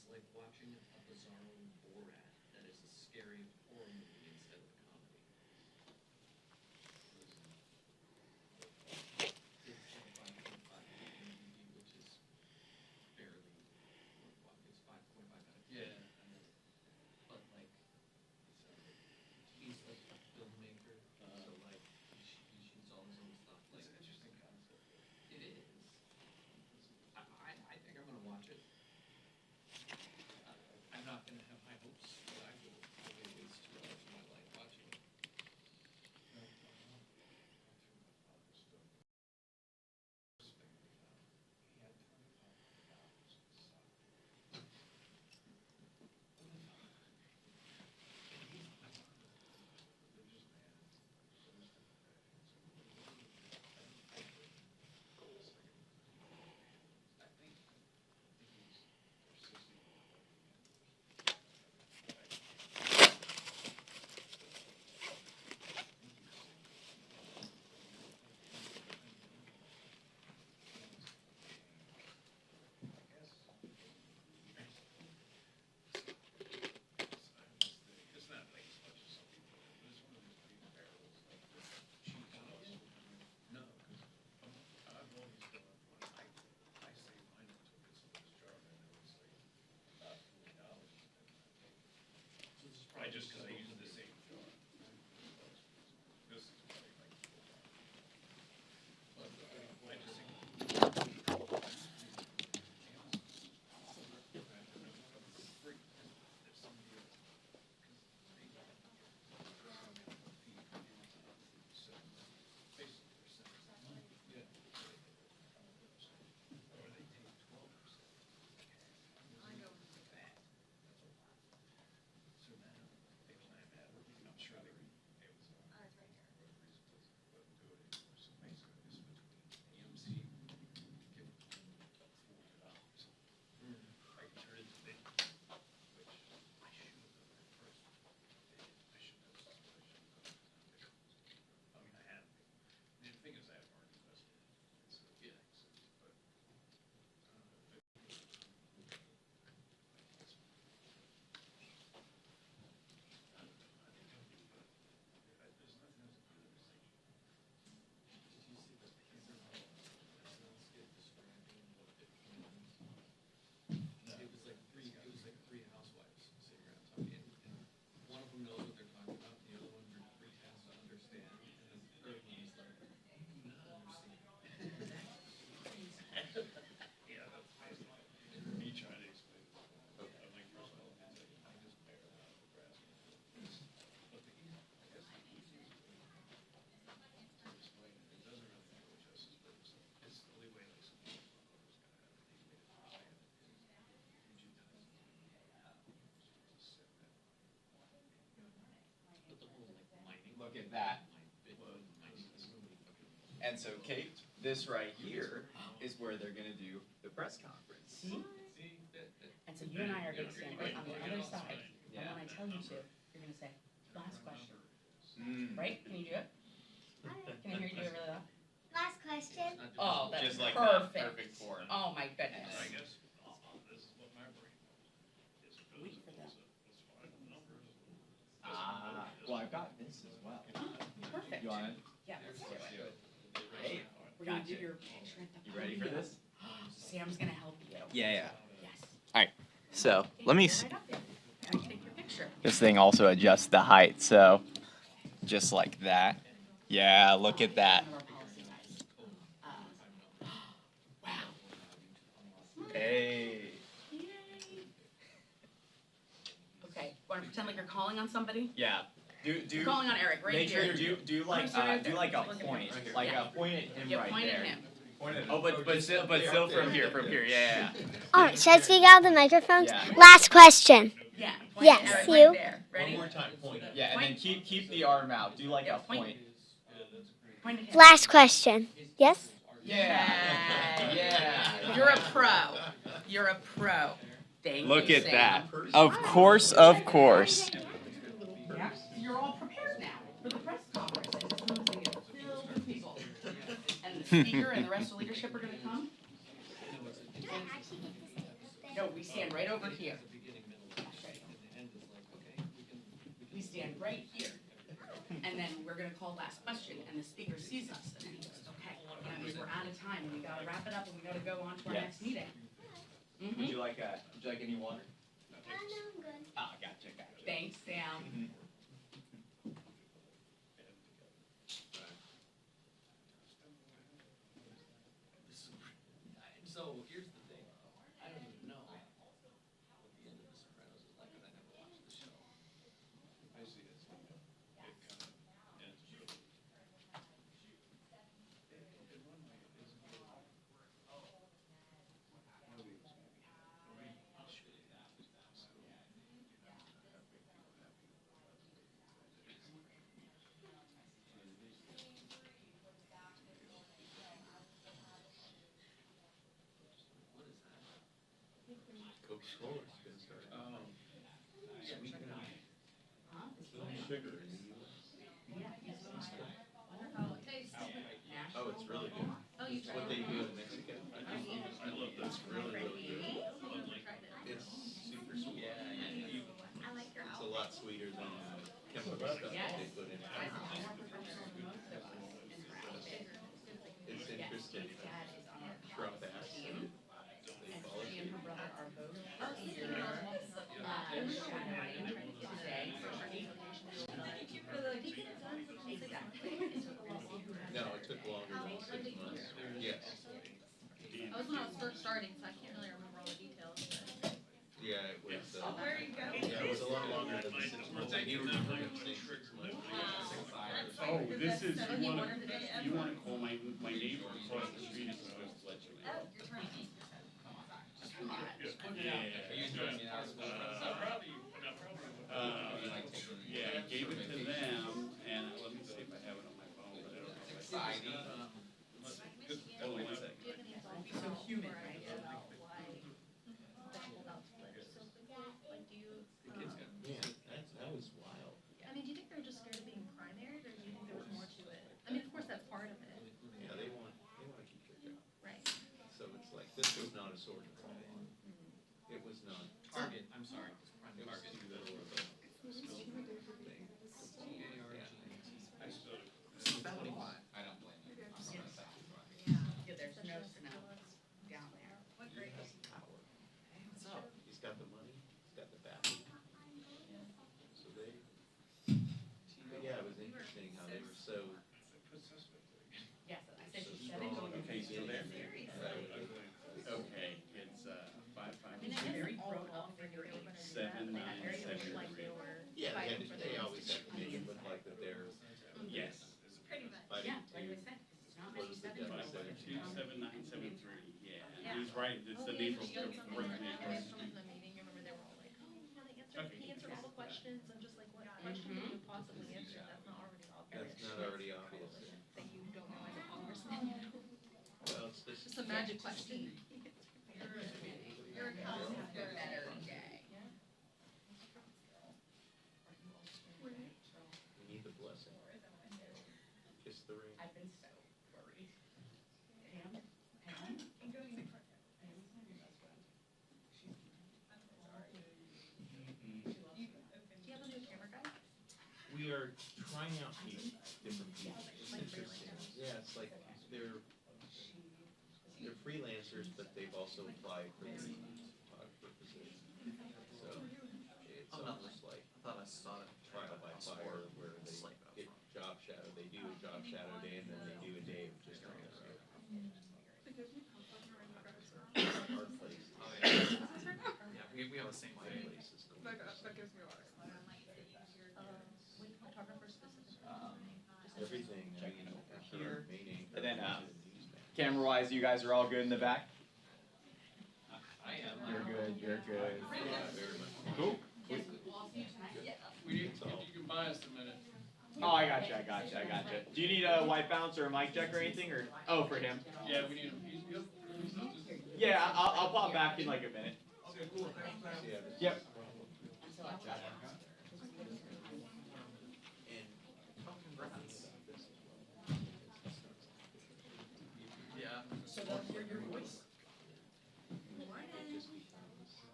It's like watching a bizarro Borat that is a scary horror movie instead of a comedy. It's 5.5 MDB, which is barely worthwhile. It's 5.5 out of 10. Yeah. But like, he's like a filmmaker, so like he shoots all his own stuff. Like, it's an interesting concept. It is. I think I'm gonna watch it. I'm not gonna have high hopes, but I will waste 2 hours of my life watching it. Just because I use the same jar. This is probably like but I just think Look at that. And so, Kate, this right here is where they're going to do the press conference. See? And so you and I are going to stand right on the other side. Yeah. And when I tell you to, you're going to say, last question. Mm. Right? Can you do it? Can I hear you do it really loud? Last question. Oh, that's just like perfect. That. Perfect form. Oh, my goodness. I guess this is what my brain knows. Wait for that. Well, I've got this as well. Perfect. You want it? Yeah, let's do it. Hey, We're going to do your picture at the you ready for podium. this? Sam's going to help you. Yeah. Yes. All right. So let me. Right up there. And take your picture. This thing also adjusts the height, so just like that. Yeah, look at that. Wow. Hey. Okay. Want to pretend like you're calling on somebody? Yeah. Do You're calling on Eric right make here. sure do like right like a Look at point, him. like Yeah. a point at him Yeah, right point there. at him. Point at him. Oh, but still from here, yeah. Oh, should I speak out of the microphones? Yeah. Last question. Yeah. Point Yes, at Eric you. right there. Ready? One more time, point. Yeah, and then keep the arm out. Do like Yeah, a point. Point at him. Last question. Yes? Yeah. Yeah. You're a pro. You're a pro. Thank Look you, at Sam. that. Of course. Yeah. You're all prepared now for the press conference. I just know it's going to get filled with people. And the speaker and the rest of the leadership are going to come. No, No, we stand right over here. The beginning, middle, and the end is like, okay, We stand right here. And then we're gonna call last question, and the speaker sees us, and then he goes, okay, we're out of time, and we gotta wrap it up, and we gotta go on to our Yeah. next meeting. Would you like any water? No, I'm good. Ah, gotcha. Thanks, Sam. so here's the thing, I don't even know what the end of The Sopranos is like, because I never watched the show. I see it. It kind of ends really. In one way, it isn't good. Nobody was happy. Nobody should be happy. So, you have to make people happy. What is that? Coca-Cola's been started. Sweetener. Huh? Sugar in the US. Oh, it's really good. Oh, you It's tried what they it? do in Mexico. I love that. It's really, really good. Lovely. It's super sweet. I like your It's a outfit. lot sweeter than chemical stuff that they put in it. It's interesting. Trump asked them, they followed She and you. her brother are both Oh, here, shadowing today for her No, it took longer than 6 months. Yes. That was when I was first starting, so I can't really remember all the details. But Yeah, it was, there you go. yeah, it was a lot longer than the 6 months. I knew we were going to say 6 months. Oh, this is, So you he wanna, wanted to be you wanna call my neighbor across the street is supposed to let you in. Oh, your turn. Yeah. Are you enjoying it out of school? Yeah, I gave it to them, and let me see if I have it on my phone, but I don't know. if I- Exciting. Hold on one second. Do you have any thoughts So human, or right? idea about why the holdout split so quickly? Like, do you, Yeah, that was wild. I mean, do you think they're just scared of being primaries, or do you think there was more to it? I mean, of course, that's part of it, Yeah, they want to keep their job. right? So it's like, this was not a sword to fall on. It was not. Target, I'm sorry, prime It was target. too little of a thing. I still, I don't blame you. Yeah, there's no snow down there. What grade? Power. What's up? He's got the money, he's got the backing. So they, yeah, it was interesting how they were so, Yes, I said so she said it. strong. Okay, still there? Right. Okay, it's, 5, I mean, it Very isn't all grown off up for when your they were age. gonna do that, 7, but they had 9, very 7, like they were Yeah, fighting for they the always have to make it institution. look like that they're yes. Pretty much. fighting Yeah, like I to, said, it's not what many is the seven-year-olds. definition? 27973, yeah. Yeah. He's right, it's the neighbor From working the across the street. meeting, you remember they were all like, oh, yeah, he answered all the questions, and just like, what question would you possibly answer that's not already obvious? That's not already obvious. That you don't know as a congressman, you know? Well, it's just, Just a magic question. You're a cousin. Have a better day. we need the blessing. Kiss the ring. I've been so worried. Pam? Do you have a new camera guy? We are trying out different people. It's interesting. Yeah, it's like they're freelancers, but they've also applied for the photographer position. So it's almost like I thought I saw it. trial by fire where they get job shadow. They do a job shadow day and then they do a day of just on their own. Our place. Oh, yeah. Yeah, we have the same My thing. place is cool. Photographer specifically. Everything, I mean, Here. our main anchor And then, is a newsman. Camera wise, you guys are all good in the back? I am. You're good, you're good. Yeah, very much. Cool. we need, if you can buy us a minute. Oh, I gotcha. Do you need a white bounce or a mic check or anything, or, oh, for him? Yeah, we need him. Yeah, I'll pop back in like a minute. Okay, cool. Yeah, this Yep. is- And talking about this as well. Yeah. So they'll hear your voice. It might just be harmless.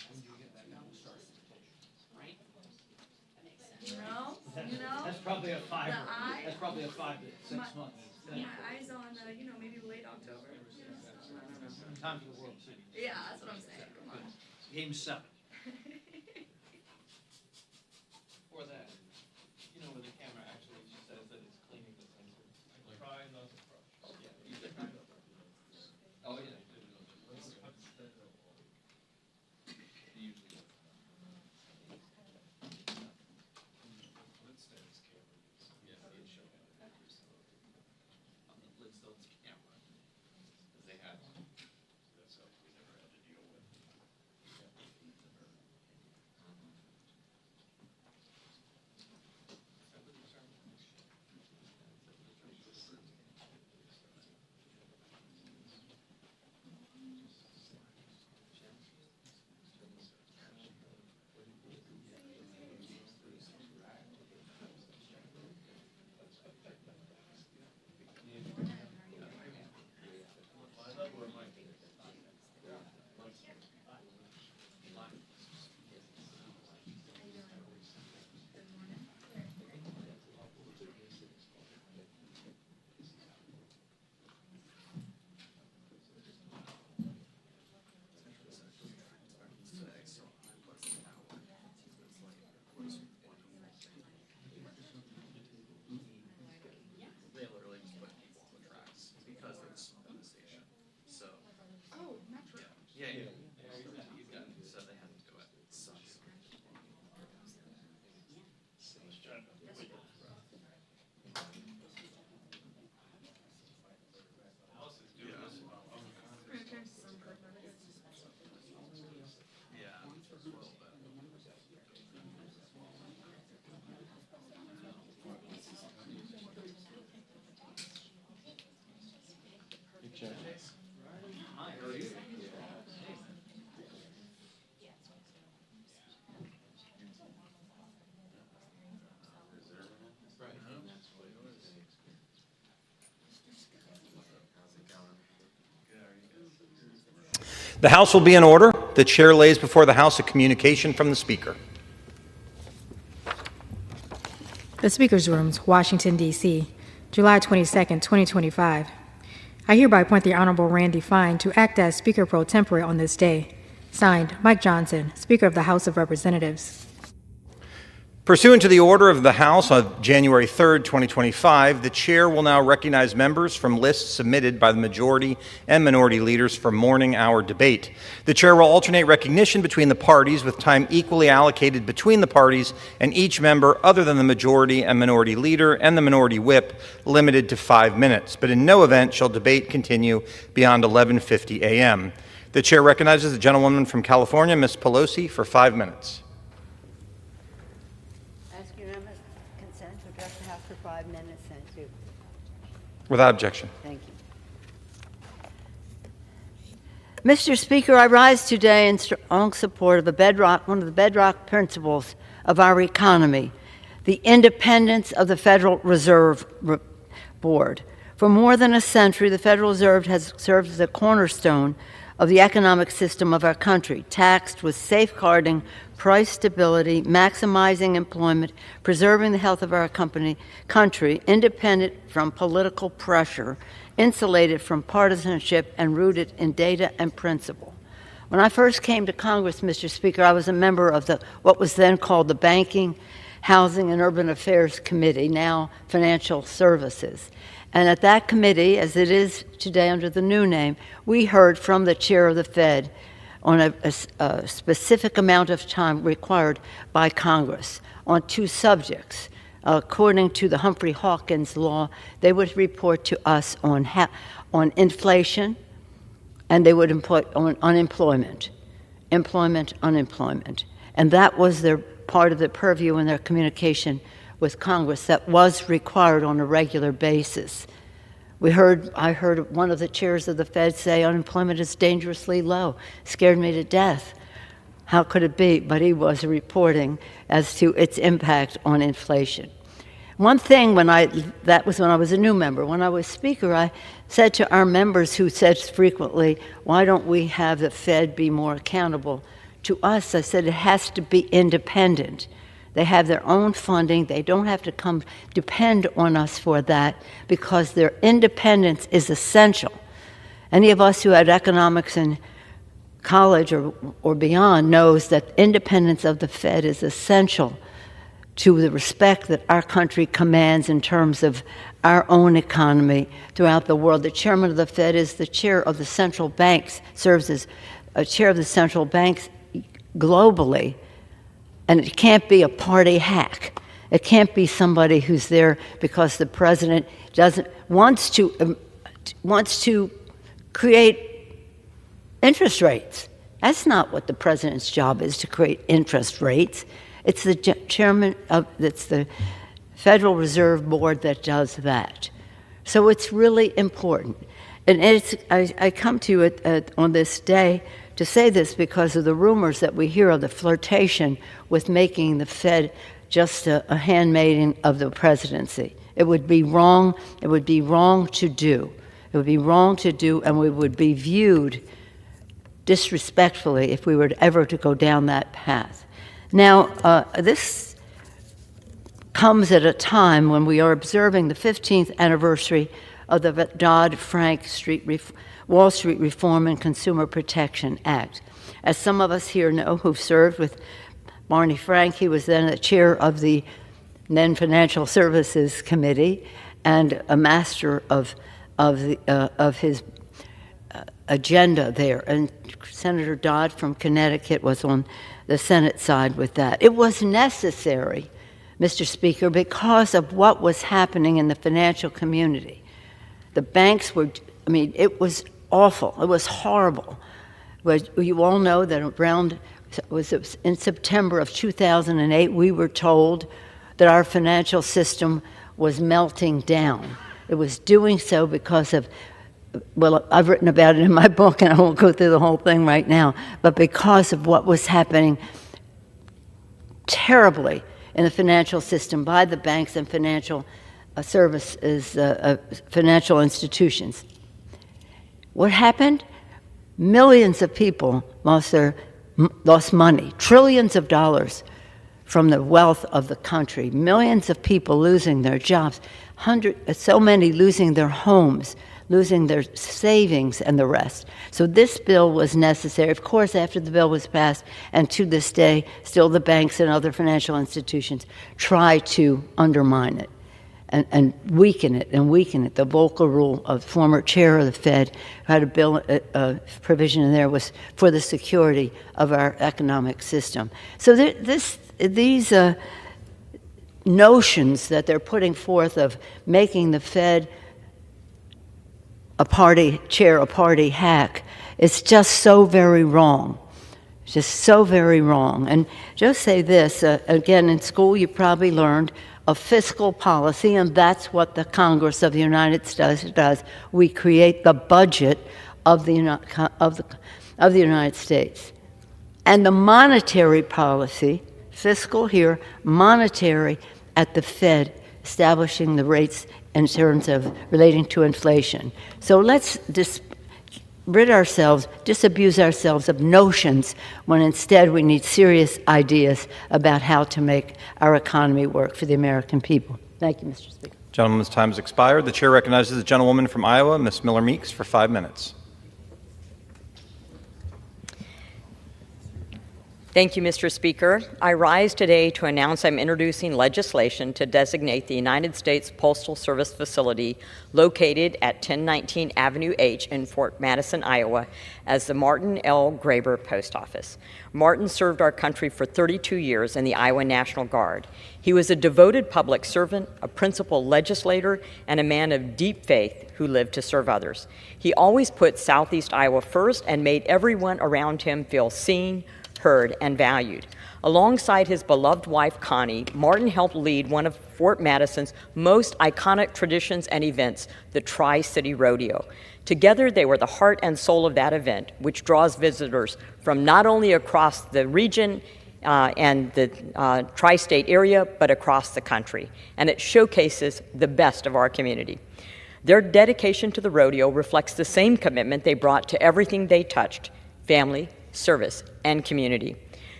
probably a 5. The eye? That's probably a 5 to 6 My- months. My eyes on, maybe late October. I don't know. Time for the World Series. Yeah, that's what I'm saying. Come on. Game 7. For that, where the camera actually says that it's cleaning the sensor. Try not to crush. Yeah, you can try not to crush. Oh, yeah. The House will be in order. The chair lays before the House a communication from the Speaker. The Speaker's Rooms, Washington, D.C., July 22, 2025. I hereby appoint the Honorable Randy Fine to act as Speaker pro tempore on this day. Signed, Mike Johnson, Speaker of the House of Representatives. Pursuant to the order of the House of January 3, 2025, the Chair will now recognize members from lists submitted by the majority and minority leaders for morning hour debate. The Chair will alternate recognition between the parties with time equally allocated between the parties and each member other than the majority and minority leader and the minority whip, limited to 5 minutes, but in no event shall debate continue beyond 11:50 a.m. The Chair recognizes the gentlewoman from California, Ms. Pelosi, for 5 minutes. For 5 minutes, thank you. Without objection. Thank you. Mr. Speaker, I rise today in strong support of one of the bedrock principles of our economy, the independence of the Federal Reserve Board. For more than a century, the Federal Reserve has served as a cornerstone of the economic system of our country, tasked with safeguarding price stability, maximizing employment, preserving the health of our country, independent from political pressure, insulated from partisanship, and rooted in data and principle. When I first came to Congress, Mr. Speaker, I was a member of what was then called the Banking, Housing, and Urban Affairs Committee, now Financial Services. And at that committee, as it is today under the new name, we heard from the chair of the Fed on a specific amount of time required by Congress on 2 subjects. According to the Humphrey Hawkins law, they would report to us on inflation, and they would report on unemployment, unemployment. And that was their part of the purview in their communication with Congress that was required on a regular basis. I heard one of the chairs of the Fed say unemployment is dangerously low. Scared me to death. How could it be? But he was reporting as to its impact on inflation. One thing that was when I was a new member. When I was Speaker, I said to our members who said frequently, why don't we have the Fed be more accountable to us? I said it has to be independent. They have their own funding. They don't have to depend on us for that because their independence is essential. Any of us who had economics in college or beyond knows that independence of the Fed is essential to the respect that our country commands in terms of our own economy throughout the world. The chairman of the Fed is the chair of the central banks, serves as a chair of the central banks globally, and it can't be a party hack. It can't be somebody who's there because the president wants to create interest rates. That's not what the president's job is, to create interest rates. It's the it's the Federal Reserve Board that does that. So it's really important. And I come to you on this day to say this because of the rumors that we hear of the flirtation with making the Fed just a handmaiden of the presidency. It would be wrong. It would be wrong to do. It would be wrong to do, and we would be viewed disrespectfully if we were ever to go down that path. Now, this comes at a time when we are observing the 15th anniversary of the Dodd-Frank Wall Street Reform and Consumer Protection Act. As some of us here know who've served with Barney Frank, he was then the chair of the then Financial Services Committee and a master of his agenda there. And Senator Dodd from Connecticut was on the Senate side with that. It was necessary, Mr. Speaker, because of what was happening in the financial community. The banks were, it was awful. It was horrible. You all know that in September of 2008, we were told that our financial system was melting down. It was doing so because of, well, I've written about it in my book, and I won't go through the whole thing right now, but because of what was happening terribly in the financial system by the banks and financial services, financial institutions. What happened? Millions of people lost money, trillions of dollars from the wealth of the country, millions of people losing their jobs, so many losing their homes, losing their savings and the rest. So this bill was necessary. Of course, after the bill was passed, and to this day, still the banks and other financial institutions try to undermine it and weaken it. The Volcker rule of former chair of the Fed, who had a bill provision in there, was for the security of our economic system. So these notions that they're putting forth of making the Fed a party hack, is just so very wrong. Just so very wrong. And just say this, again, in school you probably learned of fiscal policy, and that's what the Congress of the United States does. We create the budget of the United States. And the monetary policy, fiscal here, monetary at the Fed, establishing the rates in terms of relating to inflation. So let's disabuse ourselves of notions when instead we need serious ideas about how to make our economy work for the American people. Thank you, Mr. Speaker. Gentleman's time has expired. The chair recognizes the gentlewoman from Iowa, Ms. Miller-Meeks, for 5 minutes. Thank you, Mr. Speaker. I rise today to announce I'm introducing legislation to designate the United States Postal Service facility located at 1019 Avenue H in Fort Madison, Iowa, as the Martin L. Graber Post Office. Martin served our country for 32 years in the Iowa National Guard. He was a devoted public servant, a principled legislator, and a man of deep faith who lived to serve others. He always put Southeast Iowa first and made everyone around him feel seen, heard, and valued. Alongside his beloved wife, Connie, Martin helped lead one of Fort Madison's most iconic traditions and events, the Tri-City Rodeo. Together, they were the heart and soul of that event, which draws visitors from not only across the region and the tri-state area, but across the country. And it showcases the best of our community. Their dedication to the rodeo reflects the same commitment they brought to everything they touched: family, service, and community.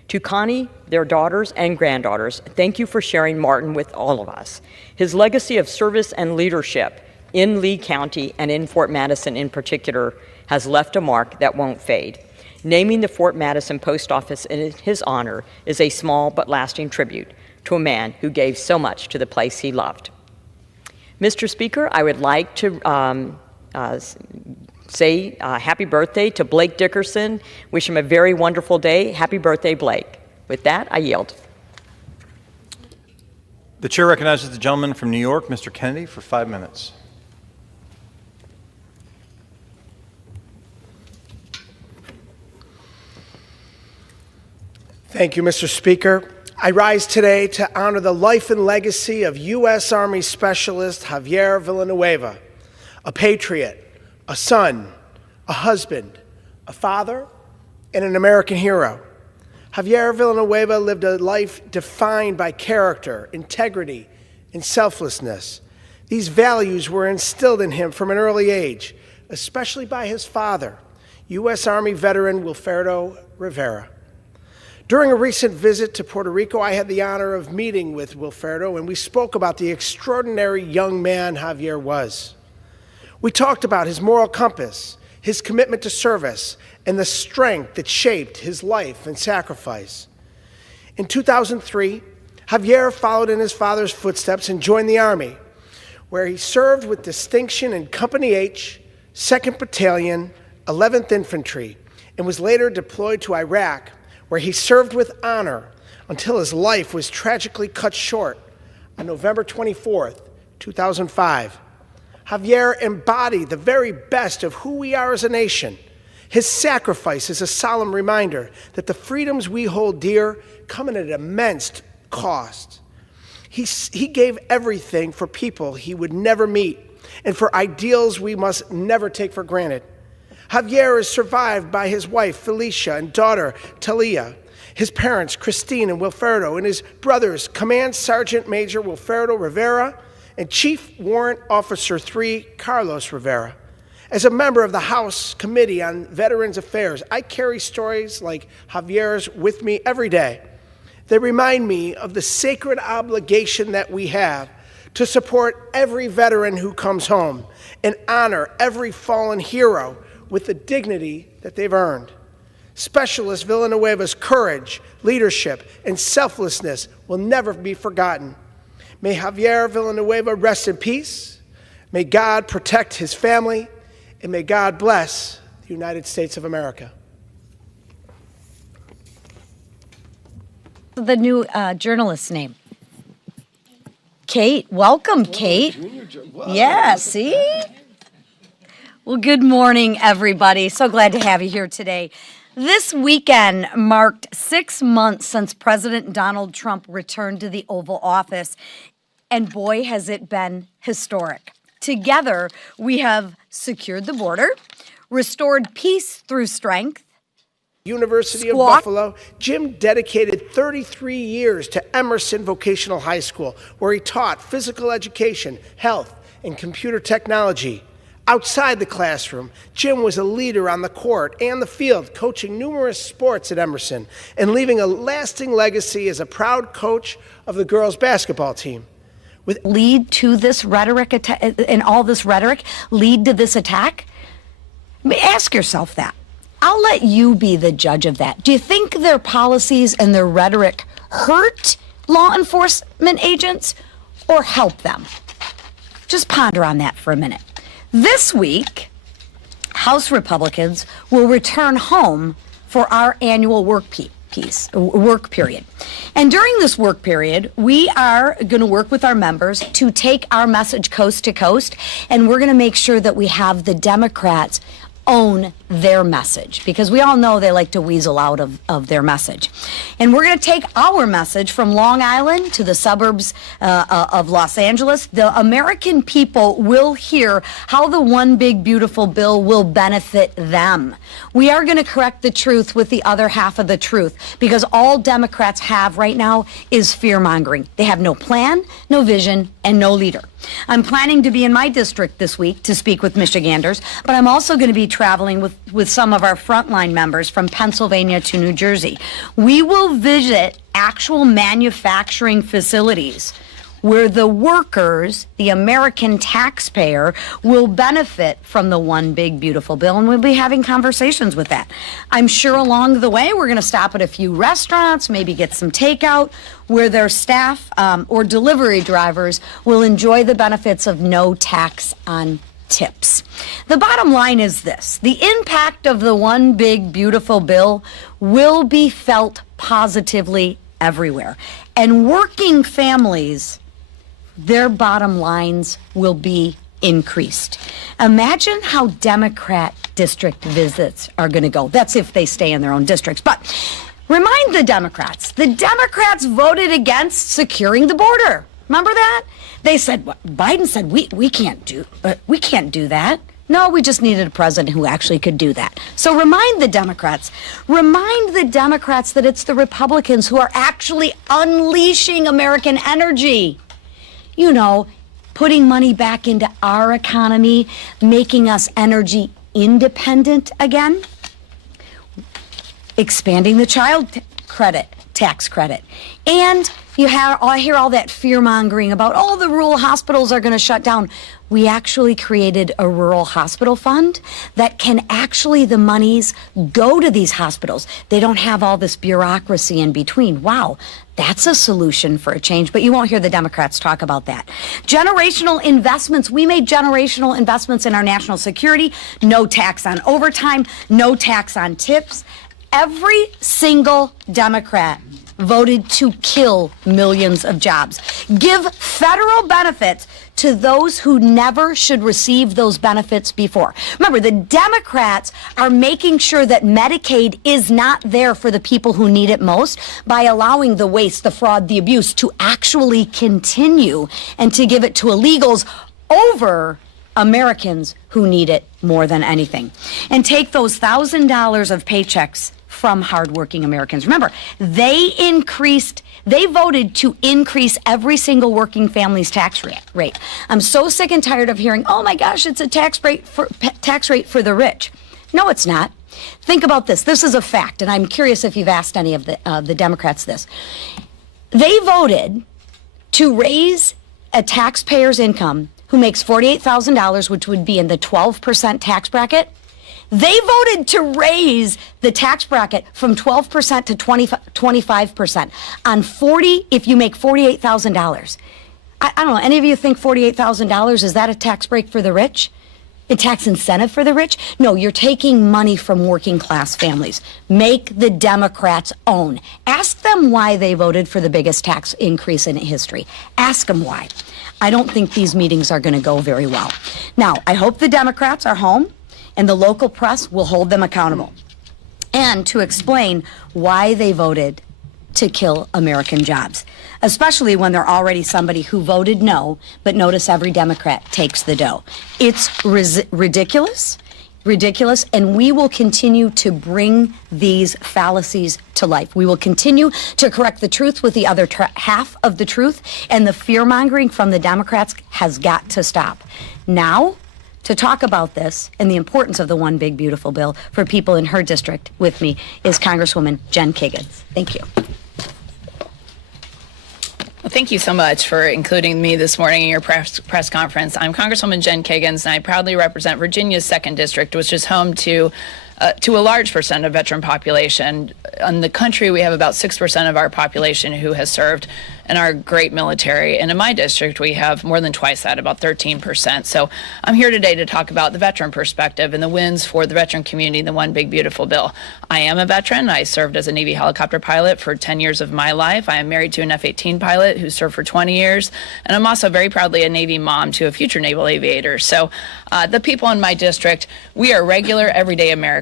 To Connie, their daughters and granddaughters, thank you for sharing Martin with all of us. His legacy of service and leadership in Lee County and in Fort Madison in particular has left a mark that won't fade. Naming the Fort Madison Post Office in his honor is a small but lasting tribute to a man who gave so much to the place he loved. Mr. Speaker, I would like to say happy birthday to Blake Dickerson. Wish him a very wonderful day. Happy birthday, Blake. With that, I yield. The chair recognizes the gentleman from New York, Mr. Kennedy, for 5 minutes. Thank you, Mr. Speaker. I rise today to honor the life and legacy of U.S. Army Specialist Javier Villanueva, a patriot, a son, a husband, a father, and an American hero. Javier Villanueva lived a life defined by character, integrity, and selflessness. These values were instilled in him from an early age, especially by his father, U.S. Army veteran Wilfredo Rivera. During a recent visit to Puerto Rico, I had the honor of meeting with Wilfredo, and we spoke about the extraordinary young man Javier was. We talked about his moral compass, his commitment to service, and the strength that shaped his life and sacrifice. In 2003, Javier followed in his father's footsteps and joined the Army, where he served with distinction in Company H, 2nd Battalion, 11th Infantry, and was later deployed to Iraq, where he served with honor until his life was tragically cut short on November 24th, 2005. Javier embodied the very best of who we are as a nation. His sacrifice is a solemn reminder that the freedoms we hold dear come at an immense cost. He gave everything for people he would never meet and for ideals we must never take for granted. Javier is survived by his wife, Felicia, and daughter, Talia, his parents, Christine and Wilfredo, and his brothers, Command Sergeant Major Wilfredo Rivera and Chief Warrant Officer 3, Carlos Rivera. As a member of the House Committee on Veterans Affairs, I carry stories like Javier's with me every day. They remind me of the sacred obligation that we have to support every veteran who comes home and honor every fallen hero with the dignity that they've earned. Specialist Villanueva's courage, leadership, and selflessness will never be forgotten. May Javier Villanueva rest in peace. May God protect his family, and may God bless the United States of America. The new journalist's name. Kate, welcome, Kate. Yeah, see? Well, good morning, everybody. So glad to have you here today. This weekend marked 6 months since President Donald Trump returned to the Oval Office, and boy, has it been historic. Together, we have secured the border, restored peace through strength, University of Buffalo, Jim dedicated 33 years to Emerson Vocational High School, where he taught physical education, health, and computer technology. Outside the classroom, Jim was a leader on the court and the field, coaching numerous sports at Emerson and leaving a lasting legacy as a proud coach of the girls' basketball team. Lead to this rhetoric, and all this rhetoric lead to this attack? Ask yourself that. I'll let you be the judge of that. Do you think their policies and their rhetoric hurt law enforcement agents or help them? Just ponder on that for a minute. This week, House Republicans will return home for our annual work period. And during this work period, we are going to work with our members to take our message coast to coast, and we're going to make sure that we have the Democrats own their message, because we all know they like to weasel out of their message. And we're going to take our message from Long Island to the suburbs of Los Angeles. The American people will hear how the one big beautiful bill will benefit them. We are going to correct the truth with the other half of the truth, because all Democrats have right now is fear-mongering. They have no plan, no vision, and no leader. I'm planning to be in my district this week to speak with Michiganders, but I'm also going to be traveling with some of our frontline members from Pennsylvania to New Jersey. We will visit actual manufacturing facilities where the workers, the American taxpayer, will benefit from the One Big Beautiful Bill, and we'll be having conversations with that. I'm sure along the way we're going to stop at a few restaurants, maybe get some takeout, where their staff or delivery drivers will enjoy the benefits of no tax on tips. The bottom line is this: the impact of the One Big Beautiful Bill will be felt positively everywhere, and working families, their bottom lines will be increased. Imagine how Democrat district visits are going to go. That's if they stay in their own districts. But remind the Democrats voted against securing the border. Remember that? They said, Biden said, we can't do that. No, we just needed a president who actually could do that. So remind the Democrats that it's the Republicans who are actually unleashing American energy. You know, putting money back into our economy, making us energy independent again, expanding the child tax credit. And I hear all that fear-mongering about, the rural hospitals are going to shut down. We actually created a rural hospital fund that can the monies go to these hospitals. They don't have all this bureaucracy in between. Wow, that's a solution for a change, but you won't hear the Democrats talk about that. Generational investments. We made generational investments in our national security. No tax on overtime, no tax on tips. Every single Democrat voted to kill millions of jobs. Give federal benefits to those who never should receive those benefits before. Remember, the Democrats are making sure that Medicaid is not there for the people who need it most by allowing the waste, the fraud, the abuse to actually continue and to give it to illegals over Americans who need it more than anything. And take those $1,000 of paychecks from hardworking Americans. Remember, they voted to increase every single working family's tax rate. I'm so sick and tired of hearing, oh my gosh, it's a tax rate for the rich. No, it's not. Think about this. This is a fact, and I'm curious if you've asked any of the Democrats this. They voted to raise a taxpayer's income who makes $48,000, which would be in the 12% tax bracket. They voted to raise the tax bracket from 12% to 25% on if you make $48,000. I don't know, any of you think $48,000, is that a tax break for the rich? A tax incentive for the rich? No, you're taking money from working class families. Make the Democrats own. Ask them why they voted for the biggest tax increase in history. Ask them why. I don't think these meetings are going to go very well. Now, I hope the Democrats are home and the local press will hold them accountable, and to explain why they voted to kill American jobs, especially when they're already somebody who voted no, but notice every Democrat takes the dough. It's ridiculous, and we will continue to bring these fallacies to life. We will continue to correct the truth with the other half of the truth, and the fear-mongering from the Democrats has got to stop. Now, to talk about this and the importance of the One Big Beautiful Bill for people in her district with me is Congresswoman Jen Kiggins. Thank you. Well, thank you so much for including me this morning in your press conference. I'm Congresswoman Jen Kiggins, and I proudly represent Virginia's 2nd District, which is home to a large percent of veteran population. In the country, we have about 6% of our population who has served in our great military. And in my district, we have more than twice that, about 13%. So I'm here today to talk about the veteran perspective and the wins for the veteran community in the One Big Beautiful Bill. I am a veteran. I served as a Navy helicopter pilot for 10 years of my life. I am married to an F-18 pilot who served for 20 years. And I'm also very proudly a Navy mom to a future naval aviator. So the people in my district, we are regular, everyday Americans.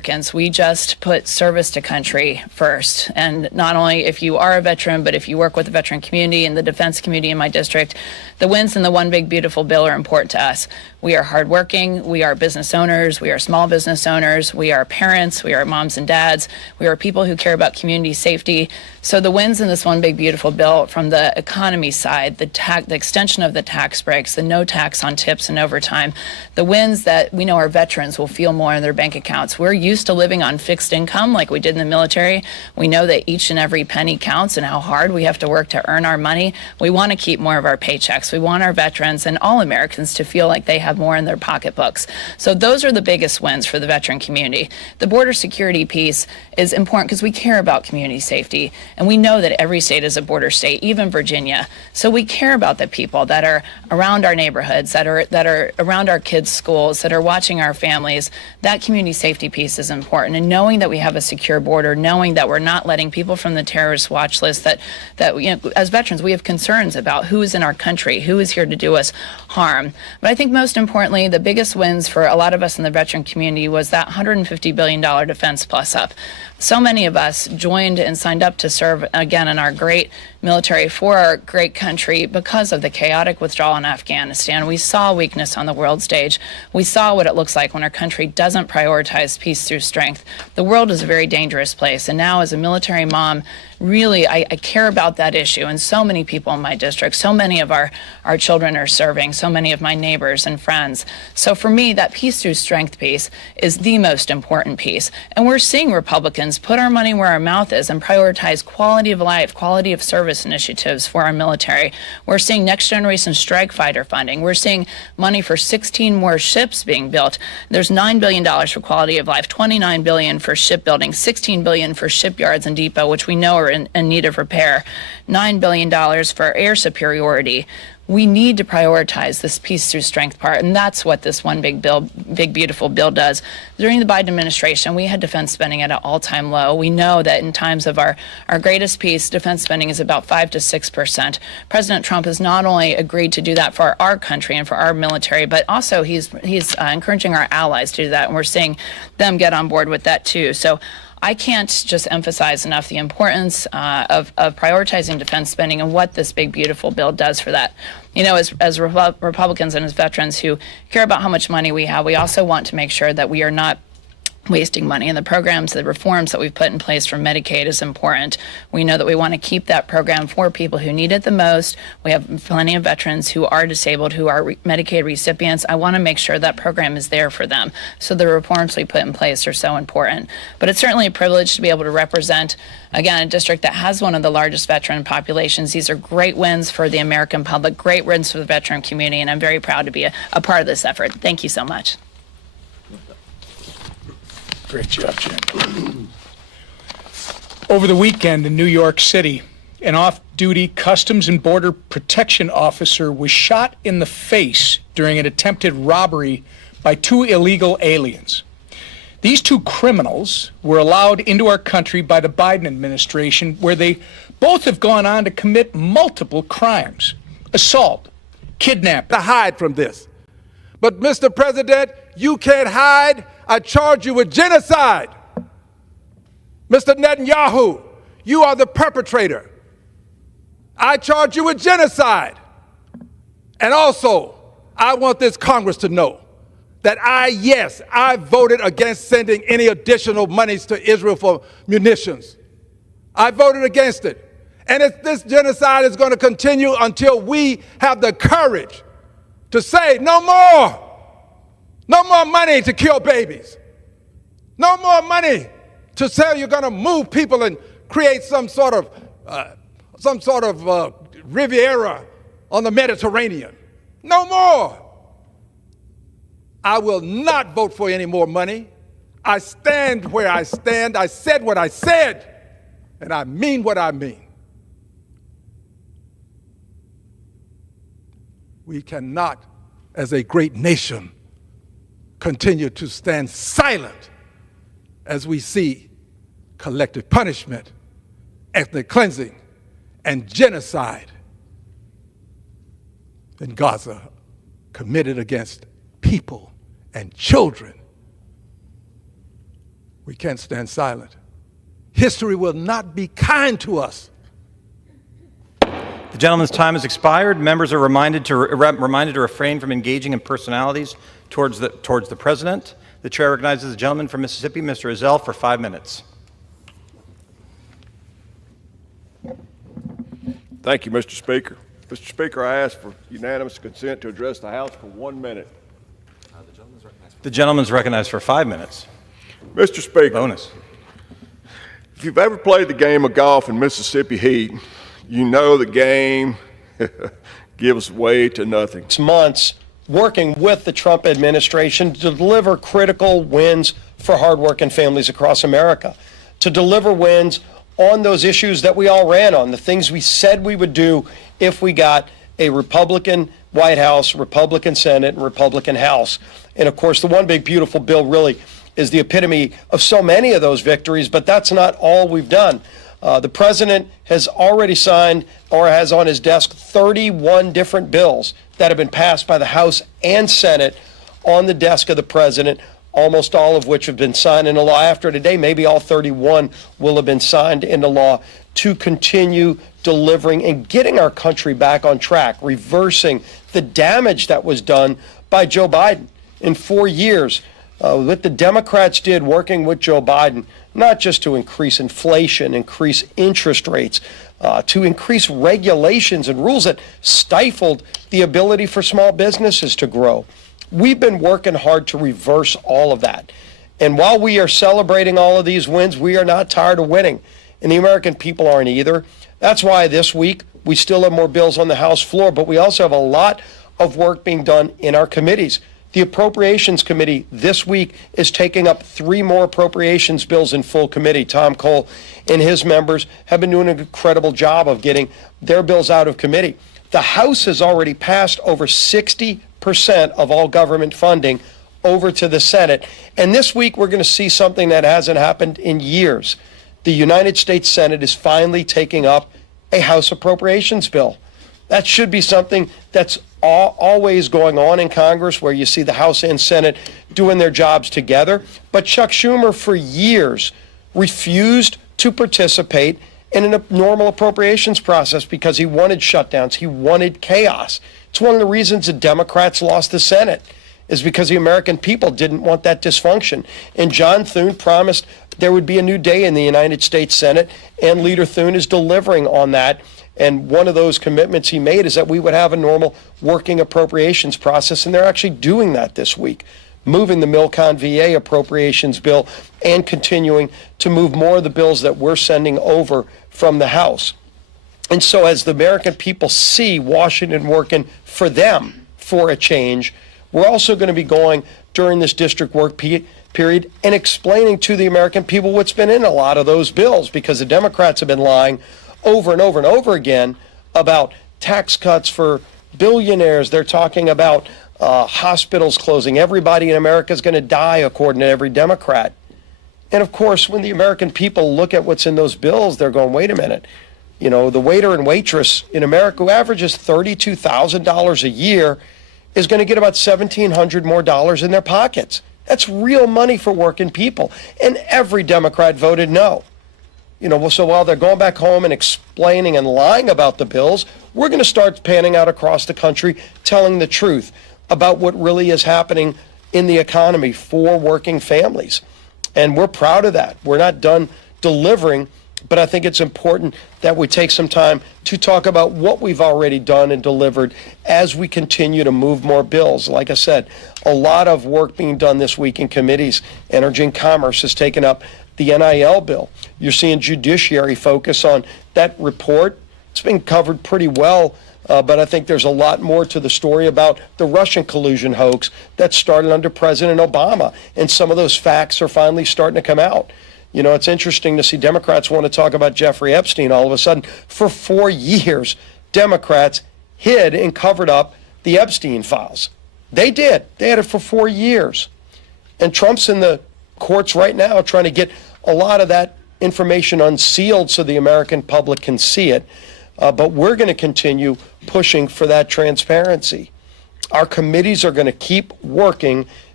Americans. We just put service to country first. And not only if you are a veteran, but if you work with the veteran community and the defense community in my district, the wins in the One Big Beautiful Bill are important to us. We are hardworking, we are business owners, we are small business owners, we are parents, we are moms and dads, we are people who care about community safety. So the wins in this One Big Beautiful Bill from the economy side, the extension of the tax breaks, the no tax on tips and overtime, the wins that we know our veterans will feel more in their bank accounts. We're used to living on fixed income like we did in the military. We know that each and every penny counts and how hard we have to work to earn our money. We want to keep more of our paychecks. We want our veterans and all Americans to feel like they have more in their pocketbooks. So those are the biggest wins for the veteran community. The border security piece is important because we care about community safety, and we know that every state is a border state, even Virginia. So we care about the people that are around our neighborhoods, that are around our kids' schools, that are watching our families. That community safety piece is important, and knowing that we have a secure border, knowing that we're not letting people from the terrorist watch list, that you know, as veterans we have concerns about who is in our country, who is here to do us harm. But I think most importantly, the biggest wins for a lot of us in the veteran community was that $150 billion Defense Plus up. So many of us joined and signed up to serve again in our great military for our great country because of the chaotic withdrawal in Afghanistan. We saw weakness on the world stage. We saw what it looks like when our country doesn't prioritize peace through strength. The world is a very dangerous place. And now as a military mom, really, I care about that issue. And so many people in my district, so many of our children are serving, so many of my neighbors and friends. So for me, that peace through strength piece is the most important piece. And we're seeing Republicans put our money where our mouth is and prioritize quality of life, quality of service initiatives for our military. We're seeing next generation strike fighter funding. We're seeing money for 16 more ships being built. There's $9 billion for quality of life, $29 billion for shipbuilding, $16 billion for shipyards and depot, which we know are in need of repair, $9 billion for air superiority. We need to prioritize this peace through strength part, and that's what this One Big Beautiful Bill does. During the Biden administration, we had defense spending at an all-time low. We know that in times of our greatest peace, defense spending is about 5 to 6%. President Trump has not only agreed to do that for our country and for our military, but also he's encouraging our allies to do that, and we're seeing them get on board with that too. So I can't just emphasize enough the importance of prioritizing defense spending and what this big, beautiful bill does for that. You know, as Republicans and as veterans who care about how much money we have, we also want to make sure that we are not wasting money. And the programs, the reforms that we've put in place for Medicaid is important. We know that we want to keep that program for people who need it the most. We have plenty of veterans who are disabled, who are Medicaid recipients. I want to make sure that program is there for them. So the reforms we put in place are so important. But it's certainly a privilege to be able to represent, again, a district that has one of the largest veteran populations. These are great wins for the American public, great wins for the veteran community, and I'm very proud to be a part of this effort. Thank you so much. Great job, Jen. Over the weekend in New York City, an off-duty Customs and Border Protection officer was shot in the face during an attempted robbery by 2 illegal aliens. These 2 criminals were allowed into our country by the Biden administration, where they both have gone on to commit multiple crimes: assault, kidnapping. To hide from this. But Mr. President, you can't hide. I charge you with genocide. Mr. Netanyahu, you are the perpetrator. I charge you with genocide. And also, I want this Congress to know that I voted against sending any additional monies to Israel for munitions. I voted against it. And this genocide is going to continue until we have the courage to say no more. No more money to kill babies. No more money to say you're going to move people and create some sort of Riviera on the Mediterranean. No more. I will not vote for any more money. I stand where I stand. I said what I said, and I mean what I mean. We cannot, as a great nation, continue to stand silent as we see collective punishment, ethnic cleansing, and genocide in Gaza committed against people and children. We can't stand silent. History will not be kind to us. The gentleman's time has expired. Members are reminded to refrain from engaging in personalities towards the president. The chair recognizes the gentleman from Mississippi, Mr. Ezell, for 5 minutes. Thank you, Mr. Speaker. Mr. Speaker, I ask for unanimous consent to address the House for 1 minute. The gentleman's recognized for 5 minutes. Mr. Speaker. Bonus. If you've ever played the game of golf in Mississippi heat, you know the game gives way to nothing. Months working with the Trump administration to deliver critical wins for hardworking families across America, to deliver wins on those issues that we all ran on, the things we said we would do if we got a Republican White House, Republican Senate, and Republican House. And of course, the one big beautiful bill really is the epitome of so many of those victories, but that's not all we've done. The president has already signed or has on his desk 31 different bills that have been passed by the House and Senate on the desk of the president, almost all of which have been signed into law. After today, maybe all 31 will have been signed into law to continue delivering and getting our country back on track, reversing the damage that was done by Joe Biden in 4 years. What the Democrats did working with Joe Biden, not just to increase inflation, increase interest rates, to increase regulations and rules that stifled the ability for small businesses to grow. We've been working hard to reverse all of that. And while we are celebrating all of these wins, we are not tired of winning. And the American people aren't either. That's why this week we still have more bills on the House floor, but we also have a lot of work being done in our committees. The Appropriations Committee this week is taking up 3 more appropriations bills in full committee. Tom Cole and his members have been doing an incredible job of getting their bills out of committee. The House has already passed over 60% of all government funding over to the Senate. And this week we're going to see something that hasn't happened in years. The United States Senate is finally taking up a House appropriations bill. That should be something that's always going on in Congress, where you see the House and Senate doing their jobs together. But Chuck Schumer, for years, refused to participate in a normal appropriations process because he wanted shutdowns. He wanted chaos. It's one of the reasons the Democrats lost the Senate, is because the American people didn't want that dysfunction. And John Thune promised there would be a new day in the United States Senate, and Leader Thune is delivering on that. And one of those commitments he made is that we would have a normal working appropriations process, and they're actually doing that this week, moving the Milcon VA appropriations bill and continuing to move more of the bills that we're sending over from the House. And so as the American people see Washington working for them for a change, we're also going to be going during this district work period and explaining to the American people what's been in a lot of those bills, because the Democrats have been lying over and over and over again about tax cuts for billionaires. They're talking about hospitals closing. Everybody in America is going to die, according to every Democrat. And of course, when the American people look at what's in those bills, they're going, wait a minute. You know, the waiter and waitress in America who averages $32,000 a year is going to get about $1,700 more in their pockets. That's real money for working people. And every Democrat voted no. You know, so while they're going back home and explaining and lying about the bills, we're going to start panning out across the country, telling the truth about what really is happening in the economy for working families. And we're proud of that. We're not done delivering, but I think it's important that we take some time to talk about what we've already done and delivered as we continue to move more bills. Like I said, a lot of work being done this week in committees. Energy and Commerce has taken up the NIL bill. You're seeing Judiciary focus on that report. It's been covered pretty well, but I think there's a lot more to the story about the Russian collusion hoax that started under President Obama, and some of those facts are finally starting to come out. You know, it's interesting to see Democrats want to talk about Jeffrey Epstein all of a sudden. For 4 years, Democrats hid and covered up the Epstein files. They did. They had it for 4 years. And Trump's in the courts right now trying to get a lot of that information unsealed so the American public can see it. But we're going to continue pushing for that transparency. Our committees are going to keep working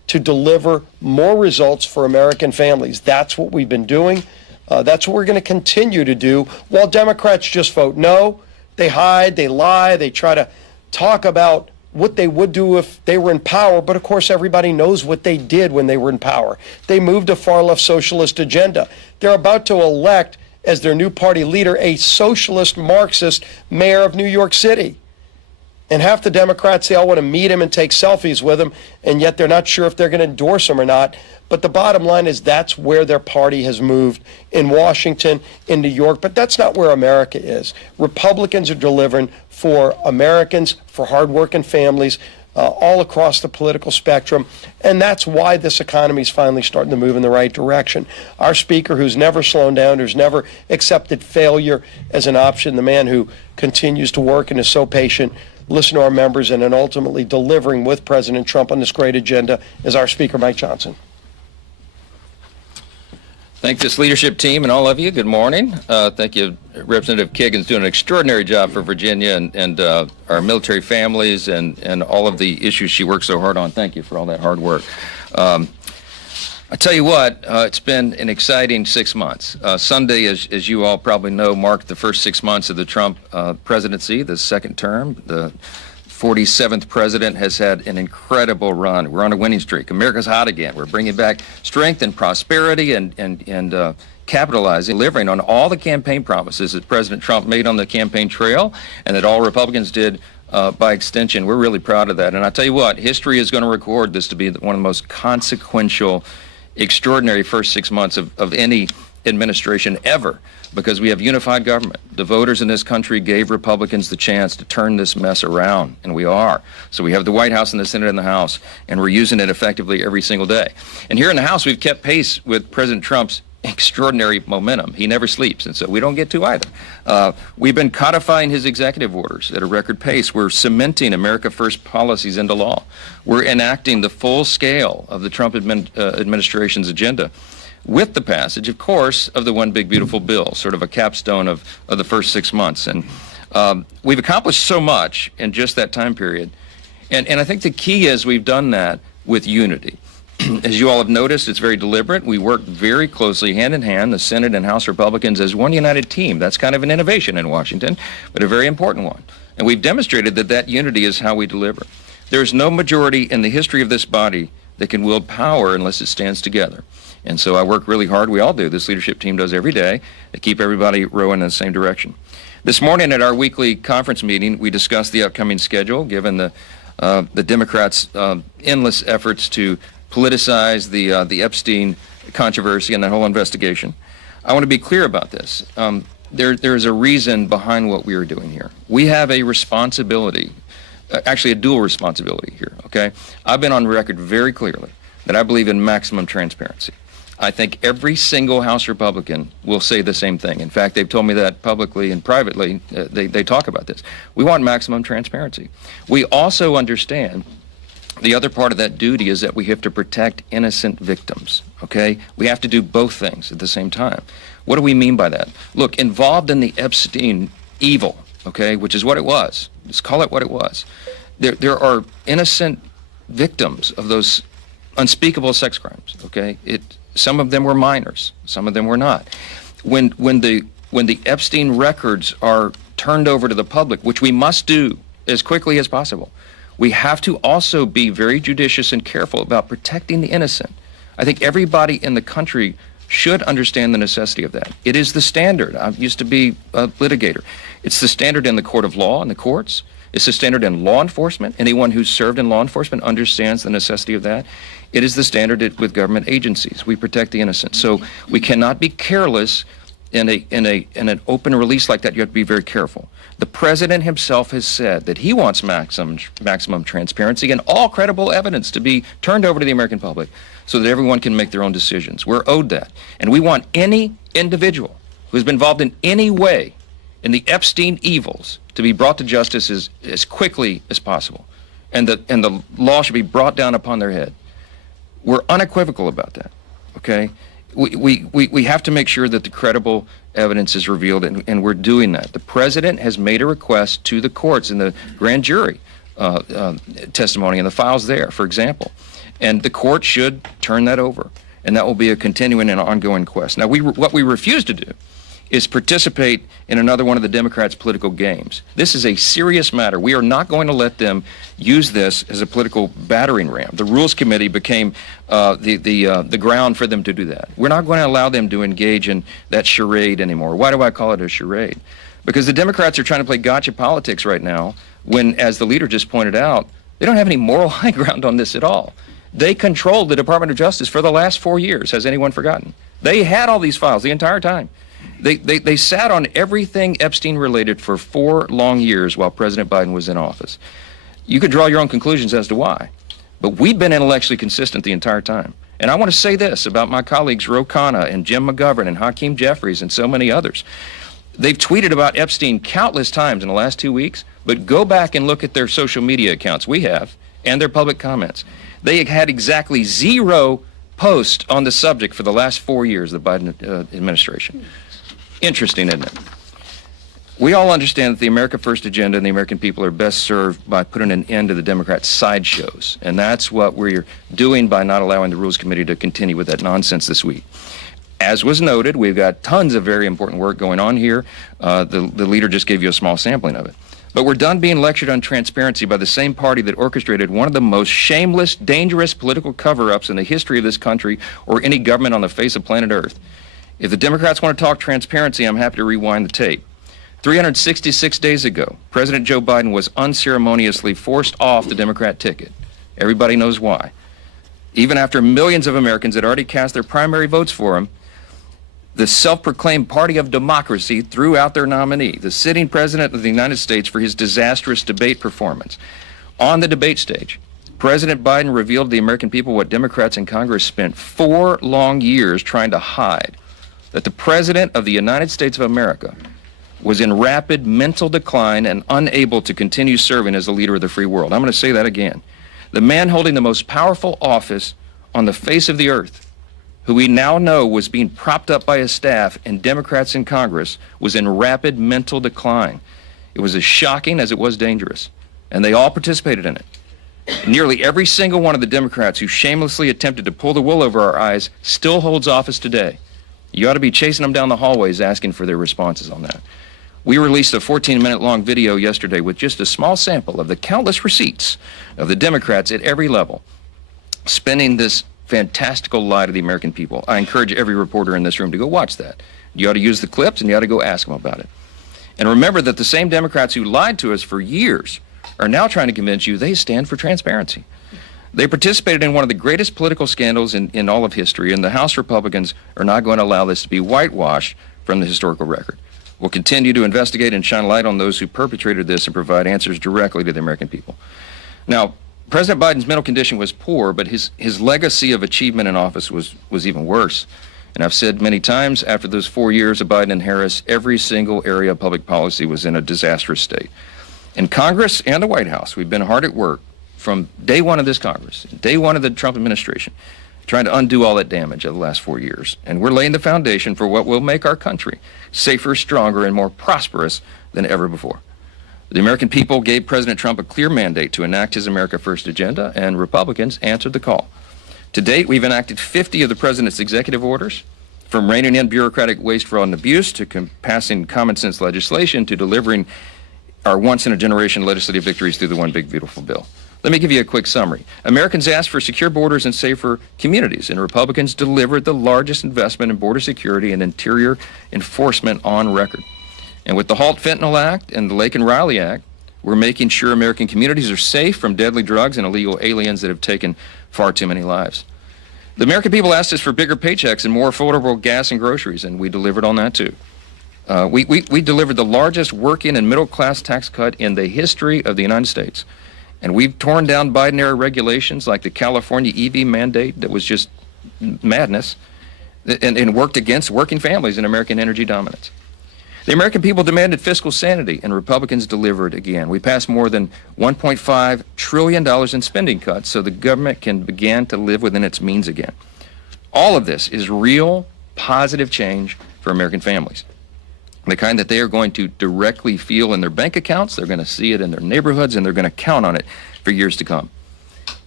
to deliver more results for American families. That's what we've been doing. That's what we're going to continue to do, while Democrats just vote no. They hide, they lie, they try to talk about what they would do if they were in power, but of course everybody knows what they did when they were in power. They moved a far-left socialist agenda. They're about to elect as their new party leader a socialist Marxist mayor of New York City. And half the Democrats, they all want to meet him and take selfies with him, and yet they're not sure if they're going to endorse him or not. But the bottom line is that's where their party has moved in Washington, in New York. But that's not where America is. Republicans are delivering for Americans, for hardworking families, all across the political spectrum. And that's why this economy is finally starting to move in the right direction. Our speaker, who's never slowed down, who's never accepted failure as an option, the man who continues to work and is so patient, listen to our members, and then ultimately delivering with President Trump on this great agenda, is our Speaker, Mike Johnson. Thank this leadership team and all of you. Good morning. Thank you. Representative Kagan's doing an extraordinary job for Virginia and our military families and all of the issues she works so hard on. Thank you for all that hard work. I tell you what, it's been an exciting 6 months. Sunday, as you all probably know, marked the first 6 months of the Trump presidency, the second term. The 47th president has had an incredible run. We're on a winning streak. America's hot again. We're bringing back strength and prosperity and capitalizing, delivering on all the campaign promises that President Trump made on the campaign trail and that all Republicans did by extension. We're really proud of that. And I tell you what, history is going to record this to be one of the most consequential, extraordinary first 6 months of any administration ever, because we have unified government. The voters in this country gave Republicans the chance to turn this mess around, and we are. So we have the White House and the Senate and the House, and we're using it effectively every single day. And here in the House, we've kept pace with President Trump's extraordinary momentum. He never sleeps, and so we don't get to either. We've been codifying his executive orders at a record pace. We're cementing America First policies into law. We're enacting the full scale of the Trump administration's agenda, with the passage, of course, of the One Big Beautiful Bill, sort of a capstone of the first 6 months. And we've accomplished so much in just that time period. And I think the key is we've done that with unity. As you all have noticed, it's very deliberate. We work very closely, hand in hand, the Senate and House Republicans as one united team. That's kind of an innovation in Washington, but a very important one. And we've demonstrated that that unity is how we deliver. There's no majority in the history of this body that can wield power unless it stands together. And so I work really hard, we all do, this leadership team does every day, to keep everybody rowing in the same direction. This morning at our weekly conference meeting, we discussed the upcoming schedule, given the Democrats' endless efforts to politicize the Epstein controversy and that whole investigation. I want to be clear about this. There's a reason behind what we are doing here. We have a responsibility, actually a dual responsibility here, okay? I've been on record very clearly that I believe in maximum transparency. I think every single House Republican will say the same thing. In fact, they've told me that publicly and privately. They talk about this. We want maximum transparency. We also understand the other part of that duty is that we have to protect innocent victims, okay? We have to do both things at the same time. What do we mean by that? Look, involved in the Epstein evil, okay, which is what it was. Let's call it what it was. There are innocent victims of those unspeakable sex crimes, okay? Some of them were minors, some of them were not. When the Epstein records are turned over to the public, which we must do as quickly as possible, we have to also be very judicious and careful about protecting the innocent. I think everybody in the country should understand the necessity of that. It is the standard. I used to be a litigator. It's the standard in the court of law and the courts. It's the standard in law enforcement. Anyone who's served in law enforcement understands the necessity of that. It is the standard with government agencies. We protect the innocent. So we cannot be careless in an open release like that. You have to be very careful. The president himself has said that he wants maximum transparency and all credible evidence to be turned over to the American public so that everyone can make their own decisions. We're owed that. And we want any individual who has been involved in any way in the Epstein evils to be brought to justice as quickly as possible. And the law should be brought down upon their head. We're unequivocal about that, okay? We have to make sure that the credible evidence is revealed, and we're doing that. The president has made a request to the courts in the grand jury testimony and the files there, for example. And the court should turn that over. And that will be a continuing and ongoing quest. Now, what we refuse to do is participate in another one of the Democrats' political games. This is a serious matter. We are not going to let them use this as a political battering ram. The Rules Committee became the ground for them to do that. We're not going to allow them to engage in that charade anymore. Why do I call it a charade? Because the Democrats are trying to play gotcha politics right now when, as the leader just pointed out, they don't have any moral high ground on this at all. They controlled the Department of Justice for the last 4 years. Has anyone forgotten? They had all these files the entire time. They sat on everything Epstein-related for 4 long years while President Biden was in office. You could draw your own conclusions as to why. But we've been intellectually consistent the entire time. And I want to say this about my colleagues Ro Khanna and Jim McGovern and Hakeem Jeffries and so many others. They've tweeted about Epstein countless times in the last 2 weeks, but go back and look at their social media accounts. We have, and their public comments. They had exactly 0 posts on the subject for the last 4 years of the Biden administration. Interesting, isn't it? We all understand that the America First agenda and the American people are best served by putting an end to the Democrats' sideshows. And that's what we're doing by not allowing the Rules Committee to continue with that nonsense this week. As was noted, we've got tons of very important work going on here. The leader just gave you a small sampling of it. But we're done being lectured on transparency by the same party that orchestrated one of the most shameless, dangerous political cover-ups in the history of this country or any government on the face of planet Earth. If the Democrats want to talk transparency, I'm happy to rewind the tape. 366 days ago, President Joe Biden was unceremoniously forced off the Democrat ticket. Everybody knows why. Even after millions of Americans had already cast their primary votes for him, the self-proclaimed party of democracy threw out their nominee, the sitting president of the United States, for his disastrous debate performance. On the debate stage, President Biden revealed to the American people what Democrats in Congress spent 4 long years trying to hide, that the President of the United States of America was in rapid mental decline and unable to continue serving as the leader of the free world. I'm going to say that again. The man holding the most powerful office on the face of the earth, who we now know was being propped up by his staff and Democrats in Congress, was in rapid mental decline. It was as shocking as it was dangerous, and they all participated in it. Nearly every single one of the Democrats who shamelessly attempted to pull the wool over our eyes still holds office today. You ought to be chasing them down the hallways asking for their responses on that. We released a 14-minute long video yesterday with just a small sample of the countless receipts of the Democrats at every level spinning this fantastical lie to the American people. I encourage every reporter in this room to go watch that. You ought to use the clips and you ought to go ask them about it. And remember that the same Democrats who lied to us for years are now trying to convince you they stand for transparency. They participated in one of the greatest political scandals in all of history, and the House Republicans are not going to allow this to be whitewashed from the historical record. We'll continue to investigate and shine light on those who perpetrated this and provide answers directly to the American people. Now, President Biden's mental condition was poor, but his legacy of achievement in office was even worse. And I've said many times, after those 4 years of Biden and Harris, every single area of public policy was in a disastrous state. In Congress and the White House, we've been hard at work from day one of this Congress, day one of the Trump administration, trying to undo all that damage of the last 4 years. And we're laying the foundation for what will make our country safer, stronger, and more prosperous than ever before. The American people gave President Trump a clear mandate to enact his America First agenda, and Republicans answered the call. To date, we've enacted 50 of the president's executive orders, from reining in bureaucratic waste, fraud, and abuse, to passing common sense legislation, to delivering our once-in-a-generation legislative victories through the One Big Beautiful Bill. Let me give you a quick summary. Americans asked for secure borders and safer communities, and Republicans delivered the largest investment in border security and interior enforcement on record. And with the Halt Fentanyl Act and the Lake and Riley Act, we're making sure American communities are safe from deadly drugs and illegal aliens that have taken far too many lives. The American people asked us for bigger paychecks and more affordable gas and groceries, and we delivered on that too. We delivered the largest working and middle-class tax cut in the history of the United States. And we've torn down Biden-era regulations like the California EV mandate that was just madness, and worked against working families and American energy dominance. The American people demanded fiscal sanity, and Republicans delivered again. We passed more than $1.5 trillion in spending cuts so the government can begin to live within its means again. All of this is real, positive change for American families. The kind that they are going to directly feel in their bank accounts, they're going to see it in their neighborhoods, and they're going to count on it for years to come.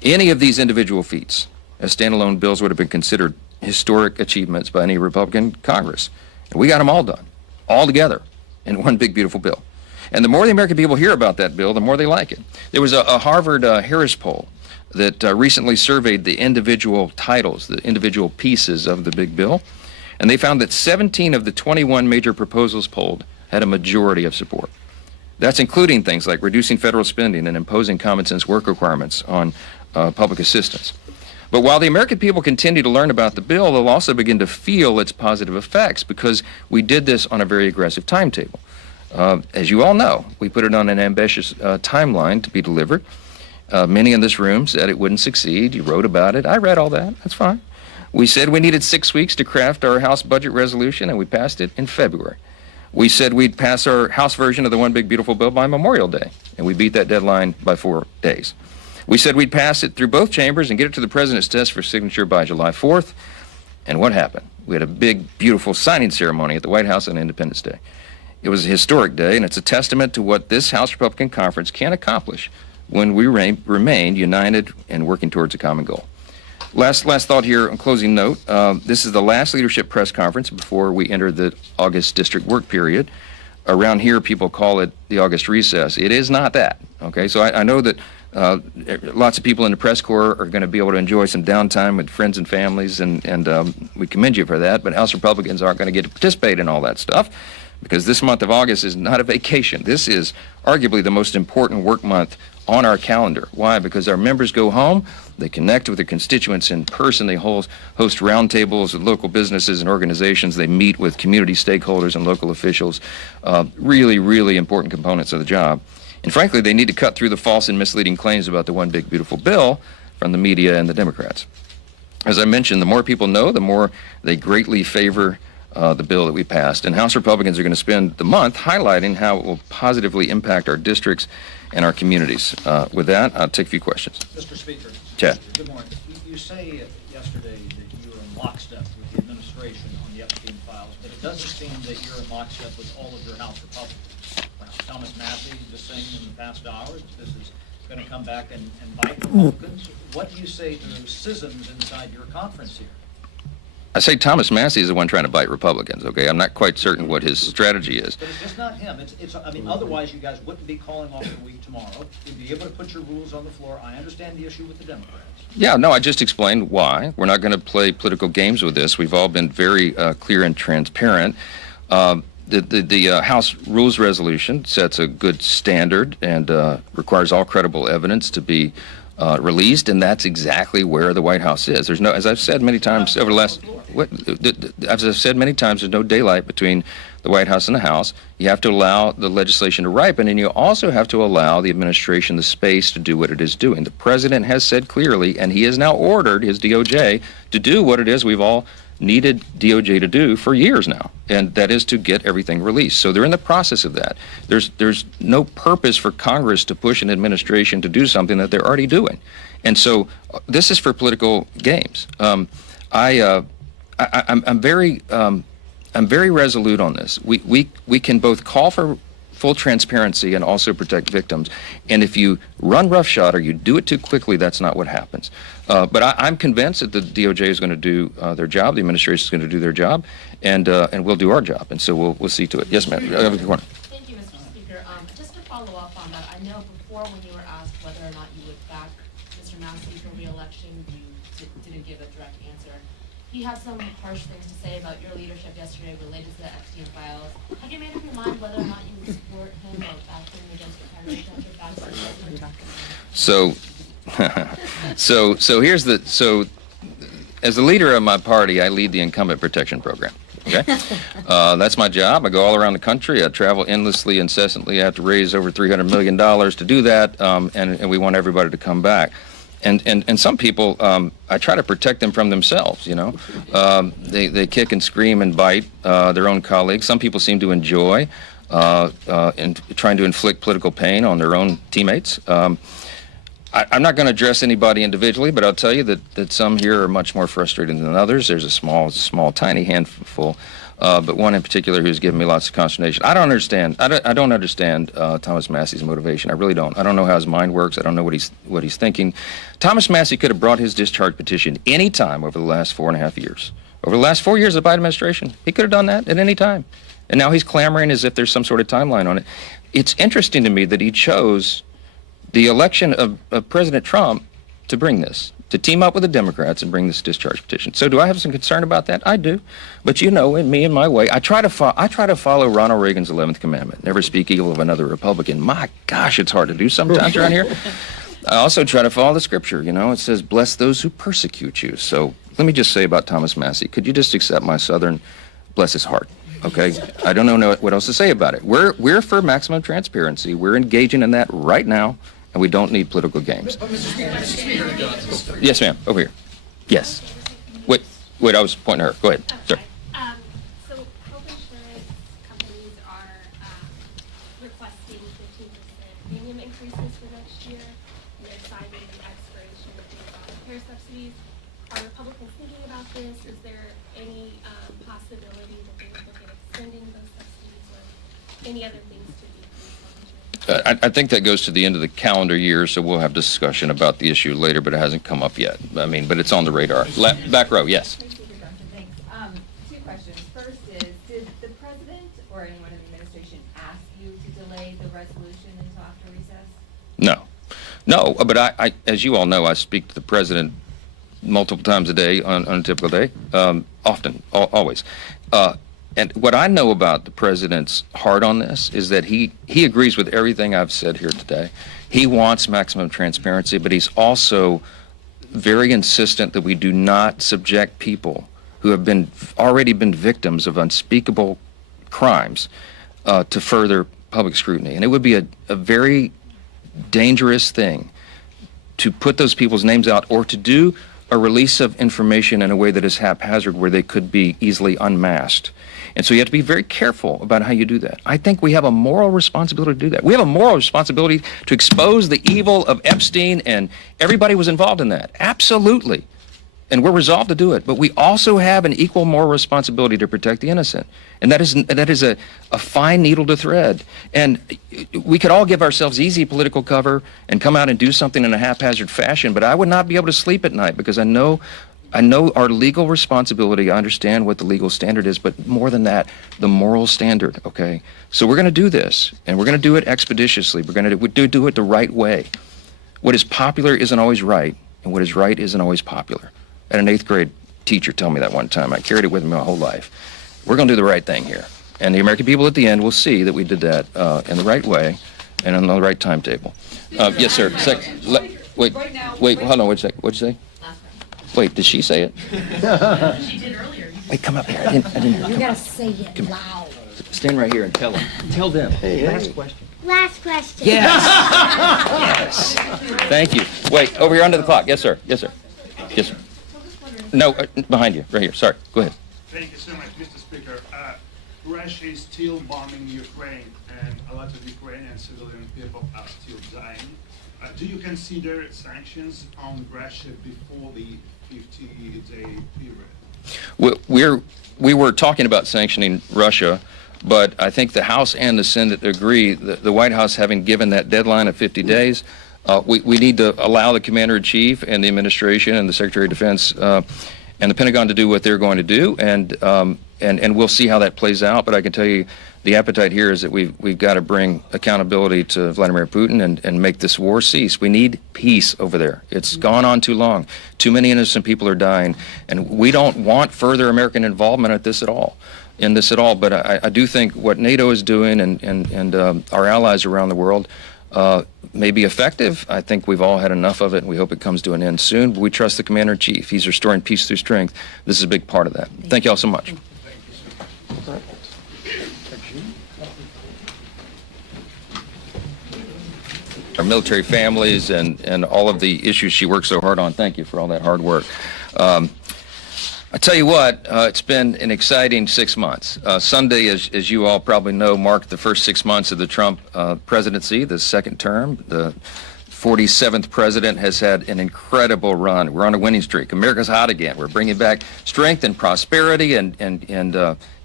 Any of these individual feats as standalone bills would have been considered historic achievements by any Republican Congress. And we got them all done, all together, in one big, beautiful bill. And the more the American people hear about that bill, the more they like it. There was a Harvard Harris poll that recently surveyed the individual titles, the individual pieces of the big bill, and they found that 17 of the 21 major proposals polled had a majority of support. That's including things like reducing federal spending and imposing common sense work requirements on public assistance. But while the American people continue to learn about the bill, they'll also begin to feel its positive effects because we did this on a very aggressive timetable. As you all know, we put it on an ambitious timeline to be delivered. Many in this room said it wouldn't succeed. You wrote about it. I read all that. That's fine. We said we needed 6 weeks to craft our House budget resolution, and we passed it in February. We said we'd pass our House version of the One Big Beautiful Bill by Memorial Day, and we beat that deadline by 4 days. We said we'd pass it through both chambers and get it to the President's desk for signature by July 4th. And what happened? We had a big, beautiful signing ceremony at the White House on Independence Day. It was a historic day, and it's a testament to what this House Republican Conference can accomplish when we remain united and working towards a common goal. Last thought here, on closing note, this is the last leadership press conference before we enter the August district work period. Around here, people call it the August recess. It is not that, okay? So I know that lots of people in the press corps are going to be able to enjoy some downtime with friends and families, and we commend you for that, but House Republicans aren't going to get to participate in all that stuff because this month of August is not a vacation. This is arguably the most important work month on our calendar. Why? Because our members go home, they connect with their constituents in person, they host roundtables with local businesses and organizations, they meet with community stakeholders and local officials, really, really important components of the job. And frankly, they need to cut through the false and misleading claims about the One Big Beautiful Bill from the media and the Democrats. As I mentioned, the more people know, the more they greatly favor the bill that we passed. And House Republicans are going to spend the month highlighting how it will positively impact our districts and our communities. With that, I'll take a few questions. Mr. Speaker. Chad. Good morning. You say yesterday that you were in lockstep with the administration on the Epstein files, but it doesn't seem that you're in lockstep with all of your House Republicans. Thomas Massie just saying in the past hours this is going to come back and bite Republicans. What do you say to those schisms inside your conference here? I say Thomas Massie is the one trying to bite Republicans, okay? I'm not quite certain what his strategy is. But it's just not him. I mean, otherwise you guys wouldn't be calling off the week tomorrow. You'd be able to put your rules on the floor. I understand the issue with the Democrats. Yeah, no, I just explained why. We're not going to play political games with this. We've all been very clear and transparent. The House Rules Resolution sets a good standard and requires all credible evidence to be released, and that's exactly where the White House is. There's no, as I've said many times over the last, as I've said many times, there's no daylight between the White House and the House. You have to allow the legislation to ripen, and you also have to allow the administration the space to do what it is doing. The president has said clearly, and he has now ordered his DOJ to do what it is we've all needed DOJ to do for years now, and that is to get everything released. So they're in the process of that. There's no purpose for Congress to push an administration to do something that they're already doing. And so this is for political games. I'm very resolute on this. We can both call for full transparency and also protect victims. And if you run roughshod or you do it too quickly, that's not what happens. But I'm convinced that the DOJ is going to do their job, the administration is going to do their job, and we'll do our job. And so we'll see to it. Yes, ma'am. Thank you, Mr. Speaker. Just to follow up on that, I know before when you were asked whether or not you would back Mr. Massie for re-election, you didn't give a direct answer. He had some harsh things to say about your leadership yesterday related to the Epstein files. Have you made up your mind whether or not you would support him or back him against the primary judge? So here's as the leader of my party, I lead the incumbent protection program. Okay, that's my job. I go all around the country. I travel endlessly, incessantly. I have to raise over $300 million to do that, and we want everybody to come back. And some people, I try to protect them from themselves, you know. They kick and scream and bite their own colleagues. Some people seem to enjoy trying to inflict political pain on their own teammates. I'm not going to address anybody individually, but I'll tell you that some here are much more frustrated than others. There's a small, tiny handful but one in particular who's given me lots of consternation. I don't understand. I don't understand Thomas Massie's motivation. I really don't. I don't know how his mind works. I don't know what he's thinking. Thomas Massie could have brought his discharge petition any time over the last 4.5 years. Over the last 4 years of the Biden administration, he could have done that at any time. And now he's clamoring as if there's some sort of timeline on it. It's interesting to me that he chose the election of President Trump to bring this, to team up with the Democrats and bring this discharge petition. So do I have some concern about that? I do. But you know, in me and my way, I try to follow Ronald Reagan's 11th commandment, never speak evil of another Republican. My gosh, it's hard to do sometimes around here. I also try to follow the scripture. You know, it says, bless those who persecute you. So let me just say about Thomas Massie, could you just accept my Southern, bless his heart? Okay, I don't know what else to say about it. We're for maximum transparency. We're engaging in that right now, and we don't need political games. Yes, ma'am. Over here. Yes. Wait. I was pointing at her. Go ahead, sir. So health insurance companies are requesting 15% premium increases for next year. And they're citing the expiration of the care subsidies. Are Republicans thinking about this? Is there any possibility that they would look at extending those subsidies or any other things to I think that goes to the end of the calendar year, so we'll have discussion about the issue later, but it hasn't come up yet. I mean, but it's on the radar. Back row, yes. Thanks. Two questions. First is, did the president or anyone in the administration ask you to delay the resolution until after recess? No, but I, as you all know, I speak to the president multiple times a day on a typical day, often, always. And what I know about the president's heart on this is that he agrees with everything I've said here today. He wants maximum transparency, but he's also very insistent that we do not subject people who have already been victims of unspeakable crimes to further public scrutiny. And it would be a very dangerous thing to put those people's names out or to do a release of information in a way that is haphazard where they could be easily unmasked. And so you have to be very careful about how you do that. I think we have a moral responsibility to do that. We have a moral responsibility to expose the evil of Epstein, and everybody was involved in that. Absolutely. And we're resolved to do it. But we also have an equal moral responsibility to protect the innocent. And that is a fine needle to thread. And we could all give ourselves easy political cover and come out and do something in a haphazard fashion, but I would not be able to sleep at night because I know our legal responsibility. I understand what the legal standard is, but more than that, the moral standard, okay? So we're going to do this, and we're going to do it expeditiously. We're going to do it the right way. What is popular isn't always right, and what is right isn't always popular. I had an 8th grade teacher tell me that one time. I carried it with me my whole life. We're going to do the right thing here. And the American people at the end will see that we did that in the right way and on the right timetable. Yes, sir. Wait, hold on, wait a second. What'd you say? Wait, did she say it? She did earlier. Wait, come up here. I didn't hear. You gotta say it loud. Stand right here and tell them. Tell them. Last question. Last question. Yes. Yes. Thank you. Wait, over here under the clock. Yes, sir. Yes, sir. Yes, sir. No, behind you, right here. Sorry. Go ahead. Thank you so much, Mr. Speaker. Russia is still bombing Ukraine, and a lot of Ukrainian civilian people are still dying. Do you consider sanctions on Russia before the 50-day period? We were talking about sanctioning Russia, but I think the House and the Senate agree that the White House, having given that deadline of 50 days, we need to allow the Commander-in-Chief and the administration and the Secretary of Defense and the Pentagon to do what they're going to do, and we'll see how that plays out. But I can tell you, the appetite here is that we've got to bring accountability to Vladimir Putin and make this war cease. We need peace over there. It's gone on too long. Too many innocent people are dying, and we don't want further American involvement in this at all. But I do think what NATO is doing and our allies around the world may be effective. I think we've all had enough of it, and we hope it comes to an end soon. But we trust the Commander-in-Chief. He's restoring peace through strength. This is a big part of that. Thank you all so much. Our military families and all of the issues she works so hard on. Thank you for all that hard work. I tell you what, it's been an exciting 6 months. Sunday, as you all probably know, marked the first 6 months of the Trump presidency, the second term. The 47th president has had an incredible run. We're on a winning streak. America's hot again. We're bringing back strength and prosperity and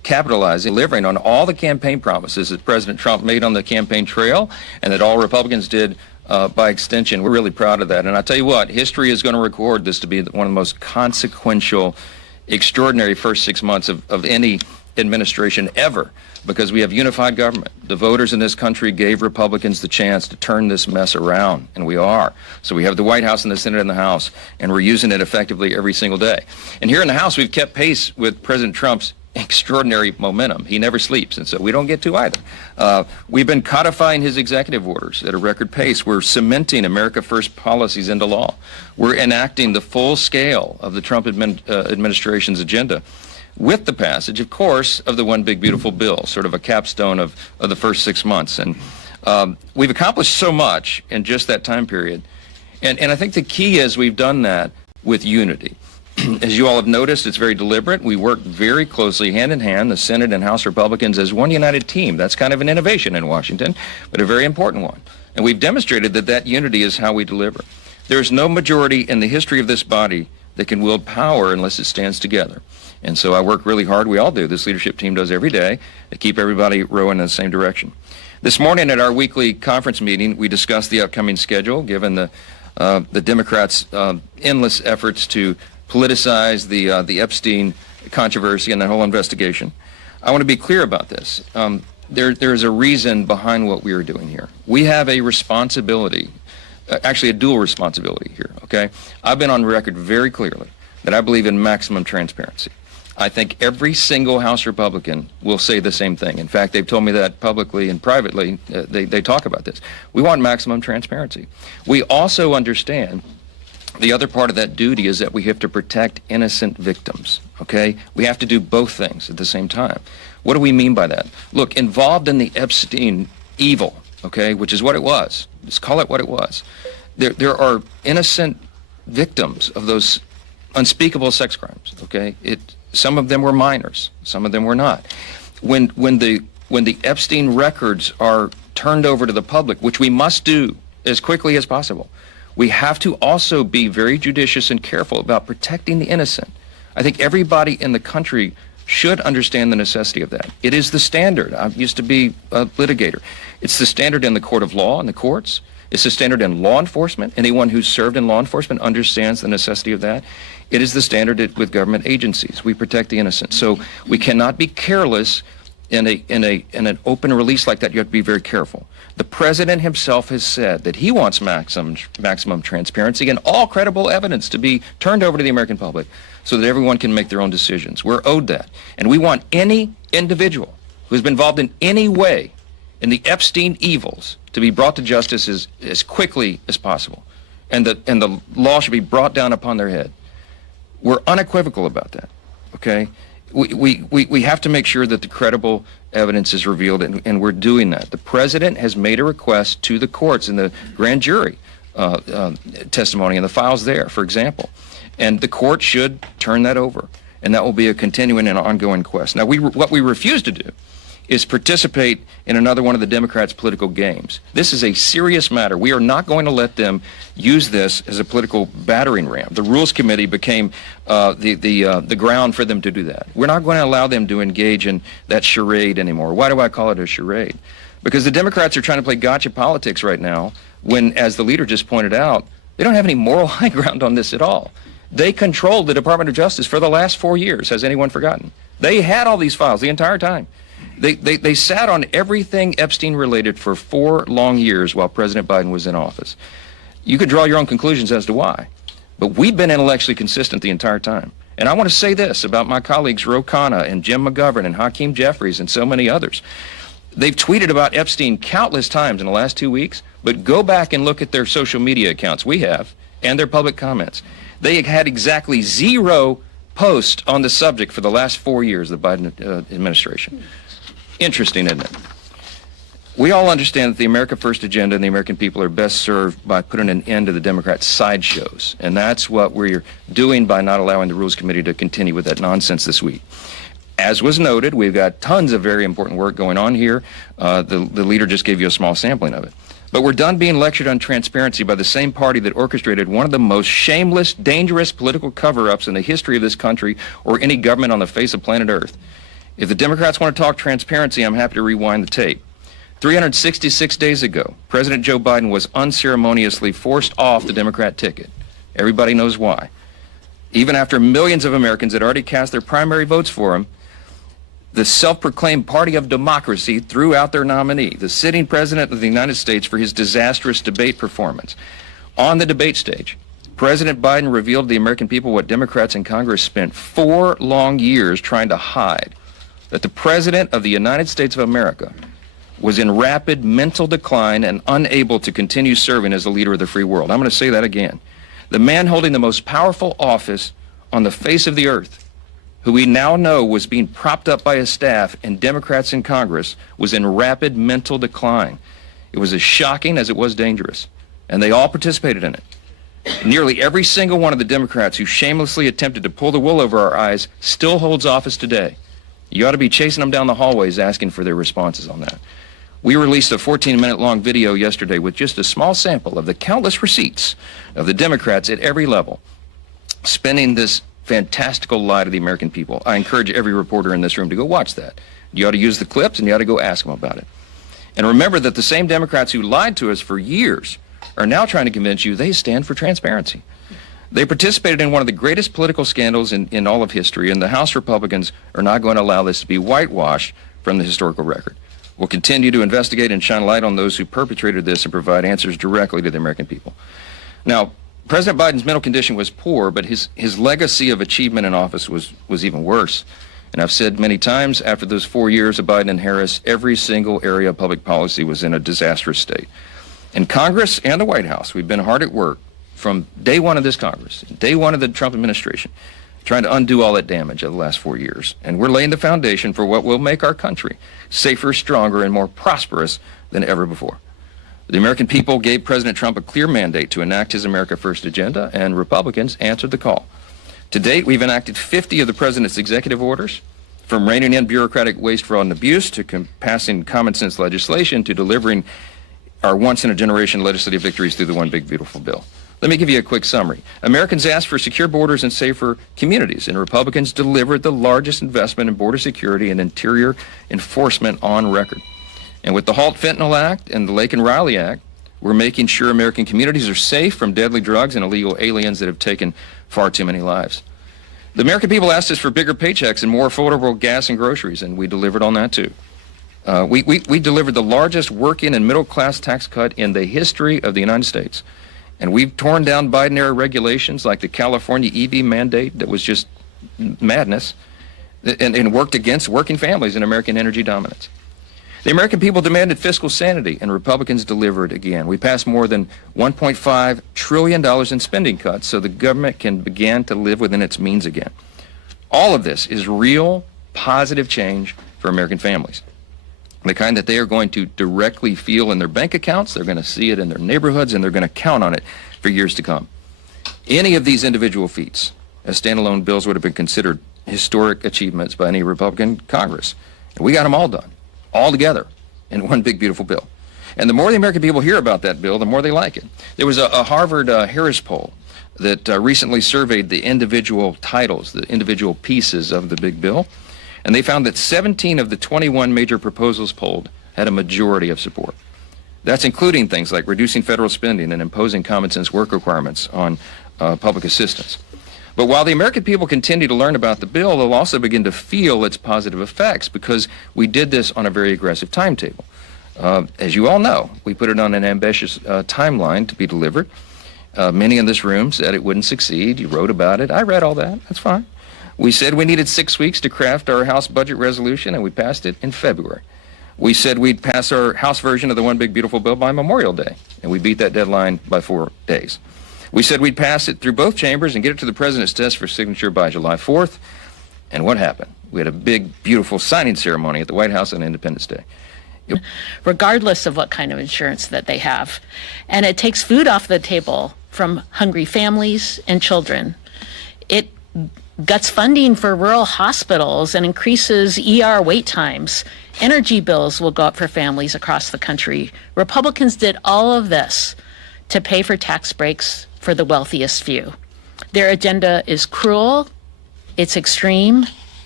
capitalizing, delivering on all the campaign promises that President Trump made on the campaign trail and that all Republicans did by extension. We're really proud of that. And I tell you what, history is going to record this to be one of the most consequential, extraordinary first 6 months of any administration ever, because we have unified government. The voters in this country gave Republicans the chance to turn this mess around, and we are. So we have the White House and the Senate and the House, and we're using it effectively every single day. And here in the House, we've kept pace with President Trump's extraordinary momentum. He never sleeps, and so we don't get to either. We've been codifying his executive orders at a record pace. We're cementing America First policies into law. We're enacting the full scale of the Trump administration's agenda, with the passage, of course, of the One Big Beautiful Bill, sort of a capstone of the first 6 months. And we've accomplished so much in just that time period. And I think the key is we've done that with unity. As you all have noticed, it's very deliberate. We work very closely, hand in hand, the Senate and House Republicans as one united team. That's kind of an innovation in Washington, but a very important one. And we've demonstrated that that unity is how we deliver. There's no majority in the history of this body that can wield power unless it stands together. And so I work really hard, we all do, this leadership team does every day, to keep everybody rowing in the same direction. This morning at our weekly conference meeting, we discussed the upcoming schedule, given the Democrats' endless efforts to politicize the Epstein controversy and the whole investigation. I want to be clear about this. There's a reason behind what we are doing here. We have a responsibility, actually a dual responsibility here, okay? I've been on record very clearly that I believe in maximum transparency. I think every single House Republican will say the same thing. In fact, they've told me that publicly and privately. They talk about this. We want maximum transparency. We also understand the other part of that duty is that we have to protect innocent victims, okay? We have to do both things at the same time. What do we mean by that? Look, involved in the Epstein evil, okay, which is what it was. Let's call it what it was. There are innocent victims of those unspeakable sex crimes, okay? Some of them were minors, some of them were not. When the Epstein records are turned over to the public, which we must do as quickly as possible, we have to also be very judicious and careful about protecting the innocent. I think everybody in the country should understand the necessity of that. It is the standard. I used to be a litigator. It's the standard in the court of law and the courts. It's the standard in law enforcement. Anyone who's served in law enforcement understands the necessity of that. It is the standard with government agencies. We protect the innocent. So we cannot be careless in an open release like that. You have to be very careful. The president himself has said that he wants maximum transparency and all credible evidence to be turned over to the American public so that everyone can make their own decisions. We're owed that. And we want any individual who has been involved in any way in the Epstein evils to be brought to justice as quickly as possible. And the law should be brought down upon their head. We're unequivocal about that, okay? We have to make sure that the credible evidence is revealed, and we're doing that. The president has made a request to the courts in the grand jury testimony and the files there, for example. And the court should turn that over, and that will be a continuing and ongoing quest. Now, what we refuse to do is participate in another one of the Democrats' political games. This is a serious matter. We are not going to let them use this as a political battering ram. The Rules Committee became the ground for them to do that. We're not going to allow them to engage in that charade anymore. Why do I call it a charade? Because the Democrats are trying to play gotcha politics right now when, as the leader just pointed out, they don't have any moral high ground on this at all. They controlled the Department of Justice for the last 4 years. Has anyone forgotten? They had all these files the entire time. They sat on everything Epstein-related for 4 long years while President Biden was in office. You could draw your own conclusions as to why, but we've been intellectually consistent the entire time. And I want to say this about my colleagues Ro Khanna and Jim McGovern and Hakeem Jeffries and so many others. They've tweeted about Epstein countless times in the last 2 weeks, but go back and look at their social media accounts, we have, and their public comments. They had exactly 0 posts on the subject for the last 4 years of the Biden administration. Interesting, isn't it? We all understand that the America First agenda and the American people are best served by putting an end to the Democrats' sideshows. And that's what we're doing by not allowing the Rules Committee to continue with that nonsense this week. As was noted, we've got tons of very important work going on here. The leader just gave you a small sampling of it. But we're done being lectured on transparency by the same party that orchestrated one of the most shameless, dangerous political cover-ups in the history of this country or any government on the face of planet Earth. If the Democrats want to talk transparency, I'm happy to rewind the tape. 366 days ago, President Joe Biden was unceremoniously forced off the Democrat ticket. Everybody knows why. Even after millions of Americans had already cast their primary votes for him, the self-proclaimed party of democracy threw out their nominee, the sitting president of the United States, for his disastrous debate performance. On the debate stage, President Biden revealed to the American people what Democrats in Congress spent 4 long years trying to hide, that the President of the United States of America was in rapid mental decline and unable to continue serving as the leader of the free world. I'm going to say that again. The man holding the most powerful office on the face of the earth, who we now know was being propped up by his staff and Democrats in Congress, was in rapid mental decline. It was as shocking as it was dangerous, and they all participated in it. Nearly every single one of the Democrats who shamelessly attempted to pull the wool over our eyes still holds office today. You ought to be chasing them down the hallways asking for their responses on that. We released a 14-minute long video yesterday with just a small sample of the countless receipts of the Democrats at every level spinning this fantastical lie to the American people. I encourage every reporter in this room to go watch that. You ought to use the clips and you ought to go ask them about it. And remember that the same Democrats who lied to us for years are now trying to convince you they stand for transparency. They participated in one of the greatest political scandals in all of history, and the House Republicans are not going to allow this to be whitewashed from the historical record. We'll continue to investigate and shine light on those who perpetrated this and provide answers directly to the American people. Now, President Biden's mental condition was poor, but his legacy of achievement in office was even worse. And I've said many times, after those 4 years of Biden and Harris, every single area of public policy was in a disastrous state. In Congress and the White House, we've been hard at work from day one of this Congress, day one of the Trump administration, trying to undo all that damage of the last 4 years. And we're laying the foundation for what will make our country safer, stronger, and more prosperous than ever before. The American people gave President Trump a clear mandate to enact his America First agenda, and Republicans answered the call. To date, we've enacted 50 of the president's executive orders, from reining in bureaucratic waste, fraud, and abuse, to passing common sense legislation, to delivering our once-in-a-generation legislative victories through the One Big Beautiful Bill. Let me give you a quick summary. Americans asked for secure borders and safer communities, and Republicans delivered the largest investment in border security and interior enforcement on record. And with the Halt Fentanyl Act and the Lake and Riley Act, we're making sure American communities are safe from deadly drugs and illegal aliens that have taken far too many lives. The American people asked us for bigger paychecks and more affordable gas and groceries, and we delivered on that too. We delivered the largest working and middle-class tax cut in the history of the United States. And we've torn down Biden-era regulations like the California EV mandate that was just madness, and worked against working families and American energy dominance. The American people demanded fiscal sanity, and Republicans delivered again. We passed more than $1.5 trillion in spending cuts so the government can begin to live within its means again. All of this is real, positive change for American families. The kind that they are going to directly feel in their bank accounts, they're going to see it in their neighborhoods, and they're going to count on it for years to come. Any of these individual feats as standalone bills would have been considered historic achievements by any Republican Congress. And we got them all done, all together, in one big, beautiful bill. And the more the American people hear about that bill, the more they like it. There was a Harvard Harris poll that recently surveyed the individual titles, the individual pieces of the big bill. And they found that 17 of the 21 major proposals polled had a majority of support. That's including things like reducing federal spending and imposing common sense work requirements on public assistance. But while the American people continue to learn about the bill, they'll also begin to feel its positive effects, because we did this on a very aggressive timetable. As you all know, we put it on an ambitious timeline to be delivered. Many in this room said it wouldn't succeed. You wrote about it. I read all that. That's fine. We said we needed 6 weeks to craft our House budget resolution, and we passed it in February. We said we'd pass our House version of the One Big Beautiful Bill by Memorial Day, and we beat that deadline by 4 days. We said we'd pass it through both chambers and get it to the President's desk for signature by July 4th. And what happened? We had a big, beautiful signing ceremony at the White House on Independence Day. Regardless of what kind of insurance that they have. And it takes food off the table from hungry families and children. It cuts funding for rural hospitals and increases ER wait times. Energy bills will go up for families across the country. Republicans did all of this to pay for tax breaks for the wealthiest few. Their agenda is cruel, it's extreme,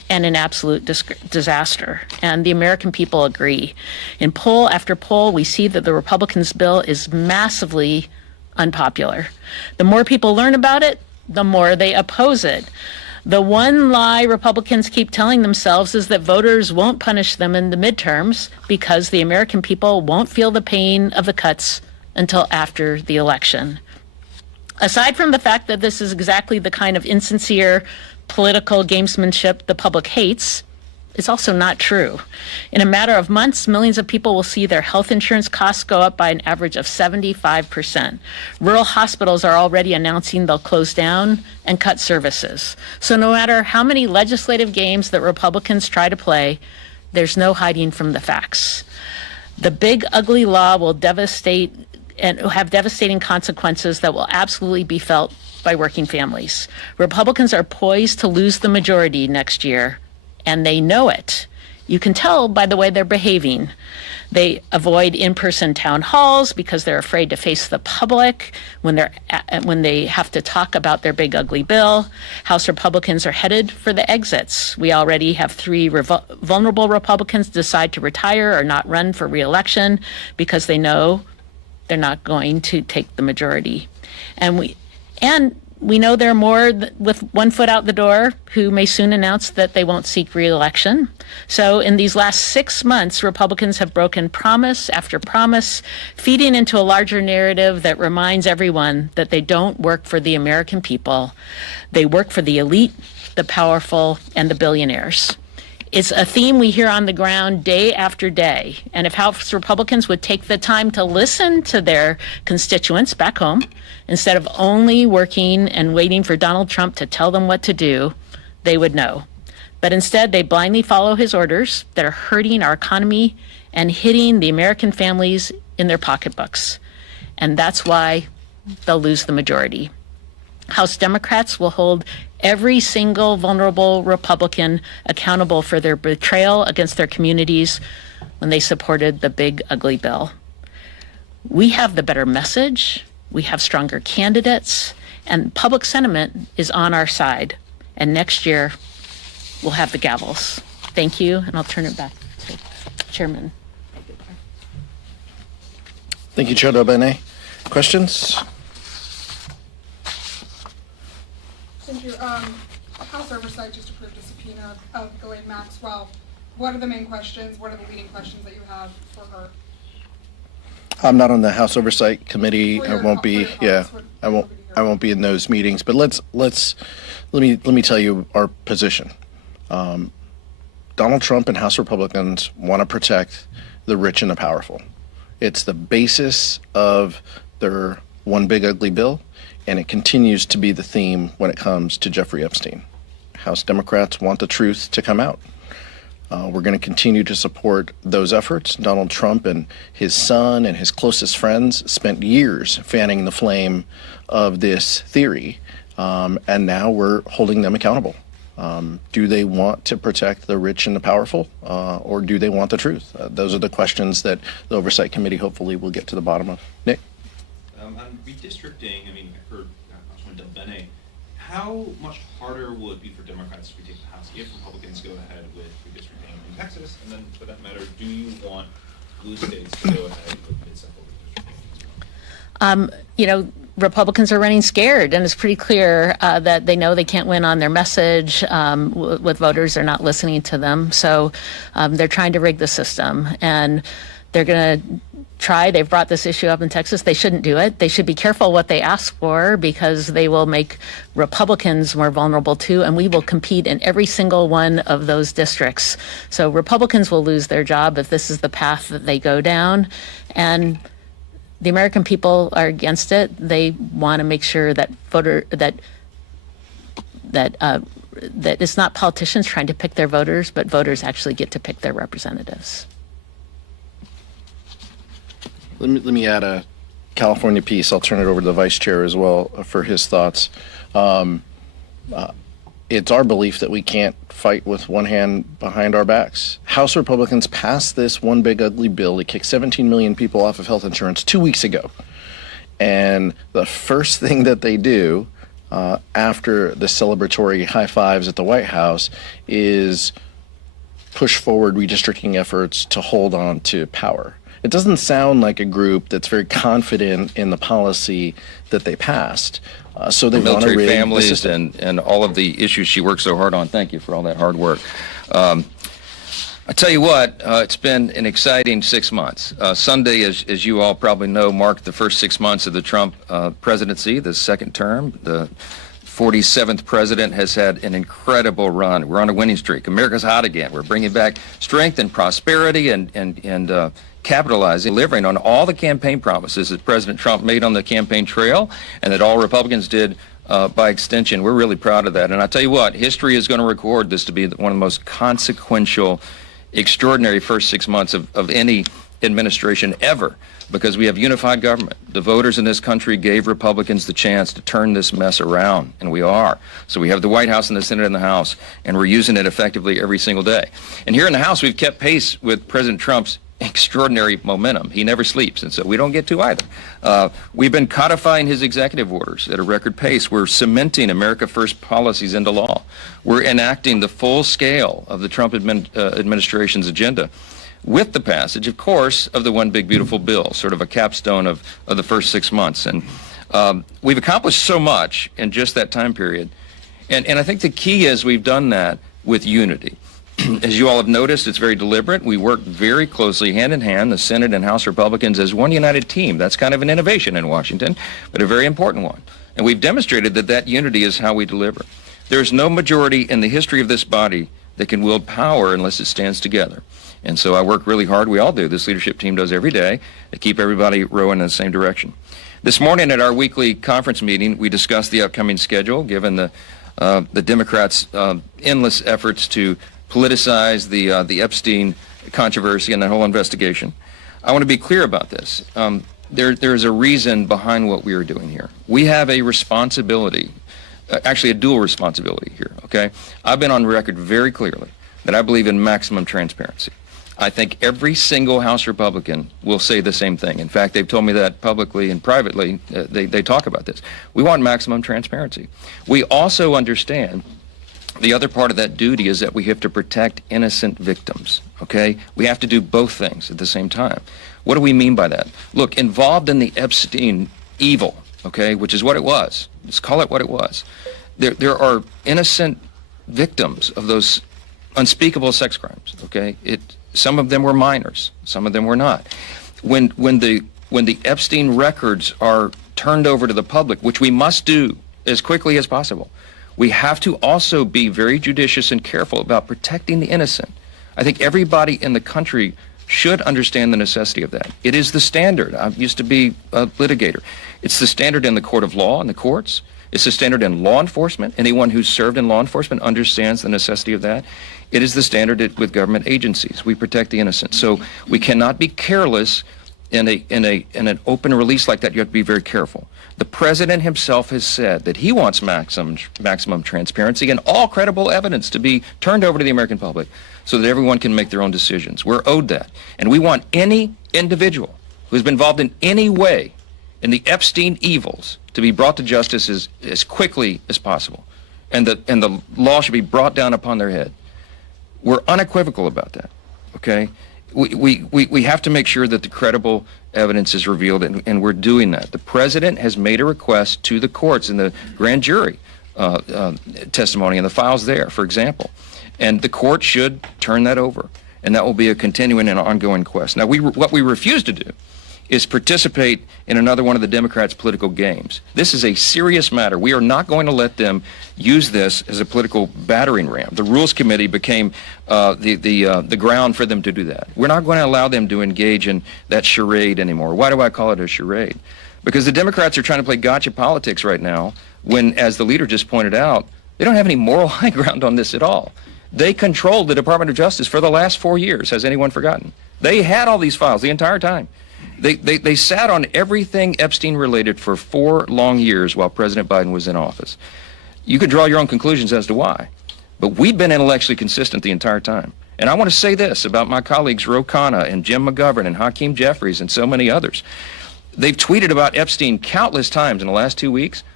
and an absolute disaster. And the American people agree. In poll after poll, we see that the Republicans' bill is massively unpopular. The more people learn about it, the more they oppose it. The one lie Republicans keep telling themselves is that voters won't punish them in the midterms because the American people won't feel the pain of the cuts until after the election. Aside from the fact that this is exactly the kind of insincere political gamesmanship the public hates, it's also not true. In a matter of months, millions of people will see their health insurance costs go up by an average of 75%. Rural hospitals are already announcing they'll close down and cut services. So no matter how many legislative games that Republicans try to play, there's no hiding from the facts. The big ugly law will devastate and have devastating consequences that will absolutely be felt by working families. Republicans are poised to lose the majority next year, and they know it. You can tell by the way they're behaving. They avoid in-person town halls because they're afraid to face the public when they have to talk about their big ugly bill. House Republicans are headed for the exits. We already have 3 vulnerable Republicans decide to retire or not run for re-election because they know they're not going to take the majority. And we know there are more with one foot out the door who may soon announce that they won't seek re-election. So in these last 6 months, Republicans have broken promise after promise, feeding into a larger narrative that reminds everyone that they don't work for the American people. They work for the elite, the powerful, and the billionaires. It's a theme we hear on the ground day after day. And if House Republicans would take the time to listen to their constituents back home, instead of only working and waiting for Donald Trump to tell them what to do, they would know. But instead, they blindly follow his orders that are hurting our economy and hitting the American families in their pocketbooks. And that's why they'll lose the majority. House Democrats will hold every single vulnerable Republican accountable for their betrayal against their communities when they supported the big ugly bill. We have the better message, we have stronger candidates, and public sentiment is on our side. And next year, we'll have the gavels. Thank you, and I'll turn it back to Chairman. Thank you, Chair Delbene. Questions? Thank you. House Oversight just approved a subpoena of Ghislaine Maxwell. What are the main questions? What are the leading questions that you have for her? I'm not on the House Oversight Committee. I won't be. Yeah, I won't be in those meetings. But let me tell you our position. Donald Trump and House Republicans want to protect the rich and the powerful. It's the basis of their one big ugly bill, and it continues to be the theme when it comes to Jeffrey Epstein. House Democrats want the truth to come out. We're going to continue to support those efforts. Donald Trump and his son and his closest friends spent years fanning the flame of this theory, and now we're holding them accountable. Do they want to protect the rich and the powerful, or do they want the truth? Those are the questions that the Oversight Committee hopefully will get to the bottom of. Nick? On redistricting, I mean, I heard Congressman Delbene, how much harder will it be for Democrats to retake the House if Republicans go ahead with redistricting in Texas? And then, for that matter, do you want blue states to go ahead with mid-cycle redistricting? Republicans are running scared, and it's pretty clear that they know they can't win on their message with voters. They're not listening to them. So they're trying to rig the system, and they're going to try. They've brought this issue up in Texas. They shouldn't do it. They should be careful what they ask for, because they will make Republicans more vulnerable too, and we will compete in every single one of those districts. So Republicans will lose their job if this is the path that they go down, and the American people are against it. They want to make sure that that it's not politicians trying to pick their voters, but voters actually get to pick their representatives. Let me add a California piece. I'll turn it over to the Vice Chair as well for his thoughts. It's our belief that we can't fight with one hand behind our backs. House Republicans passed this one big ugly bill to kick 17 million people off of health insurance 2 weeks ago. And the first thing that they do after the celebratory high fives at the White House is push forward redistricting efforts to hold on to power. It doesn't sound like a group that's very confident in the policy that they passed. So they want to military rig the families system. and all of the issues she worked so hard on. Thank you for all that hard work. I tell you what, it's been an exciting 6 months. Sunday, as you all probably know, marked the first 6 months of the Trump presidency, the second term. The 47th president has had an incredible run. We're on a winning streak. America's hot again. We're bringing back strength and prosperity and capitalizing, delivering on all the campaign promises that President Trump made on the campaign trail and that all Republicans did by extension. We're really proud of that. And I tell you what, history is going to record this to be one of the most consequential, extraordinary first 6 months of any administration ever, because we have unified government. The voters in this country gave Republicans the chance to turn this mess around, and we are. So we have the White House and the Senate and the House, and we're using it effectively every single day. And here in the House, we've kept pace with President Trump's extraordinary momentum. He never sleeps, and so we don't get to either. We've been codifying his executive orders at a record pace. We're cementing America First policies into law. We're enacting the full scale of the Trump administration's agenda, with the passage, of course, of the One Big Beautiful Bill, sort of a capstone of the first 6 months. And we've accomplished so much in just that time period. And I think the key is we've done that with unity. As you all have noticed, it's very deliberate. We work very closely, hand in hand, the Senate and House Republicans as one united team. That's kind of an innovation in Washington, but a very important one. And we've demonstrated that that unity is how we deliver. There's no majority in the history of this body that can wield power unless it stands together. And so I work really hard. We all do. This leadership team does every day to keep everybody rowing in the same direction. This morning at our weekly conference meeting, we discussed the upcoming schedule, given the Democrats' endless efforts to politicize the Epstein controversy and that whole investigation. I want to be clear about this. There's a reason behind what we are doing here. We have a responsibility, actually a dual responsibility here, okay? I've been on record very clearly that I believe in maximum transparency. I think every single House Republican will say the same thing. In fact, they've told me that publicly and privately. They talk about this. We want maximum transparency. We also understand the other part of that duty is that we have to protect innocent victims, okay? We have to do both things at the same time. What do we mean by that? Look, involved in the Epstein evil, okay, which is what it was. Let's call it what it was. There are innocent victims of those unspeakable sex crimes, okay? Some of them were minors, some of them were not. When the Epstein records are turned over to the public, which we must do as quickly as possible, we have to also be very judicious and careful about protecting the innocent. I think everybody in the country should understand the necessity of that. It is the standard. I used to be a litigator. It's the standard in the court of law and the courts. It's the standard in law enforcement. Anyone who's served in law enforcement understands the necessity of that. It is the standard with government agencies. We protect the innocent. So we cannot be careless in an open release like that. You have to be very careful. The president himself has said that he wants maximum transparency and all credible evidence to be turned over to the American public so that everyone can make their own decisions. We're owed that. And we want any individual who's been involved in any way in the Epstein evils to be brought to justice as quickly as possible. And the law should be brought down upon their head. We're unequivocal about that, okay? We have to make sure that the credible evidence is revealed, and we're doing that. The president has made a request to the courts in the grand jury testimony and the files there, for example. And the court should turn that over, and that will be a continuing and ongoing quest. Now, what we refuse to do is participate in another one of the Democrats' political games. This is a serious matter. We are not going to let them use this as a political battering ram. The Rules Committee became the ground for them to do that. We're not going to allow them to engage in that charade anymore. Why do I call it a charade? Because the Democrats are trying to play gotcha politics right now when, as the leader just pointed out, they don't have any moral high ground on this at all. They controlled the Department of Justice for the last 4 years. Has anyone forgotten? They had all these files the entire time. They sat on everything Epstein-related for 4 long years while President Biden was in office. You can draw your own conclusions as to why, but we've been intellectually consistent the entire time. And I want to say this about my colleagues Ro Khanna and Jim McGovern and Hakeem Jeffries and so many others. They've tweeted about Epstein countless times in the last 2 weeks.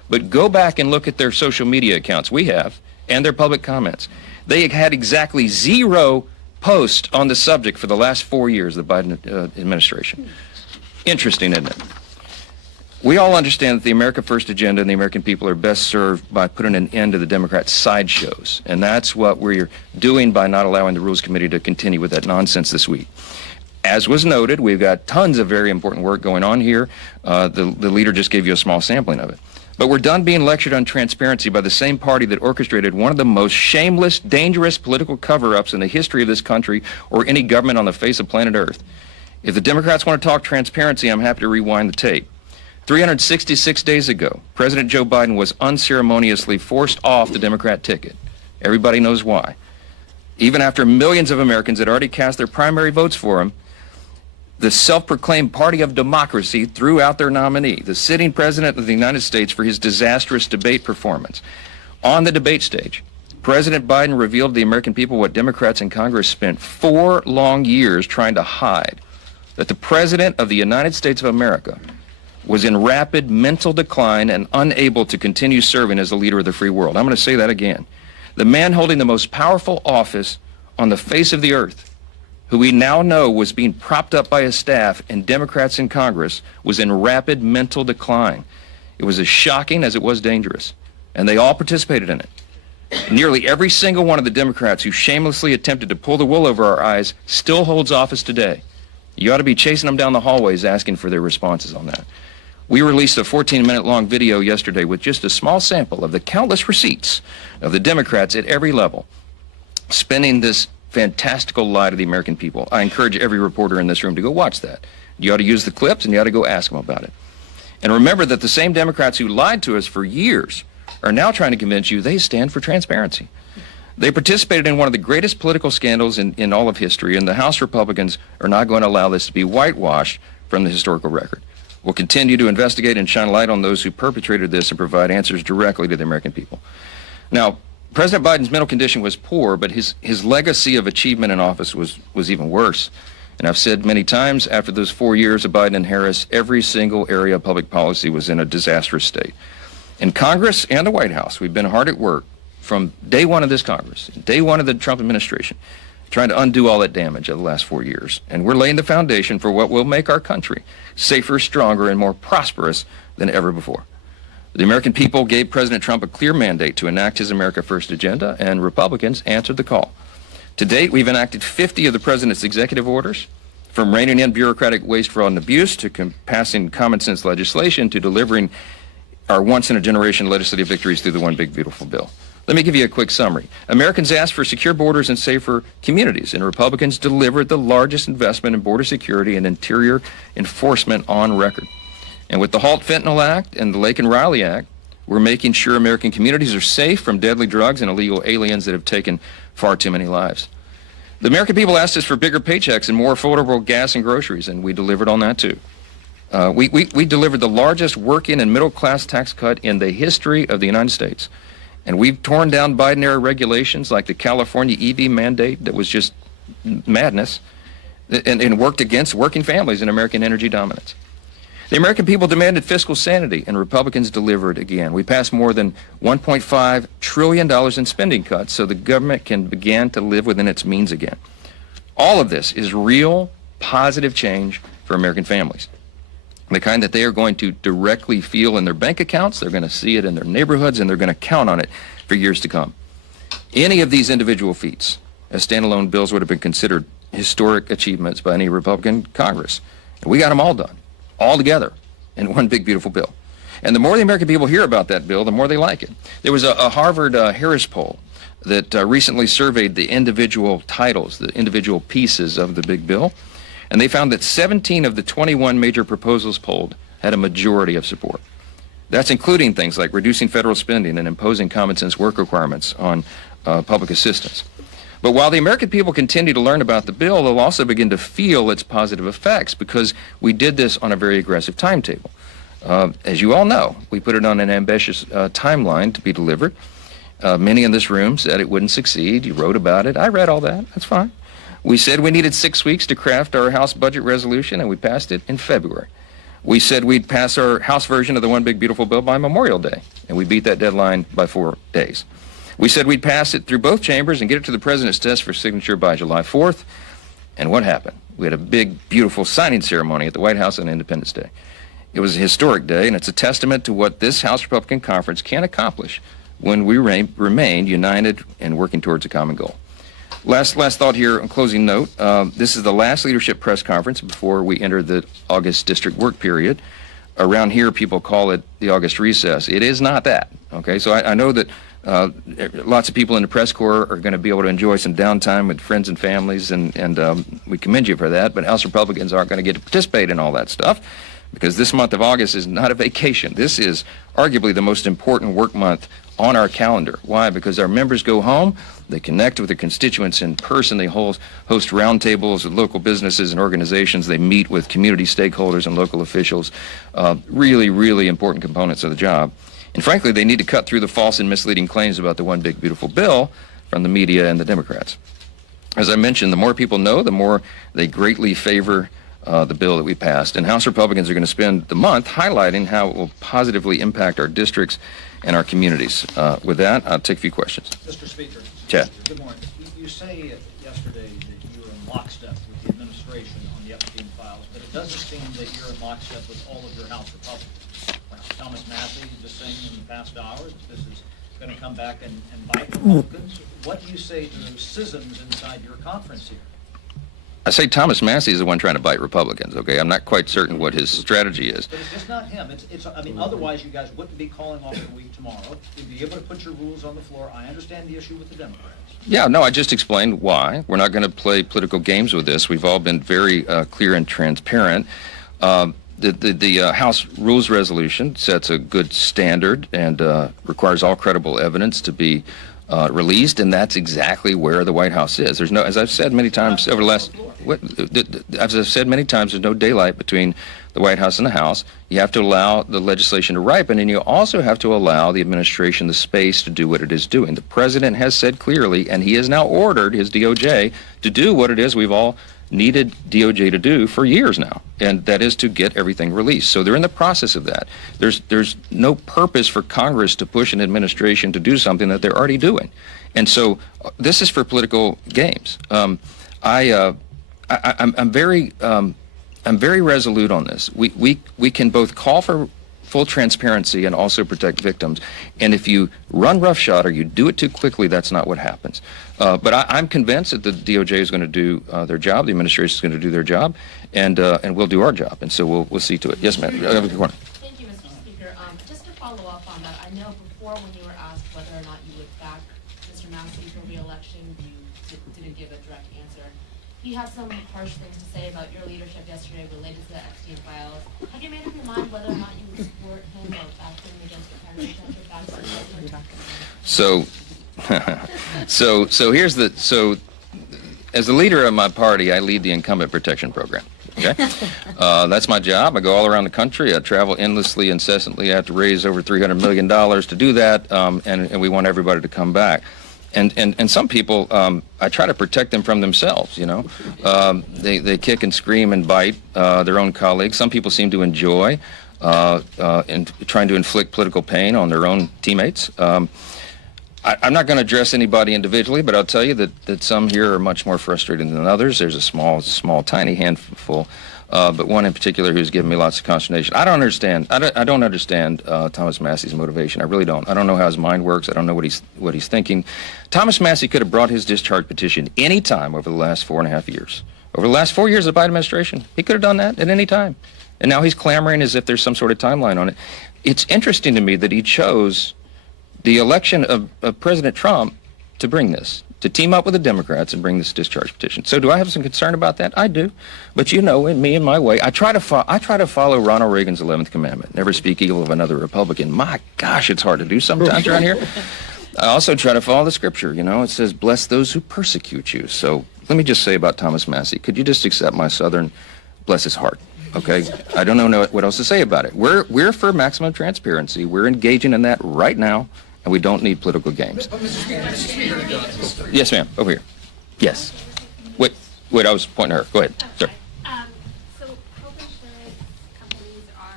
But go back and look at their social media accounts. We have, and their public comments. They had exactly 0 posts on the subject for the last 4 years of the Biden administration. Interesting, isn't it? We all understand that the America First agenda and the American people are best served by putting an end to the Democrats' sideshows. And that's what we're doing by not allowing the Rules Committee to continue with that nonsense this week. As was noted, we've got tons of very important work going on here. The leader just gave you a small sampling of it. But we're done being lectured on transparency by the same party that orchestrated one of the most shameless, dangerous political cover-ups in the history of this country or any government on the face of planet Earth. If the Democrats want to talk transparency, I'm happy to rewind the tape. 366 days ago, President Joe Biden was unceremoniously forced off the Democrat ticket. Everybody knows why. Even after millions of Americans had already cast their primary votes for him, the self-proclaimed party of democracy threw out their nominee, the sitting president of the United States, for his disastrous debate performance. On the debate stage, President Biden revealed to the American people what Democrats in Congress spent 4 long years trying to hide, that the President of the United States of America was in rapid mental decline and unable to continue serving as the leader of the free world. I'm going to say that again. The man holding the most powerful office on the face of the earth, who we now know was being propped up by his staff and Democrats in Congress, was in rapid mental decline. It was as shocking as it was dangerous, and they all participated in it. Nearly every single one of the Democrats who shamelessly attempted to pull the wool over our eyes still holds office today. You ought to be chasing them down the hallways asking for their responses on that. We released a 14-minute long video yesterday with just a small sample of the countless receipts of the Democrats at every level spinning this fantastical lie to the American people. I encourage every reporter in this room to go watch that. You ought to use the clips and you ought to go ask them about it. And remember that the same Democrats who lied to us for years are now trying to convince you they stand for transparency. They participated in one of the greatest political scandals in all of history, and the House Republicans are not going to allow this to be whitewashed from the historical record. We'll continue to investigate and shine light on those who perpetrated this and provide answers directly to the American people. Now, President Biden's mental condition was poor, but his legacy of achievement in office was even worse. And I've said many times, after those 4 years of Biden and Harris, every single area of public policy was in a disastrous state. In Congress and the White House, we've been hard at work from day one of this Congress, day one of the Trump administration, trying to undo all that damage of the last 4 years. And we're laying the foundation for what will make our country safer, stronger, and more prosperous than ever before. The American people gave President Trump a clear mandate to enact his America First agenda, and Republicans answered the call. To date, we've enacted 50 of the president's executive orders, from reining in bureaucratic waste, fraud, and abuse, to passing common sense legislation, to delivering our once-in-a-generation legislative victories through the One Big Beautiful Bill. Let me give you a quick summary. Americans asked for secure borders and safer communities, and Republicans delivered the largest investment in border security and interior enforcement on record. And with the Halt Fentanyl Act and the Lake and Riley Act, we're making sure American communities are safe from deadly drugs and illegal aliens that have taken far too many lives. The American people asked us for bigger paychecks and more affordable gas and groceries, and we delivered on that too. We delivered the largest working and middle-class tax cut in the history of the United States. And we've torn down Biden-era regulations like the California EV mandate that was just madness, and worked against working families and American energy dominance. The American people demanded fiscal sanity, and Republicans delivered again. We passed more than $1.5 trillion in spending cuts so the government can begin to live within its means again. All of this is real, positive change for American families. The kind that they are going to directly feel in their bank accounts, they're going to see it in their neighborhoods, and they're going to count on it for years to come. Any of these individual feats as standalone bills would have been considered historic achievements by any Republican Congress. And we got them all done, all together, in one big beautiful bill. And the more the American people hear about that bill, the more they like it. There was a Harvard Harris poll that recently surveyed the individual titles, the individual pieces of the big bill. And they found that 17 of the 21 major proposals polled had a majority of support. That's including things like reducing federal spending and imposing common sense work requirements on public assistance. But while the American people continue to learn about the bill, they'll also begin to feel its positive effects because we did this on a very aggressive timetable. As you all know, we put it on an ambitious timeline to be delivered. Many in this room said it wouldn't succeed. You wrote about it. I read all that. That's fine. We said we needed 6 weeks to craft our House budget resolution, and we passed it in February. We said we'd pass our House version of the One Big Beautiful Bill by Memorial Day, and we beat that deadline by 4 days. We said we'd pass it through both chambers and get it to the president's desk for signature by July 4th. And what happened? We had a big, beautiful signing ceremony at the White House on Independence Day. It was a historic day, and it's a testament to what this House Republican Conference can accomplish when we remain united and working towards a common goal. Last thought here, on closing note, this is the last leadership press conference before we enter the August district work period. Around here, people call it the August recess. It is not that, okay? So I know that lots of people in the press corps are going to be able to enjoy some downtime with friends and families, and we commend you for that, but House Republicans aren't going to get to participate in all that stuff because this month of August is not a vacation. This is arguably the most important work month on our calendar. Why? Because our members go home, they connect with their constituents in person, they host roundtables with local businesses and organizations, they meet with community stakeholders and local officials, really, really important components of the job. And frankly, they need to cut through the false and misleading claims about the One Big Beautiful Bill from the media and the Democrats. As I mentioned, the more people know, the more they greatly favor the bill that we passed. And House Republicans are going to spend the month highlighting how it will positively impact our districts and our communities. With that, I'll take a few questions. Mr. Speaker. Chad. Good morning. You say yesterday that you were in lockstep with the administration on the Epstein files, but it doesn't seem that you're in lockstep with all of your House Republicans. Thomas Massie just saying in the past hour that this is going to come back and bite Republicans. What do you say to those schisms inside your conference here? I say Thomas Massie is the one trying to bite Republicans, okay? I'm not quite certain what his strategy is. But it's just not him. I mean, otherwise you guys wouldn't be calling off the week tomorrow. You'd be able to put your rules on the floor. I understand the issue with the Democrats. Yeah, no, I just explained why. We're not going to play political games with this. We've all been very clear and transparent. The House Rules Resolution sets a good standard and requires all credible evidence to be released, and that's exactly where the White House is. There's no, as I've said many times over the last, as I've said many times, there's no daylight between the White House and the House. You have to allow the legislation to ripen, and you also have to allow the administration the space to do what it is doing. The president has said clearly, and he has now ordered his DOJ to do what it is we've all needed DOJ to do for years now, and that is to get everything released. So they're in the process of that. There's no purpose for Congress to push an administration to do something that they're already doing. And so this is for political games. I'm very resolute on this. We can both call for full transparency and also protect victims. And if you run roughshod or you do it too quickly, that's not what happens. But I'm convinced that the DOJ is going to do their job, the administration is going to do their job, and we'll do our job. And so we'll see to it. Yes, ma'am. Good morning. Thank you, Mr. Speaker. Just to follow up on that, I know before when you were asked whether or not you would back Mr. Massie for re-election, you didn't give a direct answer. He had some harsh things to say about your leadership yesterday related to the Epstein files. Have you made up your mind whether or not you would support him or back him against the primary or back him? So here's the as the leader of my party, I lead the incumbent protection program. Okay, that's my job. I go all around the country. I travel endlessly, incessantly. I have to raise over $300 million to do that, and we want everybody to come back. And some people, I try to protect them from themselves, you know. They kick and scream and bite their own colleagues. Some people seem to enjoy in trying to inflict political pain on their own teammates. I'm not going to address anybody individually, but I'll tell you that some here are much more frustrated than others. There's a small, tiny handful, but one in particular who's given me lots of consternation. I don't understand Thomas Massie's motivation. I really don't. I don't know how his mind works. I don't know what he's thinking. Thomas Massie could have brought his discharge petition any time over the last 4.5 years. Over the last 4 years of the Biden administration, he could have done that at any time. And now he's clamoring as if there's some sort of timeline on it. It's interesting to me that he chose the election of President Trump to bring this, to team up with the Democrats and bring this discharge petition. So do I have some concern about that? I do. But you know, in me and my way, I try to follow Ronald Reagan's 11th commandment, never speak evil of another Republican. My gosh, it's hard to do sometimes around here. I also try to follow the scripture. You know, it says, bless those who persecute you. So let me just say about Thomas Massie, could you just accept my Southern bless his heart? Okay, I don't know what else to say about it. We're for maximum transparency. We're engaging in that right now, and we don't need political games. Yes, ma'am. Over here. Yes. Wait. I was pointing to her. Go ahead, sir. So health insurance companies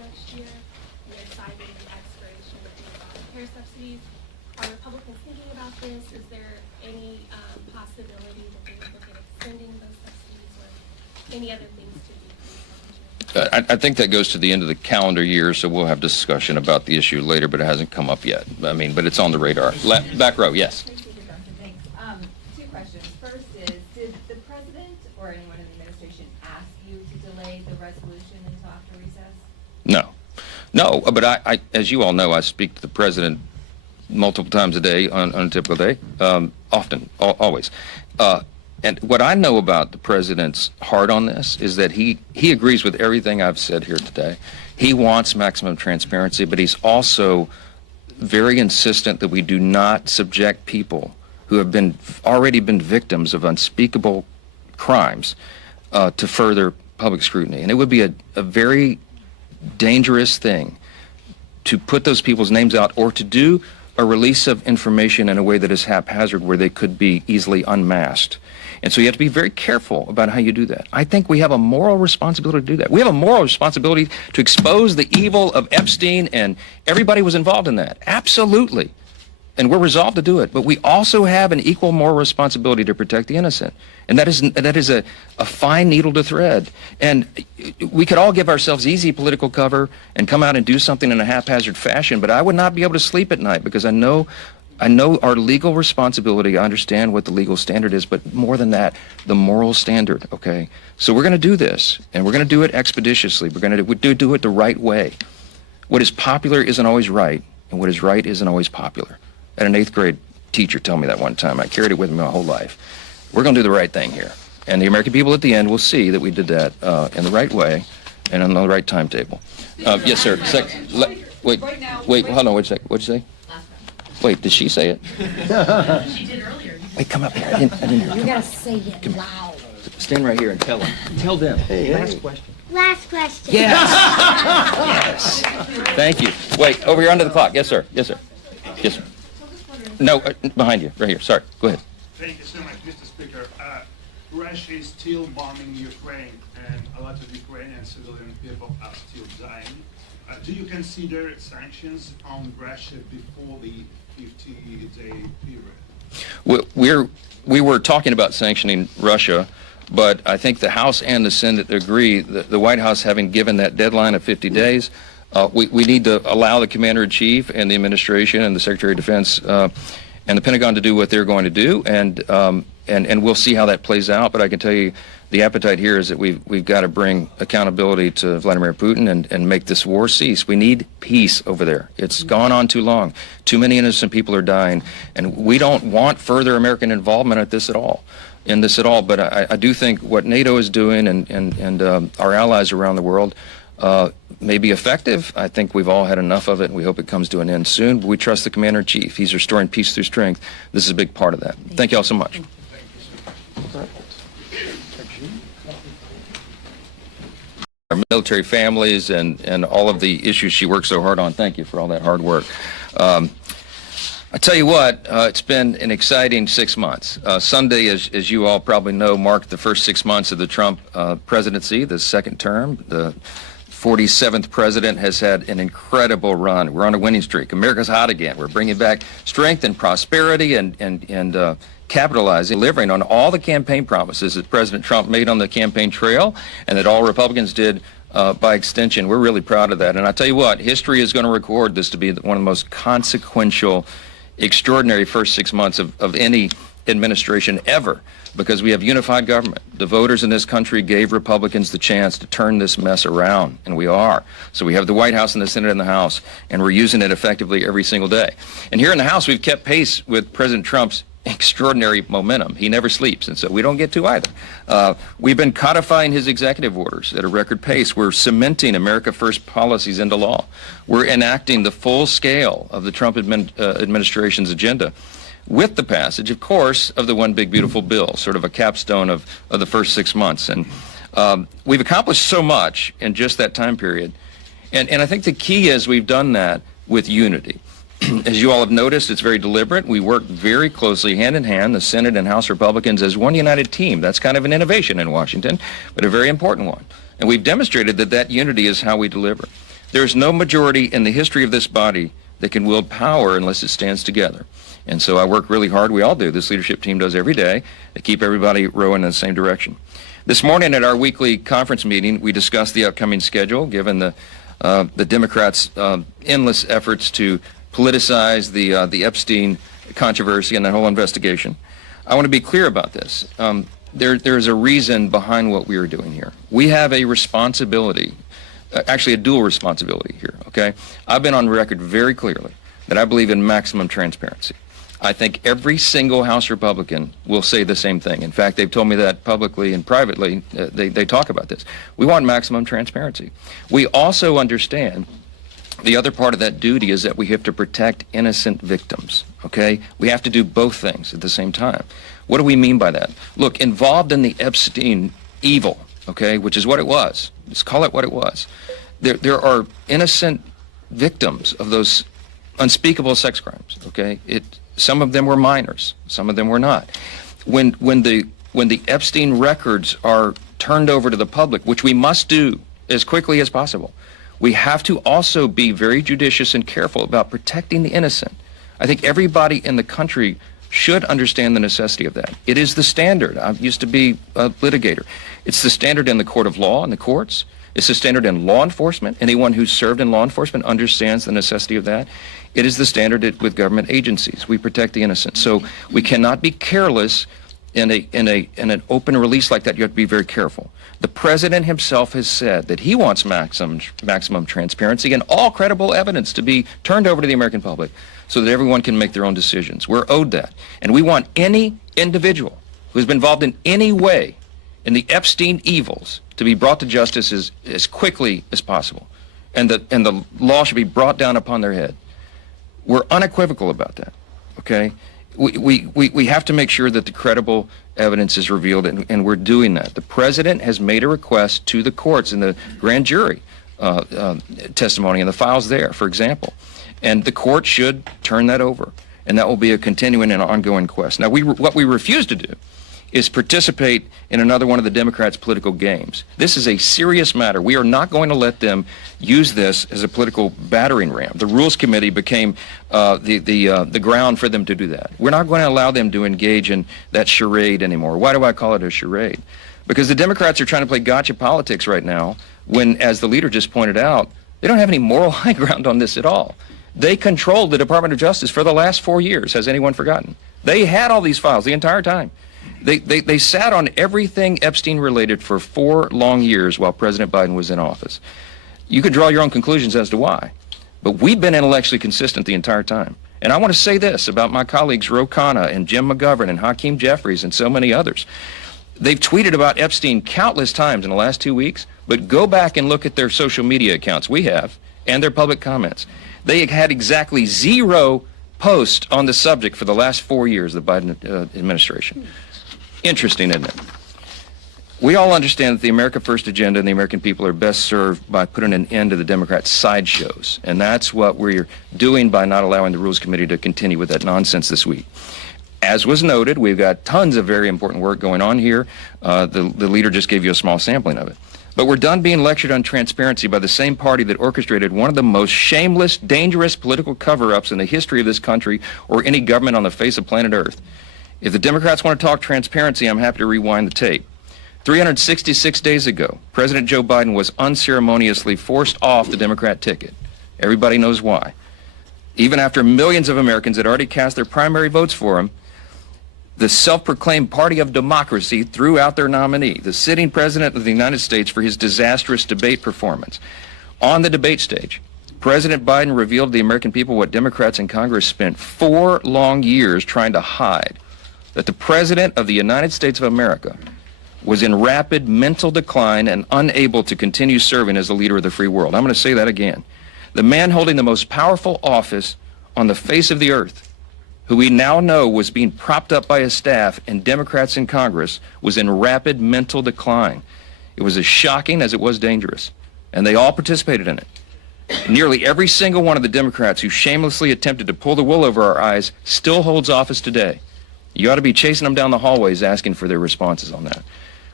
next year, and they're citing the expiration of the care subsidies. Are Republicans thinking about this? Is there any possibility that they would look at extending those subsidies or any other things to decrease on the I think that goes to the end of the calendar year, so we'll have discussion about the issue later, but it hasn't come up yet. I mean, but it's on the radar. Back row, yes. Appreciate it, Doctor. Thanks. Two questions. First is, did the president or anyone in the administration ask you to delay the resolution until after recess? No, but I, as you all know, I speak to the president multiple times a day on a typical day, often, always. And what I know about the president's heart on this is that he agrees with everything I've said here today. He wants maximum transparency, but he's also very insistent that we do not subject people who have already been victims of unspeakable crimes to further public scrutiny. And it would be a very dangerous thing to put those people's names out or to do a release of information in a way that is haphazard where they could be easily unmasked. And so you have to be very careful about how you do that. I think we have a moral responsibility to do that. We have a moral responsibility to expose the evil of Epstein, and everybody was involved in that. Absolutely. And we're resolved to do it. But we also have an equal moral responsibility to protect the innocent. And that is a fine needle to thread. And we could all give ourselves easy political cover and come out and do something in a haphazard fashion, but I would not be able to sleep at night because I know our legal responsibility. I understand what the legal standard is, but more than that, the moral standard, okay? So we're going to do this, and we're going to do it expeditiously. We're going to do it the right way. What is popular isn't always right, and what is right isn't always popular. I had an 8th grade teacher tell me that one time. I carried it with me my whole life. We're going to do the right thing here. And the American people at the end will see that we did that in the right way and on the right timetable. Yes, sir. Wait, hold on, wait a second. What'd you say? Wait, did she say it? She did earlier. Wait, come up here. I didn't hear her. You gotta say it loud. Stand right here and tell them. Tell them. Last question. Last question. Yes. Yes. Thank you. Wait, over here under the clock. Yes, sir. Yes, sir. Yes, sir. No, behind you, right here. Sorry. Go ahead. Thank you so much, Mr. Speaker. Russia is still bombing Ukraine, and a lot of Ukrainian civilian people are still dying. Do you consider sanctions on Russia before the 50-day period? We were talking about sanctioning Russia, but I think the House and the Senate agree that the White House, having given that deadline of 50 days, we need to allow the Commander-in-Chief and the administration and the Secretary of Defense and the Pentagon to do what they're going to do, and we'll see how that plays out. But I can tell you, the appetite here is that we've got to bring accountability to Vladimir Putin and make this war cease. We need peace over there. It's gone on too long. Too many innocent people are dying, and we don't want further American involvement in this at all. But I do think what NATO is doing and our allies around the world may be effective. I think we've all had enough of it, and we hope it comes to an end soon. But we trust the Commander-in-Chief. He's restoring peace through strength. This is a big part of that. Thank you all so much. Our military families and all of the issues she works so hard on. Thank you for all that hard work. I tell you what, it's been an exciting 6 months. Sunday, as you all probably know, marked the first 6 months of the Trump presidency, the second term. The 47th president has had an incredible run. We're on a winning streak. America's hot again. We're bringing back strength and prosperity and capitalizing, delivering on all the campaign promises that President Trump made on the campaign trail and that all Republicans did by extension. We're really proud of that. And I tell you what, history is going to record this to be one of the most consequential, extraordinary first 6 months of any administration ever, because we have unified government. The voters in this country gave Republicans the chance to turn this mess around, and we are. So we have the White House and the Senate and the House, and we're using it effectively every single day. And here in the House, we've kept pace with President Trump's extraordinary momentum. He never sleeps, and so we don't get to either. We've been codifying his executive orders at a record pace. We're cementing America First policies into law. We're enacting the full scale of the Trump administration's agenda, with the passage, of course, of the One Big Beautiful Bill, sort of a capstone of the first 6 months. And we've accomplished so much in just that time period. And I think the key is we've done that with unity. As you all have noticed, it's very deliberate. We work very closely, hand in hand, the Senate and House Republicans as one united team. That's kind of an innovation in Washington, but a very important one. And we've demonstrated that that unity is how we deliver. There's no majority in the history of this body that can wield power unless it stands together. And so I work really hard, we all do, this leadership team does every day, to keep everybody rowing in the same direction. This morning at our weekly conference meeting, we discussed the upcoming schedule, given the Democrats' endless efforts to politicize the Epstein controversy and the whole investigation. I want to be clear about this. There's a reason behind what we are doing here. We have a responsibility, actually a dual responsibility here, okay? I've been on record very clearly that I believe in maximum transparency. I think every single House Republican will say the same thing. In fact, they've told me that publicly and privately. They talk about this. We want maximum transparency. We also understand the other part of that duty is that we have to protect innocent victims, okay? We have to do both things at the same time. What do we mean by that? Look, involved in the Epstein evil, okay, which is what it was. Let's call it what it was. There are innocent victims of those unspeakable sex crimes, okay? Some of them were minors, some of them were not. When the Epstein records are turned over to the public, which we must do as quickly as possible, we have to also be very judicious and careful about protecting the innocent. I think everybody in the country should understand the necessity of that. It is the standard. I used to be a litigator. It's the standard in the court of law and the courts. It's the standard in law enforcement. Anyone who's served in law enforcement understands the necessity of that. It is the standard with government agencies. We protect the innocent. So we cannot be careless in an open release like that. You have to be very careful. The president himself has said that he wants maximum transparency and all credible evidence to be turned over to the American public so that everyone can make their own decisions. We're owed that. And we want any individual who has been involved in any way in the Epstein evils to be brought to justice as quickly as possible. And the law should be brought down upon their head. We're unequivocal about that, okay? We have to make sure that the credible evidence is revealed, and we're doing that. The president has made a request to the courts in the grand jury testimony and the files there, for example. And the court should turn that over, and that will be a continuing and ongoing quest. Now, what we refuse to do is participate in another one of the Democrats' political games. This is a serious matter. We are not going to let them use this as a political battering ram. The Rules Committee became the ground for them to do that. We're not going to allow them to engage in that charade anymore. Why do I call it a charade? Because the Democrats are trying to play gotcha politics right now when, as the leader just pointed out, they don't have any moral high ground on this at all. They controlled the Department of Justice for the last 4 years. Has anyone forgotten? They had all these files the entire time. They sat on everything Epstein-related for 4 long years while President Biden was in office. You could draw your own conclusions as to why, but we've been intellectually consistent the entire time. And I want to say this about my colleagues Ro Khanna and Jim McGovern and Hakeem Jeffries and so many others. They've tweeted about Epstein countless times in the last 2 weeks, but go back and look at their social media accounts, we have, and their public comments. They had exactly 0 posts on the subject for the last 4 years of the Biden administration. Interesting, isn't it? We all understand that the America First agenda and the American people are best served by putting an end to the Democrats' sideshows. And that's what we're doing by not allowing the Rules Committee to continue with that nonsense this week. As was noted, we've got tons of very important work going on here. The leader just gave you a small sampling of it. But we're done being lectured on transparency by the same party that orchestrated one of the most shameless, dangerous political cover-ups in the history of this country or any government on the face of planet Earth. If the Democrats want to talk transparency, I'm happy to rewind the tape. 366 days ago, President Joe Biden was unceremoniously forced off the Democrat ticket. Everybody knows why. Even after millions of Americans had already cast their primary votes for him, the self-proclaimed party of democracy threw out their nominee, the sitting president of the United States, for his disastrous debate performance. On the debate stage, President Biden revealed to the American people what Democrats in Congress spent 4 long years trying to hide, that the President of the United States of America was in rapid mental decline and unable to continue serving as the leader of the free world. I'm going to say that again. The man holding the most powerful office on the face of the earth, who we now know was being propped up by his staff and Democrats in Congress, was in rapid mental decline. It was as shocking as it was dangerous, and they all participated in it. Nearly every single one of the Democrats who shamelessly attempted to pull the wool over our eyes still holds office today. You ought to be chasing them down the hallways asking for their responses on that.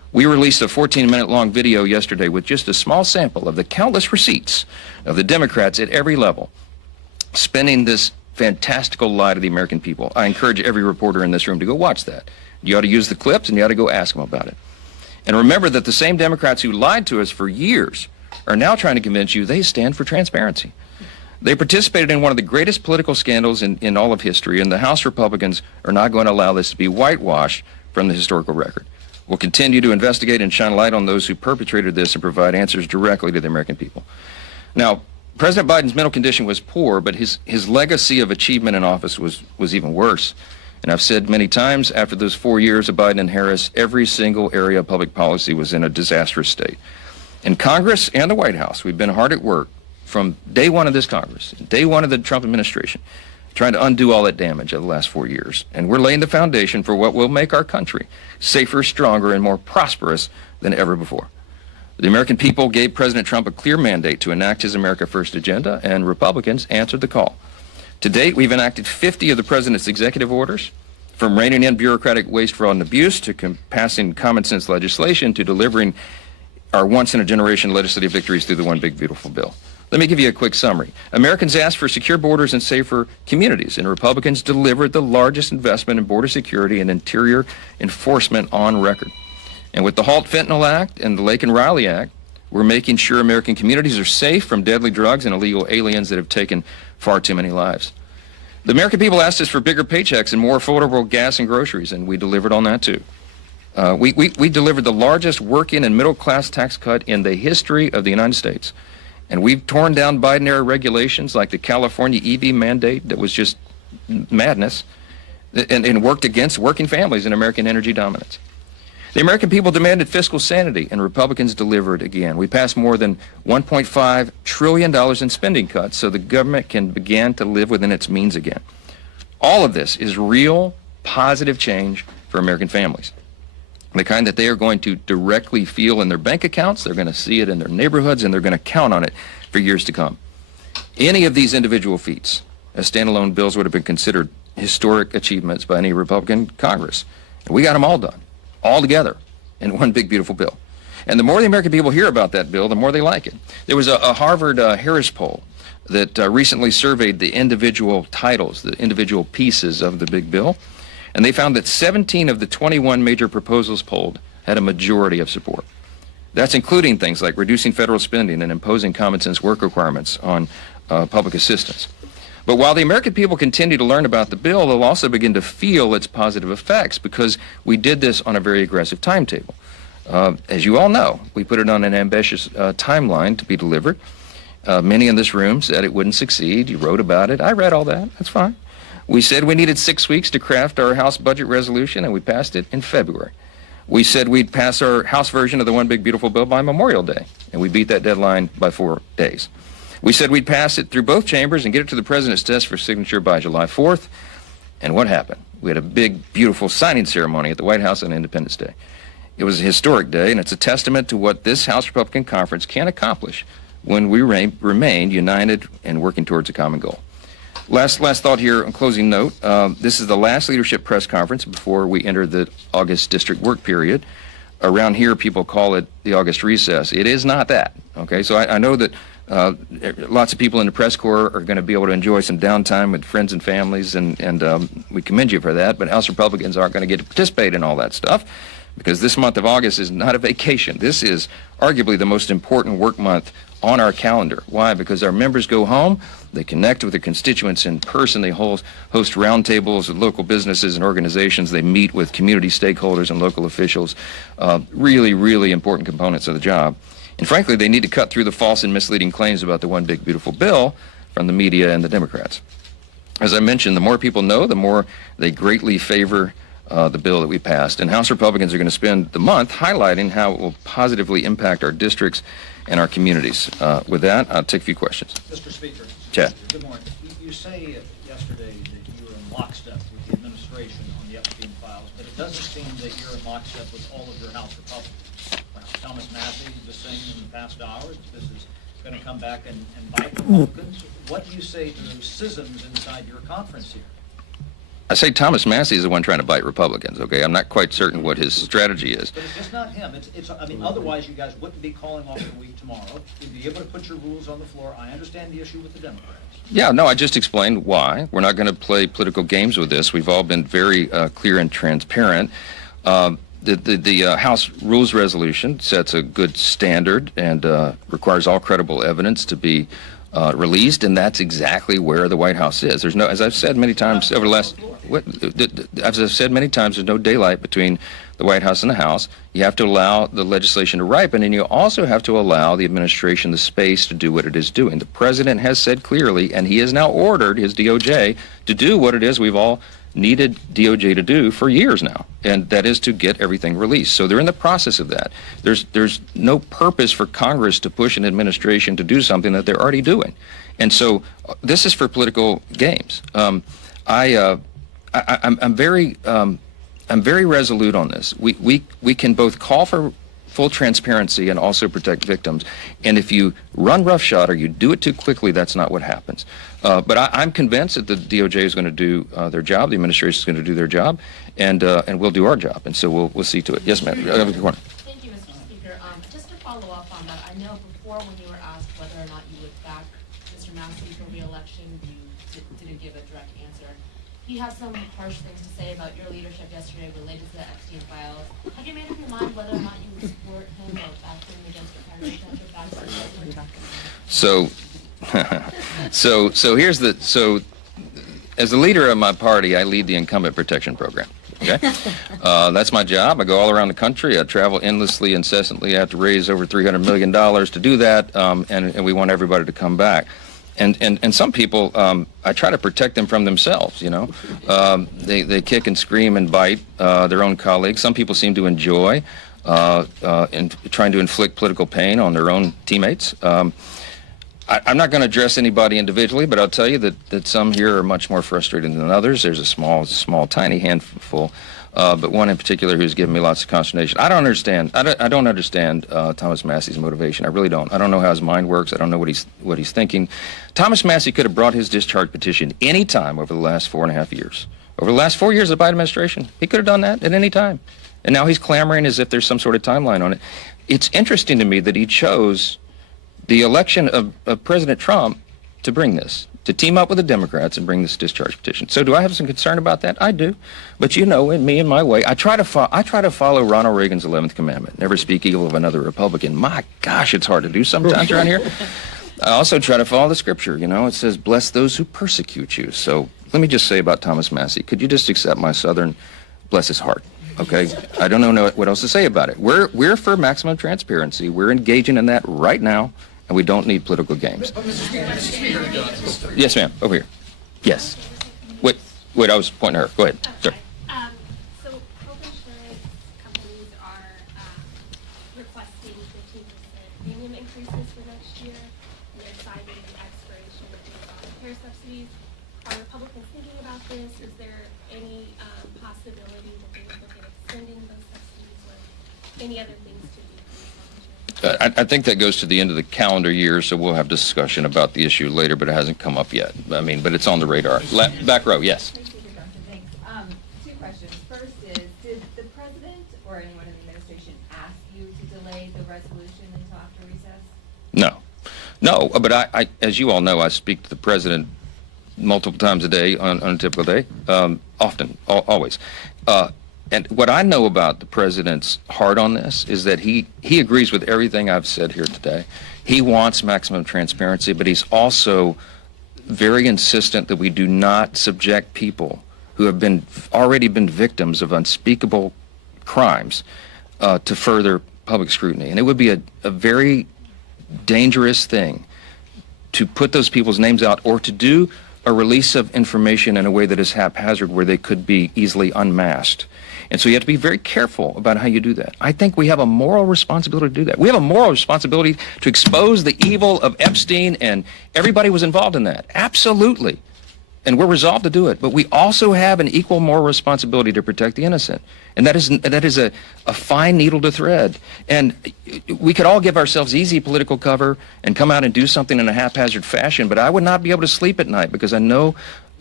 We released a 14-minute long video yesterday with just a small sample of the countless receipts of the Democrats at every level spinning this fantastical lie to the American people. I encourage every reporter in this room to go watch that. You ought to use the clips and you ought to go ask them about it. And remember that the same Democrats who lied to us for years are now trying to convince you they stand for transparency. They participated in one of the greatest political scandals in all of history, and the House Republicans are not going to allow this to be whitewashed from the historical record. We'll continue to investigate and shine light on those who perpetrated this and provide answers directly to the American people. Now, President Biden's mental condition was poor, but his legacy of achievement in office was even worse. And I've said many times, after those 4 years of Biden and Harris, every single area of public policy was in a disastrous state. In Congress and the White House, we've been hard at work from day one of this Congress, day one of the Trump administration, trying to undo all that damage of the last 4 years. And we're laying the foundation for what will make our country safer, stronger, and more prosperous than ever before. The American people gave President Trump a clear mandate to enact his America First agenda, and Republicans answered the call. To date, we've enacted 50 of the president's executive orders, from reining in bureaucratic waste, fraud, and abuse, to passing common sense legislation, to delivering our once-in-a-generation legislative victories through the One Big Beautiful Bill. Let me give you a quick summary. Americans asked for secure borders and safer communities, and Republicans delivered the largest investment in border security and interior enforcement on record. And with the Halt Fentanyl Act and the Lake and Riley Act, we're making sure American communities are safe from deadly drugs and illegal aliens that have taken far too many lives. The American people asked us for bigger paychecks and more affordable gas and groceries, and we delivered on that too. We delivered the largest working and middle-class tax cut in the history of the United States. And we've torn down Biden-era regulations like the California EV mandate that was just madness, and worked against working families and American energy dominance. The American people demanded fiscal sanity, and Republicans delivered again. We passed more than $1.5 trillion in spending cuts so the government can begin to live within its means again. All of this is real, positive change for American families. The kind that they are going to directly feel in their bank accounts, they're going to see it in their neighborhoods, and they're going to count on it for years to come. Any of these individual feats as standalone bills would have been considered historic achievements by any Republican Congress. And we got them all done, all together, in one big, beautiful bill. And the more the American people hear about that bill, the more they like it. There was a Harvard Harris poll that recently surveyed the individual titles, the individual pieces of the big bill, and they found that 17 of the 21 major proposals polled had a majority of support. That's including things like reducing federal spending and imposing common sense work requirements on public assistance. But while the American people continue to learn about the bill, they'll also begin to feel its positive effects, because we did this on a very aggressive timetable. As you all know, we put it on an ambitious timeline to be delivered. Many in this room said it wouldn't succeed. You wrote about it. I read all that. That's fine. We said we needed 6 weeks to craft our House budget resolution, and we passed it in February. We said we'd pass our House version of the One Big Beautiful Bill by Memorial Day, and we beat that deadline by 4 days. We said we'd pass it through both chambers and get it to the President's desk for signature by July 4th. And what happened? We had a big, beautiful signing ceremony at the White House on Independence Day. It was a historic day, and it's a testament to what this House Republican Conference can accomplish when we remain united and working towards a common goal. Last thought here, on closing note, this is the last leadership press conference before we enter the August district work period. Around here, people call it the August recess. It is not that, okay? So I know that lots of people in the press corps are going to be able to enjoy some downtime with friends and families, and we commend you for that, but House Republicans aren't going to get to participate in all that stuff, because this month of August is not a vacation. This is arguably the most important work month on our calendar. Why? Because our members go home, they connect with their constituents in person, they host roundtables with local businesses and organizations, they meet with community stakeholders and local officials, really, really important components of the job. And frankly, they need to cut through the false and misleading claims about the One Big Beautiful Bill from the media and the Democrats. As I mentioned, the more people know, the more they greatly favor the bill that we passed. And House Republicans are going to spend the month highlighting how it will positively impact our districts and our communities. With that, I'll take a few questions. Mr. Speaker. Chad. Good morning. You say yesterday that you were in lockstep with the administration on the Epstein files, but it doesn't seem that you're in lockstep with all of your House Republicans. Thomas Massie just saying in the past hour this is going to come back and bite Republicans. What do you say to those schisms inside your conference here? I say Thomas Massie is the one trying to bite Republicans, okay? I'm not quite certain what his strategy is. But it's just not him. I mean, otherwise you guys wouldn't be calling off the week tomorrow. You'd be able to put your rules on the floor. I understand the issue with the Democrats. Yeah, no, I just explained why. We're not going to play political games with this. We've all been very clear and transparent. The House Rules Resolution sets a good standard and requires all credible evidence to be released, and that's exactly where the White House is. There's no, as I've said many times over the last, as I've said many times, there's no daylight between the White House and the House. You have to allow the legislation to ripen, and you also have to allow the administration the space to do what it is doing. The president has said clearly, and he has now ordered his DOJ to do what it is we've all needed DOJ to do for years now, and that is to get everything released. So they're in the process of that. There's no purpose for Congress to push an administration to do something that they're already doing. And so this is for political games. I'm very resolute on this. We can both call for full transparency and also protect victims. And if you run roughshod or you do it too quickly, that's not what happens. But I'm convinced that the DOJ is going to do their job, the administration is going to do their job, and we'll do our job. And so we'll see to it. Yes, ma'am. Thank you, Mr. Speaker. Just to follow up on that, I know before when you were asked whether or not you would back Mr. Massie for re-election, you didn't give a direct answer. He had some harsh things to say about your leadership yesterday related to the Epstein files. Have you made up your mind whether or not you would support him or back him against the primary So as the leader of my party, I lead the incumbent protection program. Okay, that's my job. I go all around the country. I travel endlessly, incessantly. I have to raise over $300 million to do that, and we want everybody to come back. And some people, I try to protect them from themselves, you know. They kick and scream and bite their own colleagues. Some people seem to enjoy trying to inflict political pain on their own teammates. I'm not going to address anybody individually, but I'll tell you that some here are much more frustrated than others. There's a small, tiny handful, but one in particular who's given me lots of consternation. I don't understand Thomas Massie's motivation. I really don't. I don't know how his mind works. I don't know what he's thinking. Thomas Massie could have brought his discharge petition any time over the last 4.5 years. Over the last 4 years of the Biden administration, he could have done that at any time. And now he's clamoring as if there's some sort of timeline on it. It's interesting to me that he chose the election of President Trump to bring this, to team up with the Democrats and bring this discharge petition. So do I have some concern about that? I do. But you know, in me and my way, I try to follow Ronald Reagan's 11th commandment, never speak evil of another Republican. My gosh, it's hard to do sometimes around here. I also try to follow the scripture. You know, it says, bless those who persecute you. So let me just say about Thomas Massie, could you just accept my Southern, bless his heart? Okay, I don't know what else to say about it. We're for maximum transparency. We're engaging in that right now, and we don't need political games. Yes, ma'am. Over here. Yes. Wait. I was pointing at her. Go ahead, sir. So health insurance companies are requesting 15% premium increases for next year, and they're citing the expiration of the care subsidies. Are Republicans thinking about this? Is there any possibility that they would look at extending those subsidies or any other things to do? I think that goes to the end of the calendar year, so we'll have discussion about the issue later, but it hasn't come up yet. I mean, but it's on the radar. Back row, yes. Thanks. Two questions. First is, did the president or anyone in the administration ask you to delay the resolution until after recess? No, but I, as you all know, I speak to the president multiple times a day on a typical day, often, always. And what I know about the president's heart on this is that he agrees with everything I've said here today. He wants maximum transparency, but he's also very insistent that we do not subject people who have already been victims of unspeakable crimes to further public scrutiny. And it would be a very dangerous thing to put those people's names out or to do a release of information in a way that is haphazard where they could be easily unmasked. And so you have to be very careful about how you do that. I think we have a moral responsibility to do that. We have a moral responsibility to expose the evil of Epstein, and everybody was involved in that. Absolutely. And we're resolved to do it. But we also have an equal moral responsibility to protect the innocent. And that is a fine needle to thread. And we could all give ourselves easy political cover and come out and do something in a haphazard fashion, but I would not be able to sleep at night because I know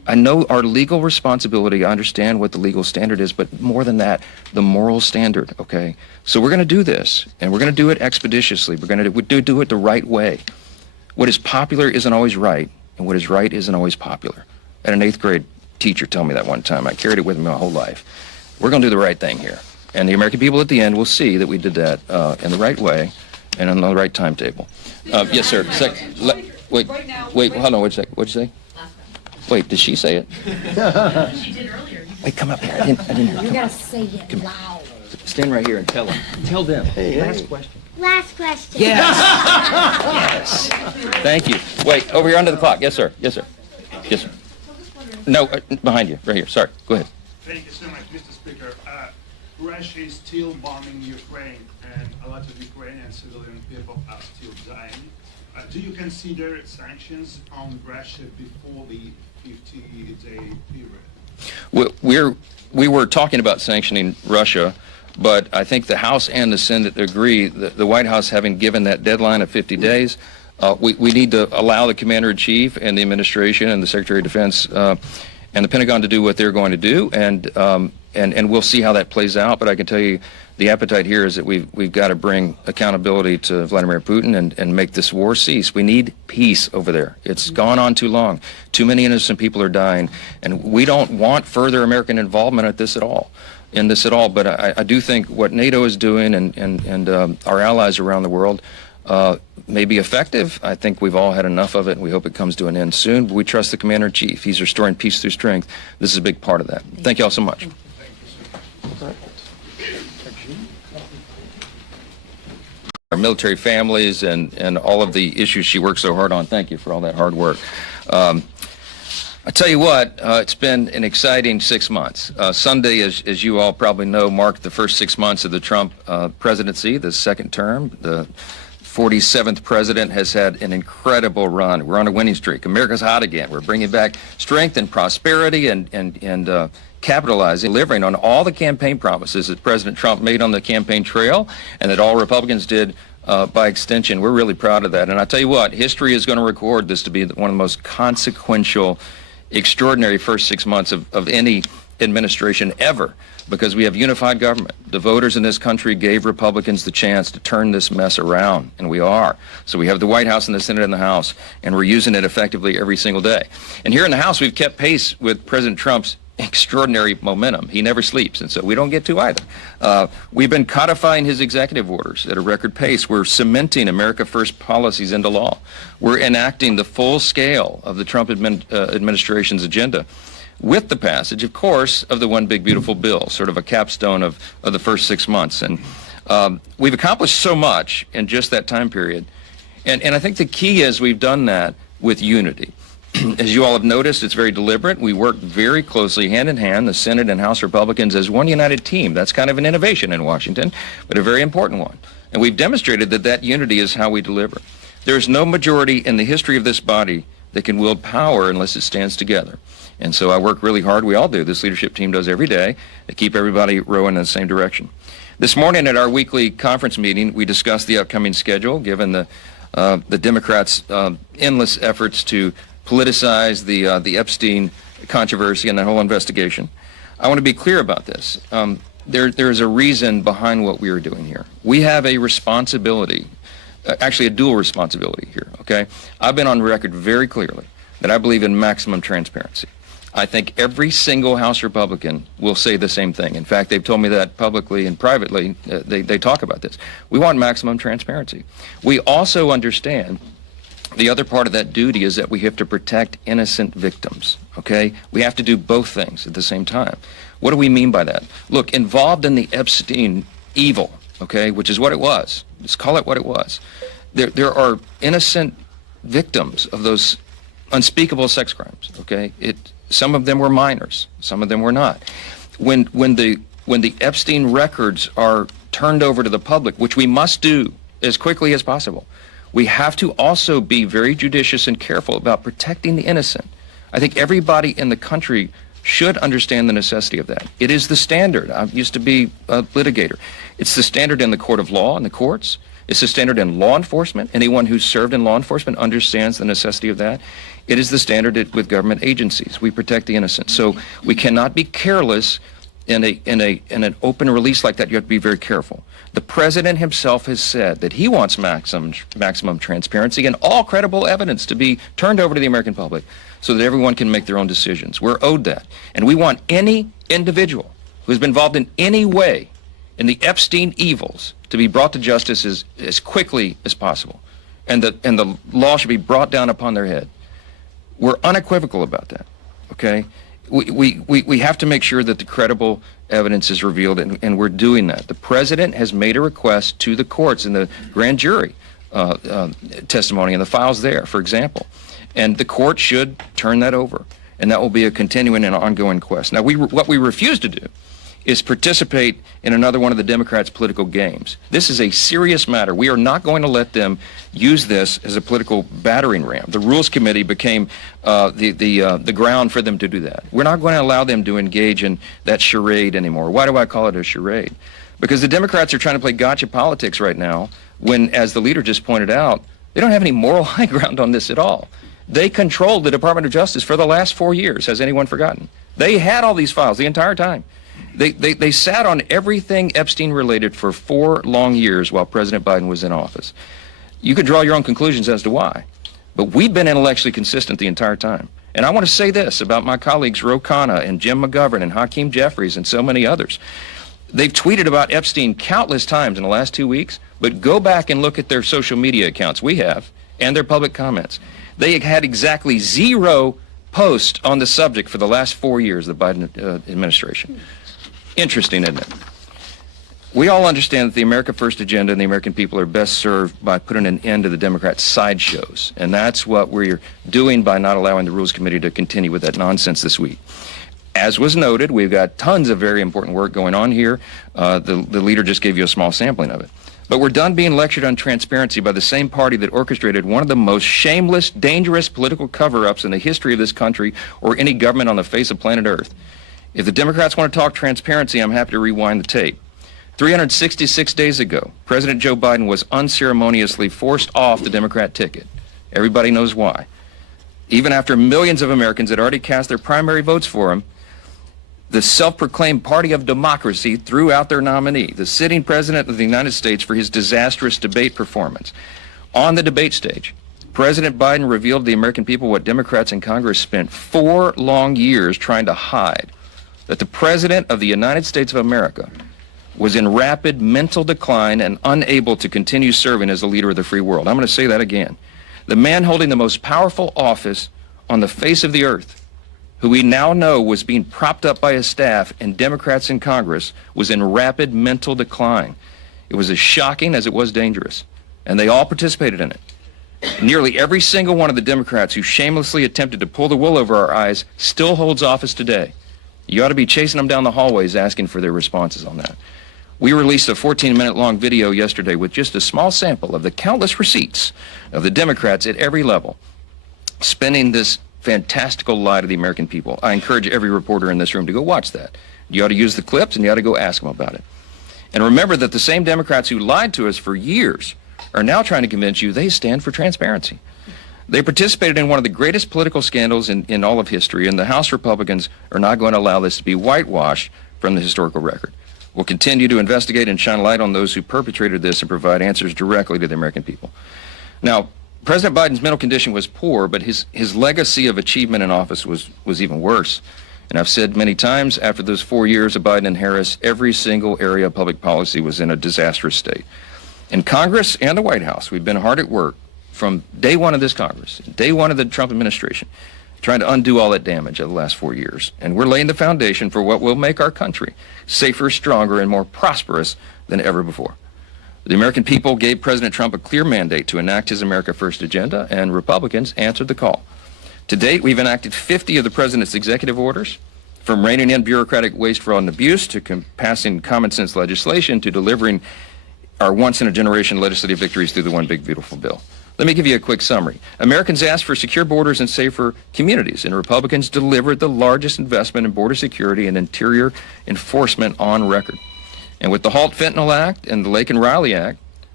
I know our legal responsibility. I understand what the legal standard is, but more than that, the moral standard, okay? So we're going to do this, and we're going to do it expeditiously. We're going to do it the right way. What is popular isn't always right, and what is right isn't always popular. I had an 8th grade teacher tell me that one time. I carried it with me my whole life. We're going to do the right thing here. And the American people at the end will see that we did that in the right way and on the right timetable. Yes, sir. Wait, hold on, wait a second. What'd you say? Wait, did she say it? She did earlier. Wait, come up here. I didn't hear. You gotta say it loud. Stand right here and tell them. Tell them. Last question. Last question. Yes. Yes. Thank you. Wait, over here under the clock. Yes, sir. Yes, sir. Yes, sir. No, behind you, right here. Sorry. Go ahead. Thank you so much, Mr. Speaker. Russia is still bombing Ukraine, and a lot of Ukrainian civilian people are still dying. Do you consider sanctions on Russia before the 50-day period? We were talking about sanctioning Russia, but I think the House and the Senate agree that the White House, having given that deadline of 50 days, we need to allow the Commander-in-Chief and the administration and the Secretary of Defense and the Pentagon to do what they're going to do, and we'll see how that plays out. But I can tell you, the appetite here is that we've got to bring accountability to Vladimir Putin and make this war cease. We need peace over there. It's gone on too long. Too many innocent people are dying, and we don't want further American involvement in this at all. But I do think what NATO is doing and our allies around the world may be effective. I think we've all had enough of it, and we hope it comes to an end soon. But we trust the Commander-in-Chief. He's restoring peace through strength. This is a big part of that. Thank you all so much. Our military families and all of the issues she works so hard on. Thank you for all that hard work. I tell you what, it's been an exciting 6 months. Sunday, as you all probably know, marked the first 6 months of the Trump presidency, the second term. The 47th president has had an incredible run. We're on a winning streak. America's hot again. We're bringing back strength and prosperity and capitalizing, delivering on all the campaign promises that President Trump made on the campaign trail and that all Republicans did by extension. We're really proud of that. And I tell you what, history is going to record this to be one of the most consequential, extraordinary first 6 months of any administration ever, because we have unified government. The voters in this country gave Republicans the chance to turn this mess around, and we are. So we have the White House and the Senate and the House, and we're using it effectively every single day. And here in the House, we've kept pace with President Trump's extraordinary momentum. He never sleeps, and so we don't get to either. We've been codifying his executive orders at a record pace. We're cementing America First policies into law. We're enacting the full scale of the Trump administration's agenda, with the passage, of course, of the One Big Beautiful Bill, sort of a capstone of the first 6 months. And we've accomplished so much in just that time period. And I think the key is we've done that with unity. As you all have noticed, it's very deliberate. We work very closely, hand in hand, the Senate and House Republicans, as one united team. That's kind of an innovation in Washington, but a very important one. And we've demonstrated that that unity is how we deliver. There's no majority in the history of this body that can wield power unless it stands together. And so I work really hard. We all do. This leadership team does every day to keep everybody rowing in the same direction. This morning at our weekly conference meeting, we discussed the upcoming schedule, given the Democrats' endless efforts to politicize the Epstein controversy and that whole investigation. I want to be clear about this. There is a reason behind what we are doing here. We have a responsibility, actually a dual responsibility here, okay? I've been on record very clearly that I believe in maximum transparency. I think every single House Republican will say the same thing. In fact, they've told me that publicly and privately. They talk about this. We want maximum transparency. We also understand the other part of that duty is that we have to protect innocent victims, okay? We have to do both things at the same time. What do we mean by that? Look, involved in the Epstein evil, okay, which is what it was. Just call it what it was. There are innocent victims of those unspeakable sex crimes, okay? Some of them were minors, some of them were not. When the Epstein records are turned over to the public, which we must do as quickly as possible, we have to also be very judicious and careful about protecting the innocent. I think everybody in the country should understand the necessity of that. It is the standard. I used to be a litigator. It's the standard in the court of law and the courts. It's the standard in law enforcement. Anyone who's served in law enforcement understands the necessity of that. It is the standard with government agencies. We protect the innocent. So we cannot be careless in an open release like that. You have to be very careful. The president himself has said that he wants maximum transparency and all credible evidence to be turned over to the American public so that everyone can make their own decisions. We're owed that. And we want any individual who's been involved in any way in the Epstein evils to be brought to justice as quickly as possible. And the law should be brought down upon their head. We're unequivocal about that, okay? We have to make sure that the credible evidence is revealed, and we're doing that. The president has made a request to the courts in the grand jury testimony and the files there, for example. And the court should turn that over, and that will be a continuing and ongoing quest. Now, what we refuse to do is participate in another one of the Democrats' political games. This is a serious matter. We are not going to let them use this as a political battering ram. The Rules Committee became the ground for them to do that. We're not going to allow them to engage in that charade anymore. Why do I call it a charade? Because the Democrats are trying to play gotcha politics right now when, as the leader just pointed out, they don't have any moral high ground on this at all. They controlled the Department of Justice for the last 4 years. Has anyone forgotten? They had all these files the entire time. They sat on everything Epstein-related for 4 long years while President Biden was in office. You could draw your own conclusions as to why, but we've been intellectually consistent the entire time. And I want to say this about my colleagues Ro Khanna and Jim McGovern and Hakeem Jeffries and so many others. They've tweeted about Epstein countless times in the last 2 weeks, but go back and look at their social media accounts, we have, and their public comments. They had exactly 0 posts on the subject for the last 4 years of the Biden administration. Interesting, isn't it? We all understand that the America First agenda and the American people are best served by putting an end to the Democrats' sideshows. And that's what we're doing by not allowing the Rules Committee to continue with that nonsense this week. As was noted, we've got tons of very important work going on here. The leader just gave you a small sampling of it. But we're done being lectured on transparency by the same party that orchestrated one of the most shameless, dangerous political cover-ups in the history of this country or any government on the face of planet Earth. If the Democrats want to talk transparency, I'm happy to rewind the tape. 366 days ago, President Joe Biden was unceremoniously forced off the Democrat ticket. Everybody knows why. Even after millions of Americans had already cast their primary votes for him, the self-proclaimed party of democracy threw out their nominee, the sitting president of the United States, for his disastrous debate performance. On the debate stage, President Biden revealed to the American people what Democrats in Congress spent 4 long years trying to hide, that the President of the United States of America was in rapid mental decline and unable to continue serving as the leader of the free world. I'm going to say that again. The man holding the most powerful office on the face of the earth, who we now know was being propped up by his staff and Democrats in Congress, was in rapid mental decline. It was as shocking as it was dangerous, and they all participated in it. Nearly every single one of the Democrats who shamelessly attempted to pull the wool over our eyes still holds office today. You ought to be chasing them down the hallways asking for their responses on that. We released a 14-minute long video yesterday with just a small sample of the countless receipts of the Democrats at every level spinning this fantastical lie to the American people. I encourage every reporter in this room to go watch that. You ought to use the clips and you ought to go ask them about it. And remember that the same Democrats who lied to us for years are now trying to convince you they stand for transparency. They participated in one of the greatest political scandals in all of history, and the House Republicans are not going to allow this to be whitewashed from the historical record. We'll continue to investigate and shine light on those who perpetrated this and provide answers directly to the American people. Now, President Biden's mental condition was poor, but his legacy of achievement in office was even worse. And I've said many times, after those 4 years of Biden and Harris, every single area of public policy was in a disastrous state. In Congress and the White House, we've been hard at work from day one of this Congress, day one of the Trump administration, trying to undo all that damage of the last 4 years. And we're laying the foundation for what will make our country safer, stronger, and more prosperous than ever before. The American people gave President Trump a clear mandate to enact his America First agenda, and Republicans answered the call. To date, we've enacted 50 of the president's executive orders, from reining in bureaucratic waste, fraud, and abuse, to passing common sense legislation, to delivering our once-in-a-generation legislative victories through the One Big Beautiful Bill. Let me give you a quick summary. Americans asked for secure borders and safer communities, and Republicans delivered the largest investment in border security and interior enforcement on record. And with the Halt Fentanyl Act and the Lake and Riley Act,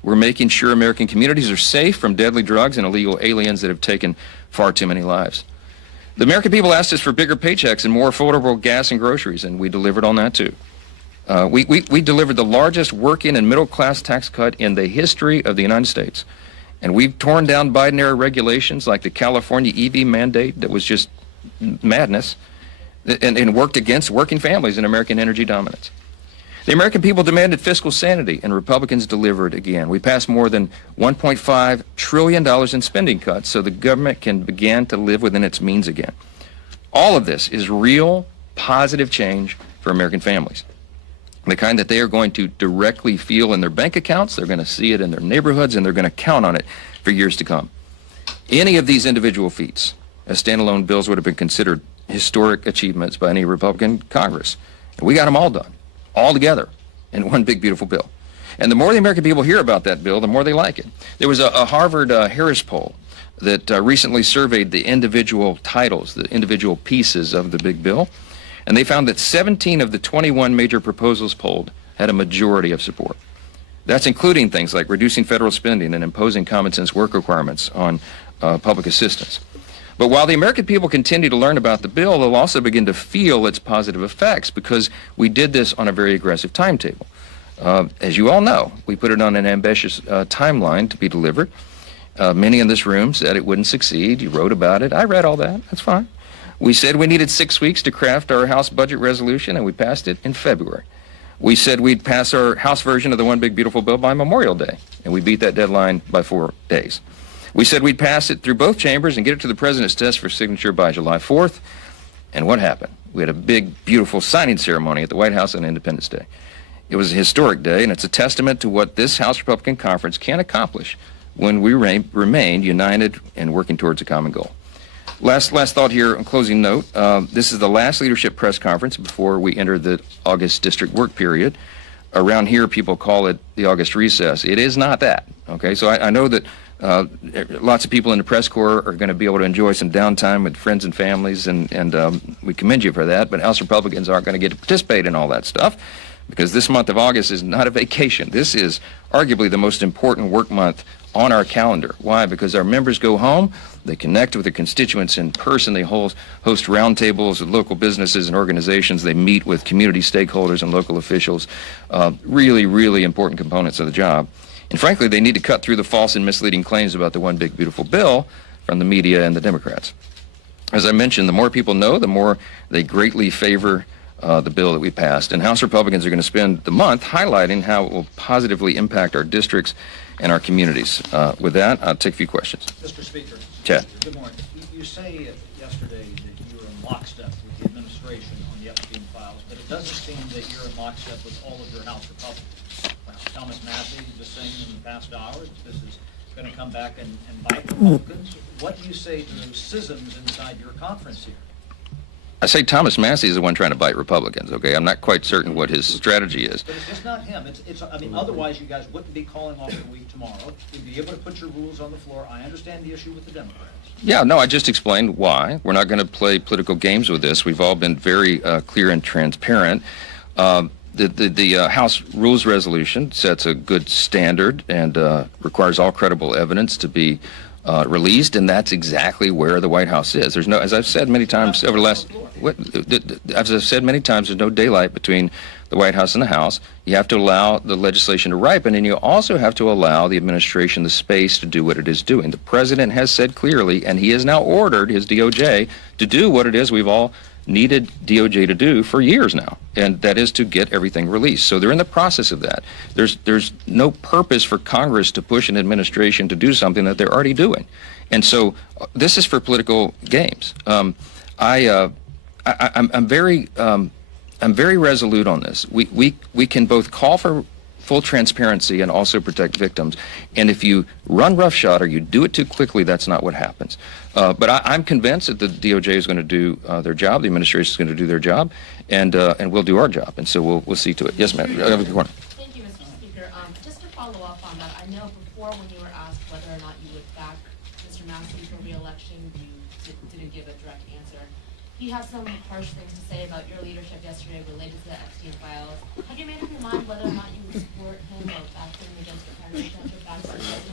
We're making sure American communities are safe from deadly drugs and illegal aliens that have taken far too many lives. The American people asked us for bigger paychecks and more affordable gas and groceries, and we delivered on that too. We delivered the largest working and middle-class tax cut in the history of the United States. And we've torn down Biden-era regulations like the California EV mandate that was just madness, and worked against working families and American energy dominance. The American people demanded fiscal sanity, and Republicans delivered again. We passed more than $1.5 trillion in spending cuts so the government can begin to live within its means again. All of this is real, positive change for American families. The kind that they are going to directly feel in their bank accounts, they're going to see it in their neighborhoods, and they're going to count on it for years to come. Any of these individual feats as standalone bills would have been considered historic achievements by any Republican Congress. And we got them all done, all together, in one big, beautiful bill. And the more the American people hear about that bill, the more they like it. There was a Harvard Harris poll that recently surveyed the individual titles, the individual pieces of the big bill, and they found that 17 of the 21 major proposals polled had a majority of support. That's including things like reducing federal spending and imposing common sense work requirements on public assistance. But while the American people continue to learn about the bill, they'll also begin to feel its positive effects because we did this on a very aggressive timetable. As you all know, we put it on an ambitious timeline to be delivered. Many in this room said it wouldn't succeed. You wrote about it. I read all that. That's fine. We said we needed 6 weeks to craft our House budget resolution, and we passed it in February. We said we'd pass our House version of the One Big Beautiful Bill by Memorial Day, and we beat that deadline by 4 days. We said we'd pass it through both chambers and get it to the president's desk for signature by July 4th. And what happened? We had a big, beautiful signing ceremony at the White House on Independence Day. It was a historic day, and it's a testament to what this House Republican Conference can accomplish when we remain united and working towards a common goal. Last thought here, on closing note. This is the last leadership press conference before we enter the August district work period. Around here, people call it the August recess. It is not that, okay? So I know that lots of people in the press corps are going to be able to enjoy some downtime with friends and families, and we commend you for that, but House Republicans aren't going to get to participate in all that stuff because this month of August is not a vacation. This is arguably the most important work month on our calendar. Why? Because our members go home, they connect with their constituents in person, they host roundtables with local businesses and organizations, they meet with community stakeholders and local officials, really, really important components of the job. And frankly, they need to cut through the false and misleading claims about the One Big Beautiful Bill from the media and the Democrats. As I mentioned, the more people know, the more they greatly favor the bill that we passed. And House Republicans are going to spend the month highlighting how it will positively impact our districts and our communities. With that, I'll take a few questions. Mr. Speaker. Chad. Good morning. You say yesterday that you were in lockstep with the administration on the Epstein files, but it doesn't seem that you're in lockstep with all of your House Republicans. Thomas Massie just saying in the past hours this is going to come back and bite Republicans. What do you say to those schisms inside your conference here? I say Thomas Massie is the one trying to bite Republicans, okay? I'm not quite certain what his strategy is. But it's just not him. I mean, otherwise you guys wouldn't be calling off the week tomorrow. You'd be able to put your rules on the floor. I understand the issue with the Democrats. Yeah, no, I just explained why. We're not going to play political games with this. We've all been very clear and transparent. The House Rules Resolution sets a good standard and requires all credible evidence to be released, and that's exactly where the White House is. There's no, as I've said many times over the last, as I've said many times, there's no daylight between the White House and the House. You have to allow the legislation to ripen, and you also have to allow the administration the space to do what it is doing. The president has said clearly, and he has now ordered his DOJ to do what it is we've all needed DOJ to do for years now, and that is to get everything released. So they're in the process of that. There's no purpose for Congress to push an administration to do something that they're already doing. And so this is for political games. I'm very resolute on this. We can both call for full transparency and also protect victims. And if you run roughshod or you do it too quickly, that's not what happens. But I'm convinced that the DOJ is going to do their job, the administration is going to do their job, and we'll do our job. And so we'll see to it. Yes, ma'am. Thank you, Mr. Speaker. Just to follow up on that, I know before when you were asked whether or not you would back Mr. Massie for re-election, you didn't give a direct answer. He had some harsh things to say about your leadership yesterday related to the Epstein files. Have you made up your mind whether or not you would support him or back him against the primary judge?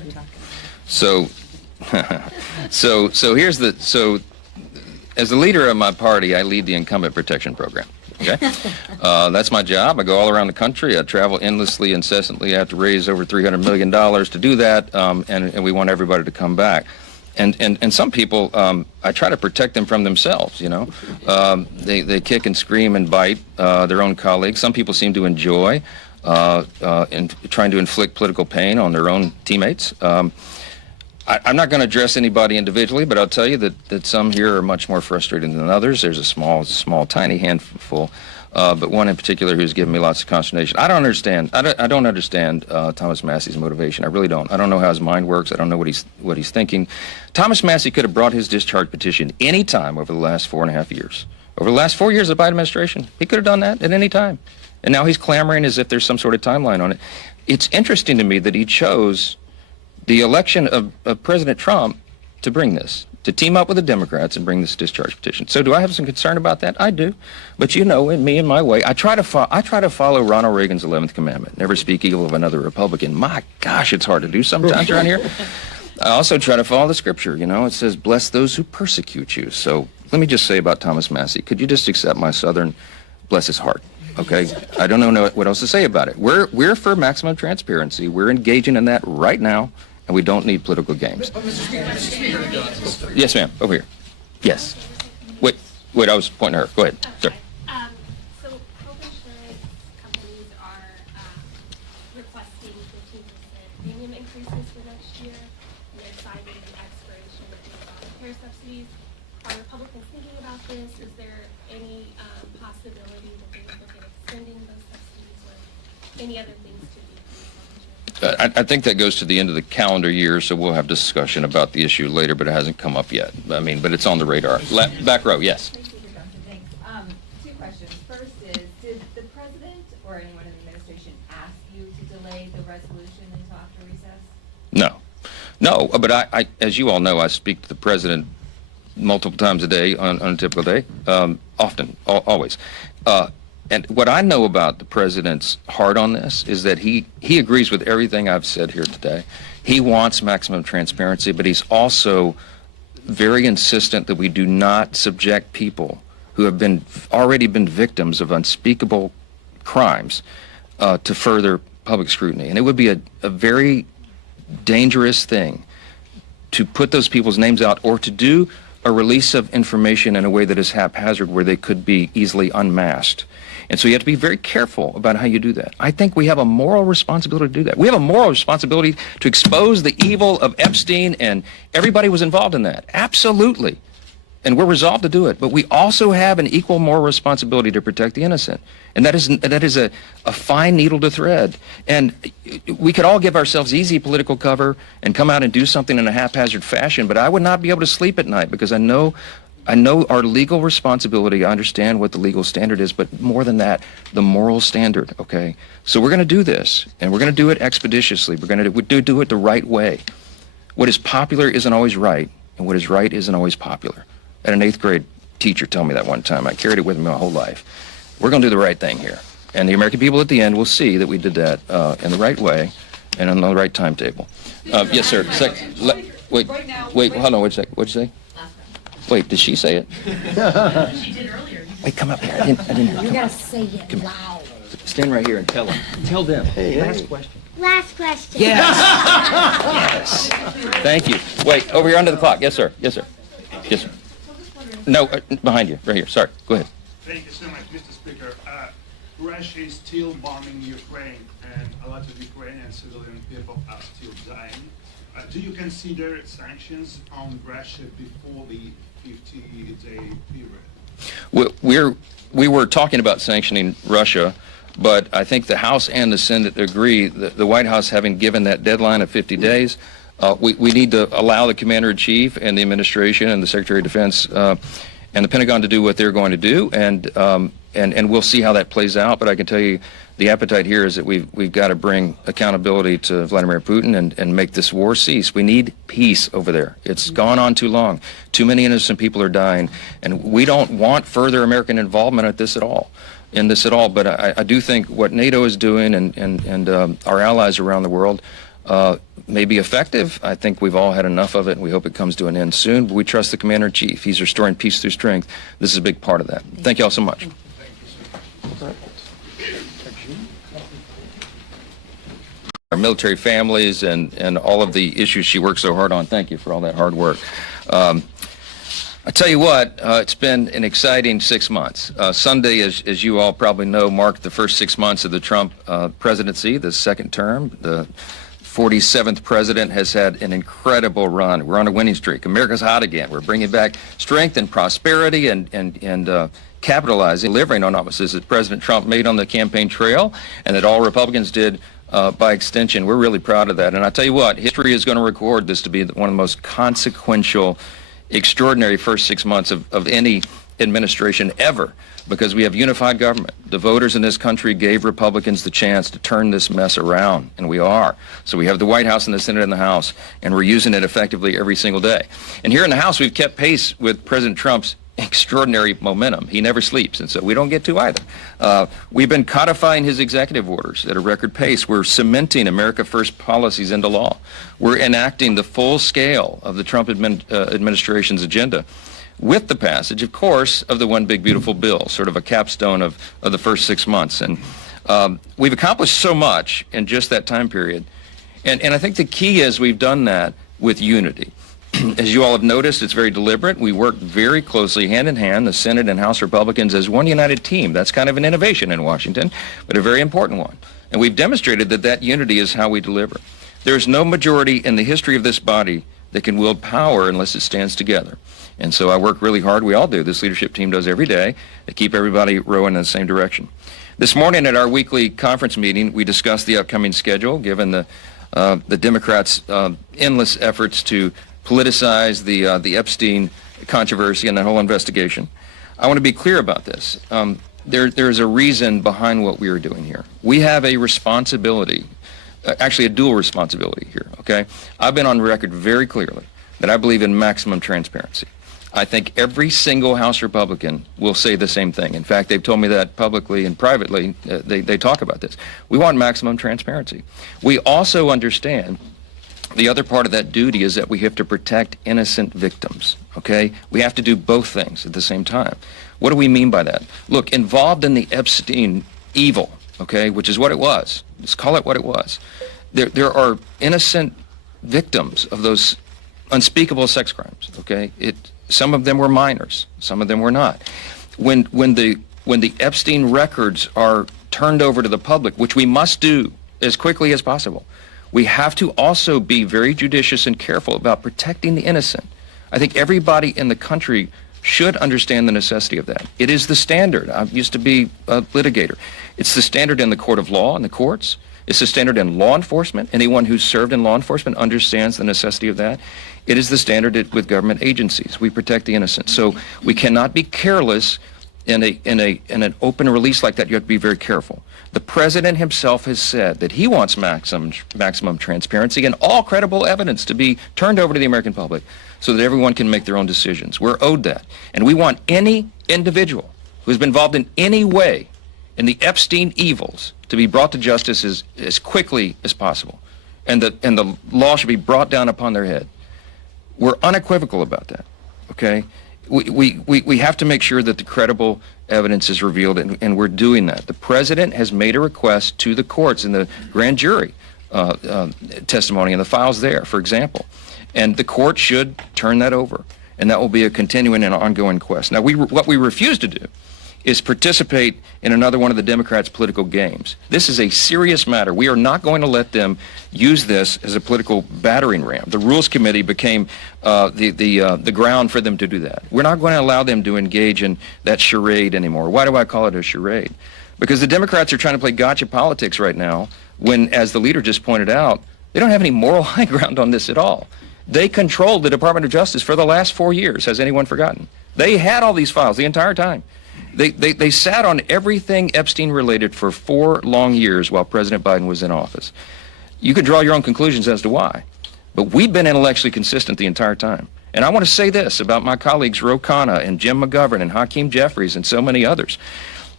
So, so here's the, so as the leader of my party, I lead the incumbent protection program. Okay, that's my job. I go all around the country. I travel endlessly, incessantly. I have to raise over $300 million to do that, and we want everybody to come back. And some people, I try to protect them from themselves. You know, they kick and scream and bite their own colleagues. Some people seem to enjoy in trying to inflict political pain on their own teammates. I'm not going to address anybody individually, but I'll tell you that some here are much more frustrated than others. There's a small, tiny handful, but one in particular who's given me lots of consternation. I don't understand. I don't understand Thomas Massie's motivation. I really don't. I don't know how his mind works. I don't know what he's thinking. Thomas Massie could have brought his discharge petition any time over the last 4.5 years. Over the last 4 years of the Biden administration, he could have done that at any time. And now he's clamoring as if there's some sort of timeline on it. It's interesting to me that he chose the election of President Trump to bring this, to team up with the Democrats and bring this discharge petition. So do I have some concern about that? I do. But you know, in me and my way, I try to follow Ronald Reagan's 11th commandment, never speak evil of another Republican. My gosh, it's hard to do sometimes around here. I also try to follow the scripture. You know, it says, bless those who persecute you. So let me just say about Thomas Massie, could you just accept my Southern bless his heart? Okay, I don't know what else to say about it. We're for maximum transparency. We're engaging in that right now. And we don't need political games. Yes, ma'am. Over here. Yes. Wait. I was pointing to her. Go ahead, sir. So health insurance companies are requesting 15% premium increases for next year, and they're citing the expiration of the care subsidies. Are Republicans thinking about this? Is there any possibility that they would look at extending those subsidies or any other things to do? I think that goes to the end of the calendar year, so we'll have discussion about the issue later, but it hasn't come up yet. I mean, but it's on the radar. Back row, yes. Thanks. Two questions. First is, did the president or anyone in the administration ask you to delay the resolution until after recess? No, but I, as you all know, I speak to the president multiple times a day on a typical day, often, always. And what I know about the president's heart on this is that he agrees with everything I've said here today. He wants maximum transparency, but he's also very insistent that we do not subject people who have already been victims of unspeakable crimes to further public scrutiny. And it would be a very dangerous thing to put those people's names out or to do a release of information in a way that is haphazard where they could be easily unmasked. And so you have to be very careful about how you do that. I think we have a moral responsibility to do that. We have a moral responsibility to expose the evil of Epstein, and everybody was involved in that. Absolutely. And we're resolved to do it. But we also have an equal moral responsibility to protect the innocent. And that is a fine needle to thread. And we could all give ourselves easy political cover and come out and do something in a haphazard fashion, but I would not be able to sleep at night because I know our legal responsibility. I understand what the legal standard is, but more than that, the moral standard, okay? So we're going to do this, and we're going to do it expeditiously. We're going to do it the right way. What is popular isn't always right, and what is right isn't always popular. I had an 8th grade teacher tell me that one time. I carried it with me my whole life. We're going to do the right thing here. And the American people at the end will see that we did that in the right way and on the right timetable. Yes, sir. Wait, hold on, wait a second. What'd you say? Wait, did she say it? She did earlier. Wait, come up here. I didn't hear. You gotta say it loud. Stand right here and tell them. Tell them. Last question. Last question. Yes. Yes. Thank you. Wait, over here under the clock. Yes, sir. Yes, sir. Yes, sir. No, behind you. Right here. Sorry. Go ahead. Thank you so much, Mr. Speaker. Russia is still bombing Ukraine, and a lot of Ukrainian civilian people are still dying. Do you consider sanctions on Russia before the 50-day period? We were talking about sanctioning Russia, but I think the House and the Senate agree that the White House, having given that deadline of 50 days, we need to allow the Commander-in-Chief and the administration and the Secretary of Defense and the Pentagon to do what they're going to do, and we'll see how that plays out. But I can tell you, the appetite here is that we've got to bring accountability to Vladimir Putin and make this war cease. We need peace over there. It's gone on too long. Too many innocent people are dying, and we don't want further American involvement in this at all. But I do think what NATO is doing and our allies around the world, may be effective. I think we've all had enough of it, and we hope it comes to an end soon. But we trust the Commander-in-Chief. He's restoring peace through strength. This is a big part of that. Thank you all so much. Our military families and all of the issues she works so hard on. Thank you for all that hard work. I tell you what, it's been an exciting 6 months. Sunday, as you all probably know, marked the first 6 months of the Trump presidency, the second term. The 47th president has had an incredible run. We're on a winning streak. America's hot again. We're bringing back strength and prosperity and capitalizing, delivering on promises that President Trump made on the campaign trail and that all Republicans did by extension. We're really proud of that. And I tell you what, history is going to record this to be one of the most consequential, extraordinary first 6 months of any administration ever, because we have unified government. The voters in this country gave Republicans the chance to turn this mess around, and we are. So we have the White House and the Senate and the House, and we're using it effectively every single day. And here in the House, we've kept pace with President Trump's extraordinary momentum. He never sleeps, and so we don't get to either. We've been codifying his executive orders at a record pace. We're cementing America First policies into law. We're enacting the full scale of the Trump administration's agenda, with the passage, of course, of the One Big Beautiful Bill, sort of a capstone of the first 6 months. And we've accomplished so much in just that time period. And I think the key is we've done that with unity. As you all have noticed, it's very deliberate. We work very closely, hand in hand, the Senate and House Republicans as one united team. That's kind of an innovation in Washington, but a very important one. And we've demonstrated that that unity is how we deliver. There's no majority in the history of this body that can wield power unless it stands together. And so I work really hard. We all do. This leadership team does every day to keep everybody rowing in the same direction. This morning at our weekly conference meeting, we discussed the upcoming schedule, given the Democrats' endless efforts to politicize the Epstein controversy and the whole investigation. I want to be clear about this. There's a reason behind what we are doing here. We have a responsibility, actually a dual responsibility here, okay? I've been on record very clearly that I believe in maximum transparency. I think every single House Republican will say the same thing. In fact, they've told me that publicly and privately. They talk about this. We want maximum transparency. We also understand the other part of that duty is that we have to protect innocent victims, okay? We have to do both things at the same time. What do we mean by that? Look, involved in the Epstein evil, okay, which is what it was. Let's call it what it was. There are innocent victims of those unspeakable sex crimes, okay? Some of them were minors, some of them were not. When the Epstein records are turned over to the public, which we must do as quickly as possible, we have to also be very judicious and careful about protecting the innocent. I think everybody in the country should understand the necessity of that. It is the standard. I used to be a litigator. It's the standard in the court of law, in the courts. It's the standard in law enforcement. Anyone who's served in law enforcement understands the necessity of that. It is the standard with government agencies. We protect the innocent. So we cannot be careless in an open release like that. You have to be very careful. The president himself has said that he wants maximum transparency and all credible evidence to be turned over to the American public so that everyone can make their own decisions. We're owed that. And we want any individual who has been involved in any way in the Epstein evils to be brought to justice as quickly as possible. And the law should be brought down upon their head. We're unequivocal about that, okay? We have to make sure that the credible evidence is revealed, and we're doing that. The president has made a request to the courts in the grand jury testimony and the files there, for example. And the court should turn that over, and that will be a continuing and ongoing quest. Now, what we refuse to do is participate in another one of the Democrats' political games. This is a serious matter. We are not going to let them use this as a political battering ram. The Rules Committee became the ground for them to do that. We're not going to allow them to engage in that charade anymore. Why do I call it a charade? Because the Democrats are trying to play gotcha politics right now when, as the leader just pointed out, they don't have any moral high ground on this at all. They controlled the Department of Justice for the last 4 years. Has anyone forgotten? They had all these files the entire time. They sat on everything Epstein-related for 4 long years while President Biden was in office. You could draw your own conclusions as to why. But we've been intellectually consistent the entire time. And I want to say this about my colleagues Ro Khanna and Jim McGovern and Hakeem Jeffries and so many others.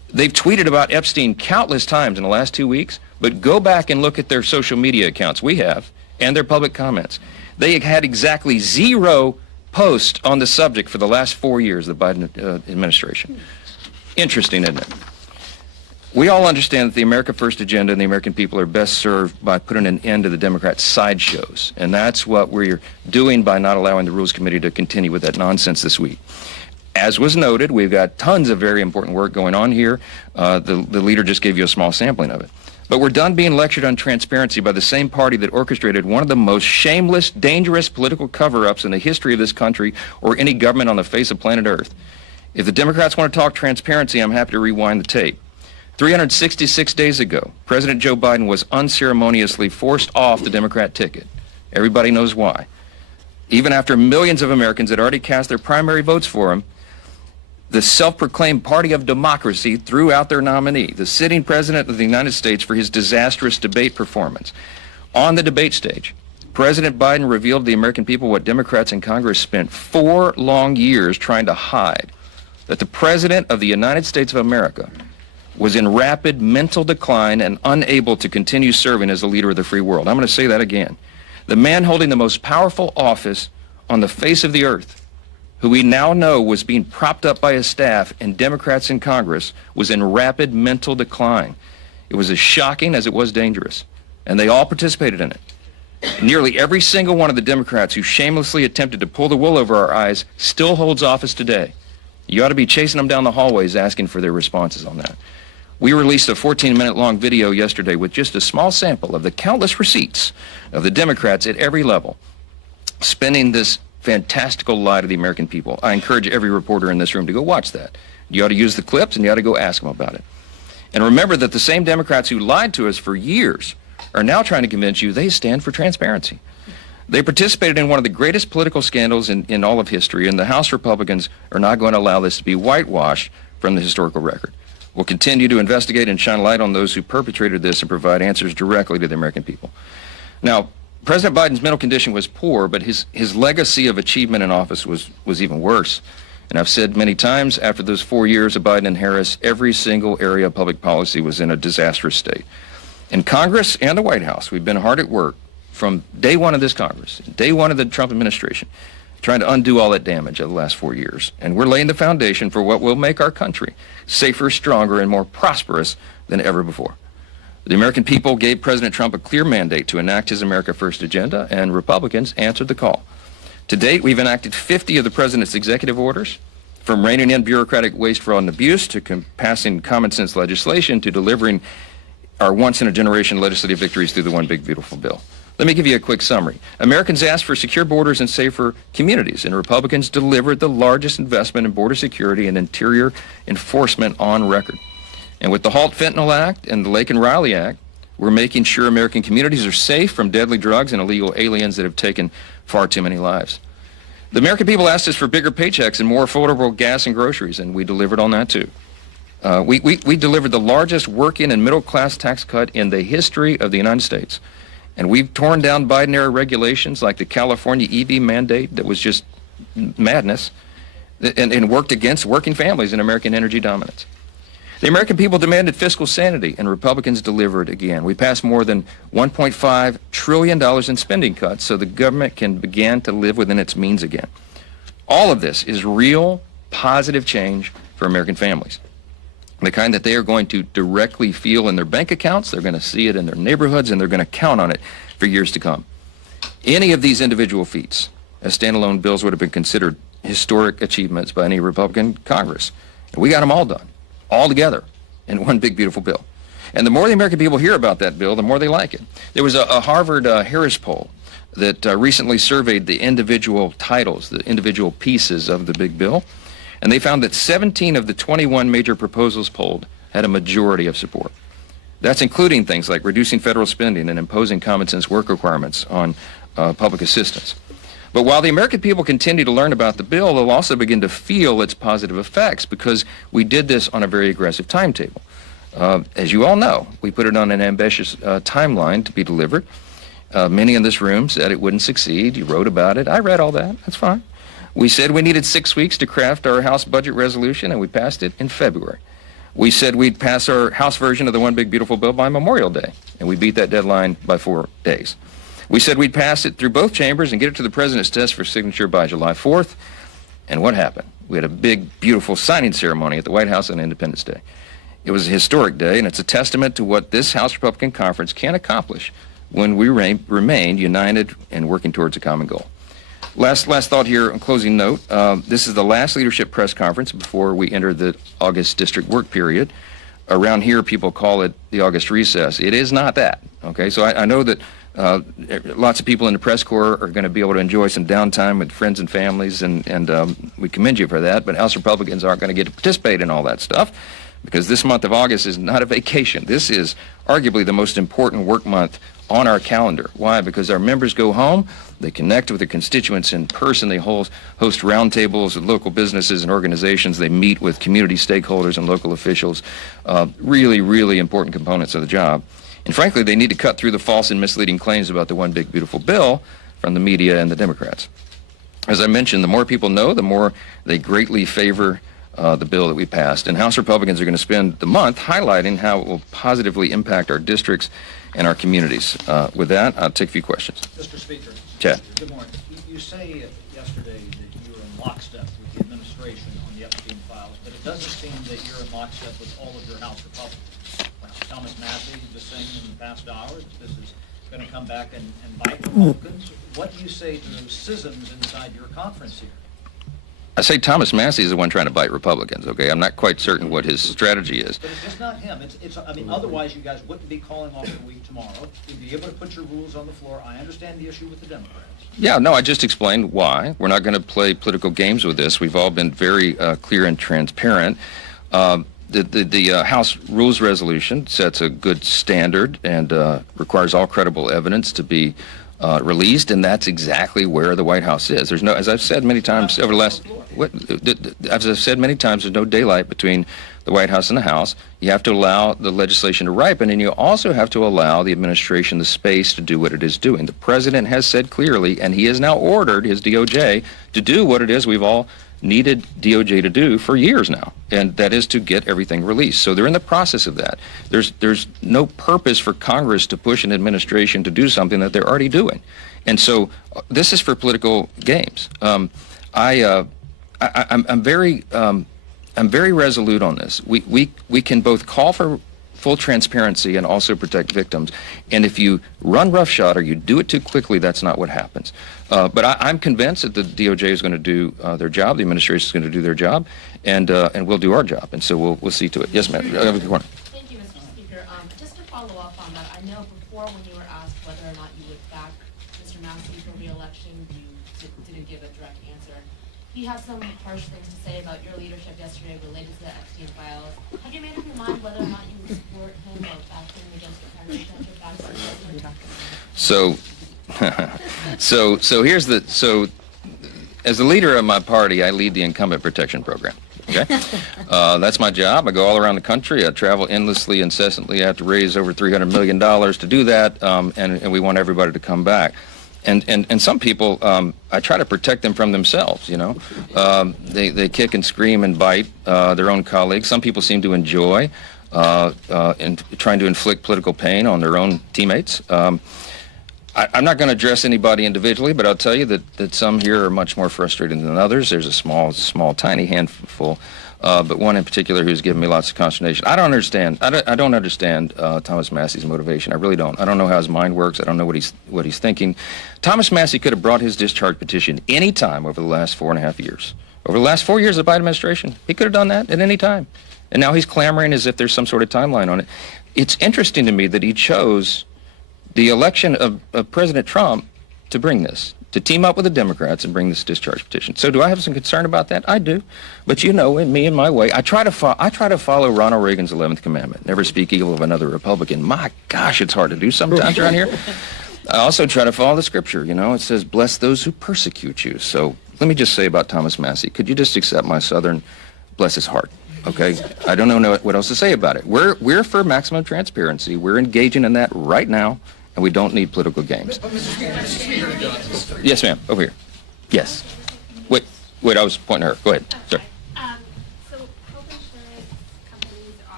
They've tweeted about Epstein countless times in the last 2 weeks, but go back and look at their social media accounts, we have, and their public comments. They had exactly 0 posts on the subject for the last 4 years of the Biden administration. Interesting, isn't it? We all understand that the America First agenda and the American people are best served by putting an end to the Democrat sideshows, and that's what we're doing by not allowing the Rules Committee to continue with that nonsense this week. As was noted, we've got tons of very important work going on here. The leader just gave you a small sampling of it. But we're done being lectured on transparency by the same party that orchestrated one of the most shameless, dangerous political cover-ups in the history of this country or any government on the face of planet Earth. If the Democrats want to talk transparency, I'm happy to rewind the tape. 366 days ago, President Joe Biden was unceremoniously forced off the Democrat ticket. Everybody knows why. Even after millions of Americans had already cast their primary votes for him, the self-proclaimed party of democracy threw out their nominee, the sitting president of the United States, for his disastrous debate performance. On the debate stage, President Biden revealed to the American people what Democrats in Congress spent 4 long years trying to hide, that the President of the United States of America was in rapid mental decline and unable to continue serving as the leader of the free world. I'm going to say that again. The man holding the most powerful office on the face of the earth, who we now know was being propped up by his staff and Democrats in Congress, was in rapid mental decline. It was as shocking as it was dangerous, and they all participated in it. Nearly every single one of the Democrats who shamelessly attempted to pull the wool over our eyes still holds office today. You ought to be chasing them down the hallways asking for their responses on that. We released a 14-minute-long video yesterday with just a small sample of the countless receipts of the Democrats at every level spinning this fantastical lie to the American people. I encourage every reporter in this room to go watch that. You ought to use the clips and you ought to go ask them about it. And remember that the same Democrats who lied to us for years are now trying to convince you they stand for transparency. They participated in one of the greatest political scandals in all of history, and the House Republicans are not going to allow this to be whitewashed from the historical record. We'll continue to investigate and shine light on those who perpetrated this and provide answers directly to the American people. Now, President Biden's mental condition was poor, but his legacy of achievement in office was even worse. And I've said many times, after those 4 years of Biden and Harris, every single area of public policy was in a disastrous state. In Congress and the White House, we've been hard at work from day one of this Congress, day one of the Trump administration, trying to undo all that damage of the last 4 years. And we're laying the foundation for what will make our country safer, stronger, and more prosperous than ever before. The American people gave President Trump a clear mandate to enact his America First agenda, and Republicans answered the call. To date, we've enacted 50 of the president's executive orders, from reining in bureaucratic waste, fraud, and abuse, to passing common sense legislation, to delivering our once-in-a-generation legislative victories through the One Big Beautiful Bill. Let me give you a quick summary. Americans asked for secure borders and safer communities, and Republicans delivered the largest investment in border security and interior enforcement on record. And with the Halt Fentanyl Act and the Lake and Riley Act, we're making sure American communities are safe from deadly drugs and illegal aliens that have taken far too many lives. The American people asked us for bigger paychecks and more affordable gas and groceries, and we delivered on that too. We delivered the largest working and middle-class tax cut in the history of the United States. And we've torn down Biden-era regulations like the California EV mandate that was just madness, and worked against working families and American energy dominance. The American people demanded fiscal sanity, and Republicans delivered again. We passed more than $1.5 trillion in spending cuts so the government can begin to live within its means again. All of this is real, positive change for American families. The kind that they are going to directly feel in their bank accounts, they're going to see it in their neighborhoods, and they're going to count on it for years to come. Any of these individual feats as standalone bills would have been considered historic achievements by any Republican Congress. And we got them all done, all together, in one big, beautiful bill. And the more the American people hear about that bill, the more they like it. There was a Harvard Harris poll that recently surveyed the individual titles, the individual pieces of the big bill, and they found that 17 of the 21 major proposals polled had a majority of support. That's including things like reducing federal spending and imposing common sense work requirements on public assistance. But while the American people continue to learn about the bill, they'll also begin to feel its positive effects because we did this on a very aggressive timetable. As you all know, we put it on an ambitious timeline to be delivered. Many in this room said it wouldn't succeed. You wrote about it. I read all that. That's fine. We said we needed 6 weeks to craft our House budget resolution, and we passed it in February. We said we'd pass our House version of the One Big Beautiful Bill by Memorial Day, and we beat that deadline by 4 days. We said we'd pass it through both chambers and get it to the president's desk for signature by July 4th. And what happened? We had a big, beautiful signing ceremony at the White House on Independence Day. It was a historic day, and it's a testament to what this House Republican Conference can accomplish when we remain united and working towards a common goal. Last thought here, on closing note, this is the last leadership press conference before we enter the August district work period. Around here, people call it the August recess. It is not that, okay? So I know that lots of people in the press corps are going to be able to enjoy some downtime with friends and families, and we commend you for that, but House Republicans aren't going to get to participate in all that stuff because this month of August is not a vacation. This is arguably the most important work month on our calendar. Why? Because our members go home, they connect with their constituents in person, they host roundtables with local businesses and organizations, they meet with community stakeholders and local officials, really, really important components of the job. And frankly, they need to cut through the false and misleading claims about the One Big Beautiful Bill from the media and the Democrats. As I mentioned, the more people know, the more they greatly favor the bill that we passed. And House Republicans are going to spend the month highlighting how it will positively impact our districts and our communities. With that, I'll take a few questions. Mr. Speaker. Chad. Good morning. You say yesterday that you were in lockstep with the administration on the Epstein files, but it doesn't seem that you're in lockstep with all of your House Republicans. Thomas Massie just saying in the past hour that this is going to come back and bite Republicans. What do you say to those schisms inside your conference here? I say Thomas Massie is the one trying to bite Republicans, okay? I'm not quite certain what his strategy is. But it's not him. I mean, otherwise you guys wouldn't be calling off the week tomorrow. You'd be able to put your rules on the floor. I understand the issue with the Democrats. Yeah, no, I just explained why. We're not going to play political games with this. We've all been very clear and transparent. The House Rules Resolution sets a good standard and requires all credible evidence to be released, and that's exactly where the White House is. There's no, as I've said many times over the last, as I've said many times, there's no daylight between the White House and the House. You have to allow the legislation to ripen, and you also have to allow the administration the space to do what it is doing. The president has said clearly, and he has now ordered his DOJ to do what it is we've all needed DOJ to do for years now, and that is to get everything released. So they're in the process of that. There's no purpose for Congress to push an administration to do something that they're already doing, and so this is for political games. I'm very resolute on this. We can both call for full transparency and also protect victims. And if you run roughshod or you do it too quickly, that's not what happens. But I'm convinced that the DOJ is going to do their job, the administration is going to do their job, and we'll do our job. And so we'll see to it. Yes, ma'am. Thank you, Mr. Speaker. Just to follow up on that, I know before when you were asked whether or not you would back Mr. Massie for re-election, you didn't give a direct answer. He had some harsh things to say about your leadership yesterday related to the Epstein files. Have you made up your mind whether or not you would support him or back him against the primary candidate? So here's as the leader of my party, I lead the incumbent protection program. Okay, that's my job. I go all around the country. I travel endlessly, incessantly. I have to raise over $300 million to do that, and we want everybody to come back. And some people, I try to protect them from themselves, you know. They kick and scream and bite their own colleagues. Some people seem to enjoy trying to inflict political pain on their own teammates. I'm not going to address anybody individually, but I'll tell you that some here are much more frustrated than others. There's a small, tiny handful, but one in particular who's given me lots of consternation. I don't understand Thomas Massie's motivation. I really don't. I don't know how his mind works. I don't know what he's thinking. Thomas Massie could have brought his discharge petition any time over the last 4.5 years. Over the last 4 years of the Biden administration, he could have done that at any time. And now he's clamoring as if there's some sort of timeline on it. It's interesting to me that he chose the election of President Trump to bring this, to team up with the Democrats and bring this discharge petition. So do I have some concern about that? I do. But you know, in me and my way, I try to follow Ronald Reagan's 11th commandment, never speak evil of another Republican. My gosh, it's hard to do sometimes around here. I also try to follow the scripture. You know, it says, bless those who persecute you. So let me just say about Thomas Massie, could you just accept my Southern, bless his heart? Okay, I don't know what else to say about it. We're for maximum transparency. We're engaging in that right now, and we don't need political games. Yes, ma'am. Over here. Yes. Wait. I was pointing at her. Go ahead. Sorry. So health insurance companies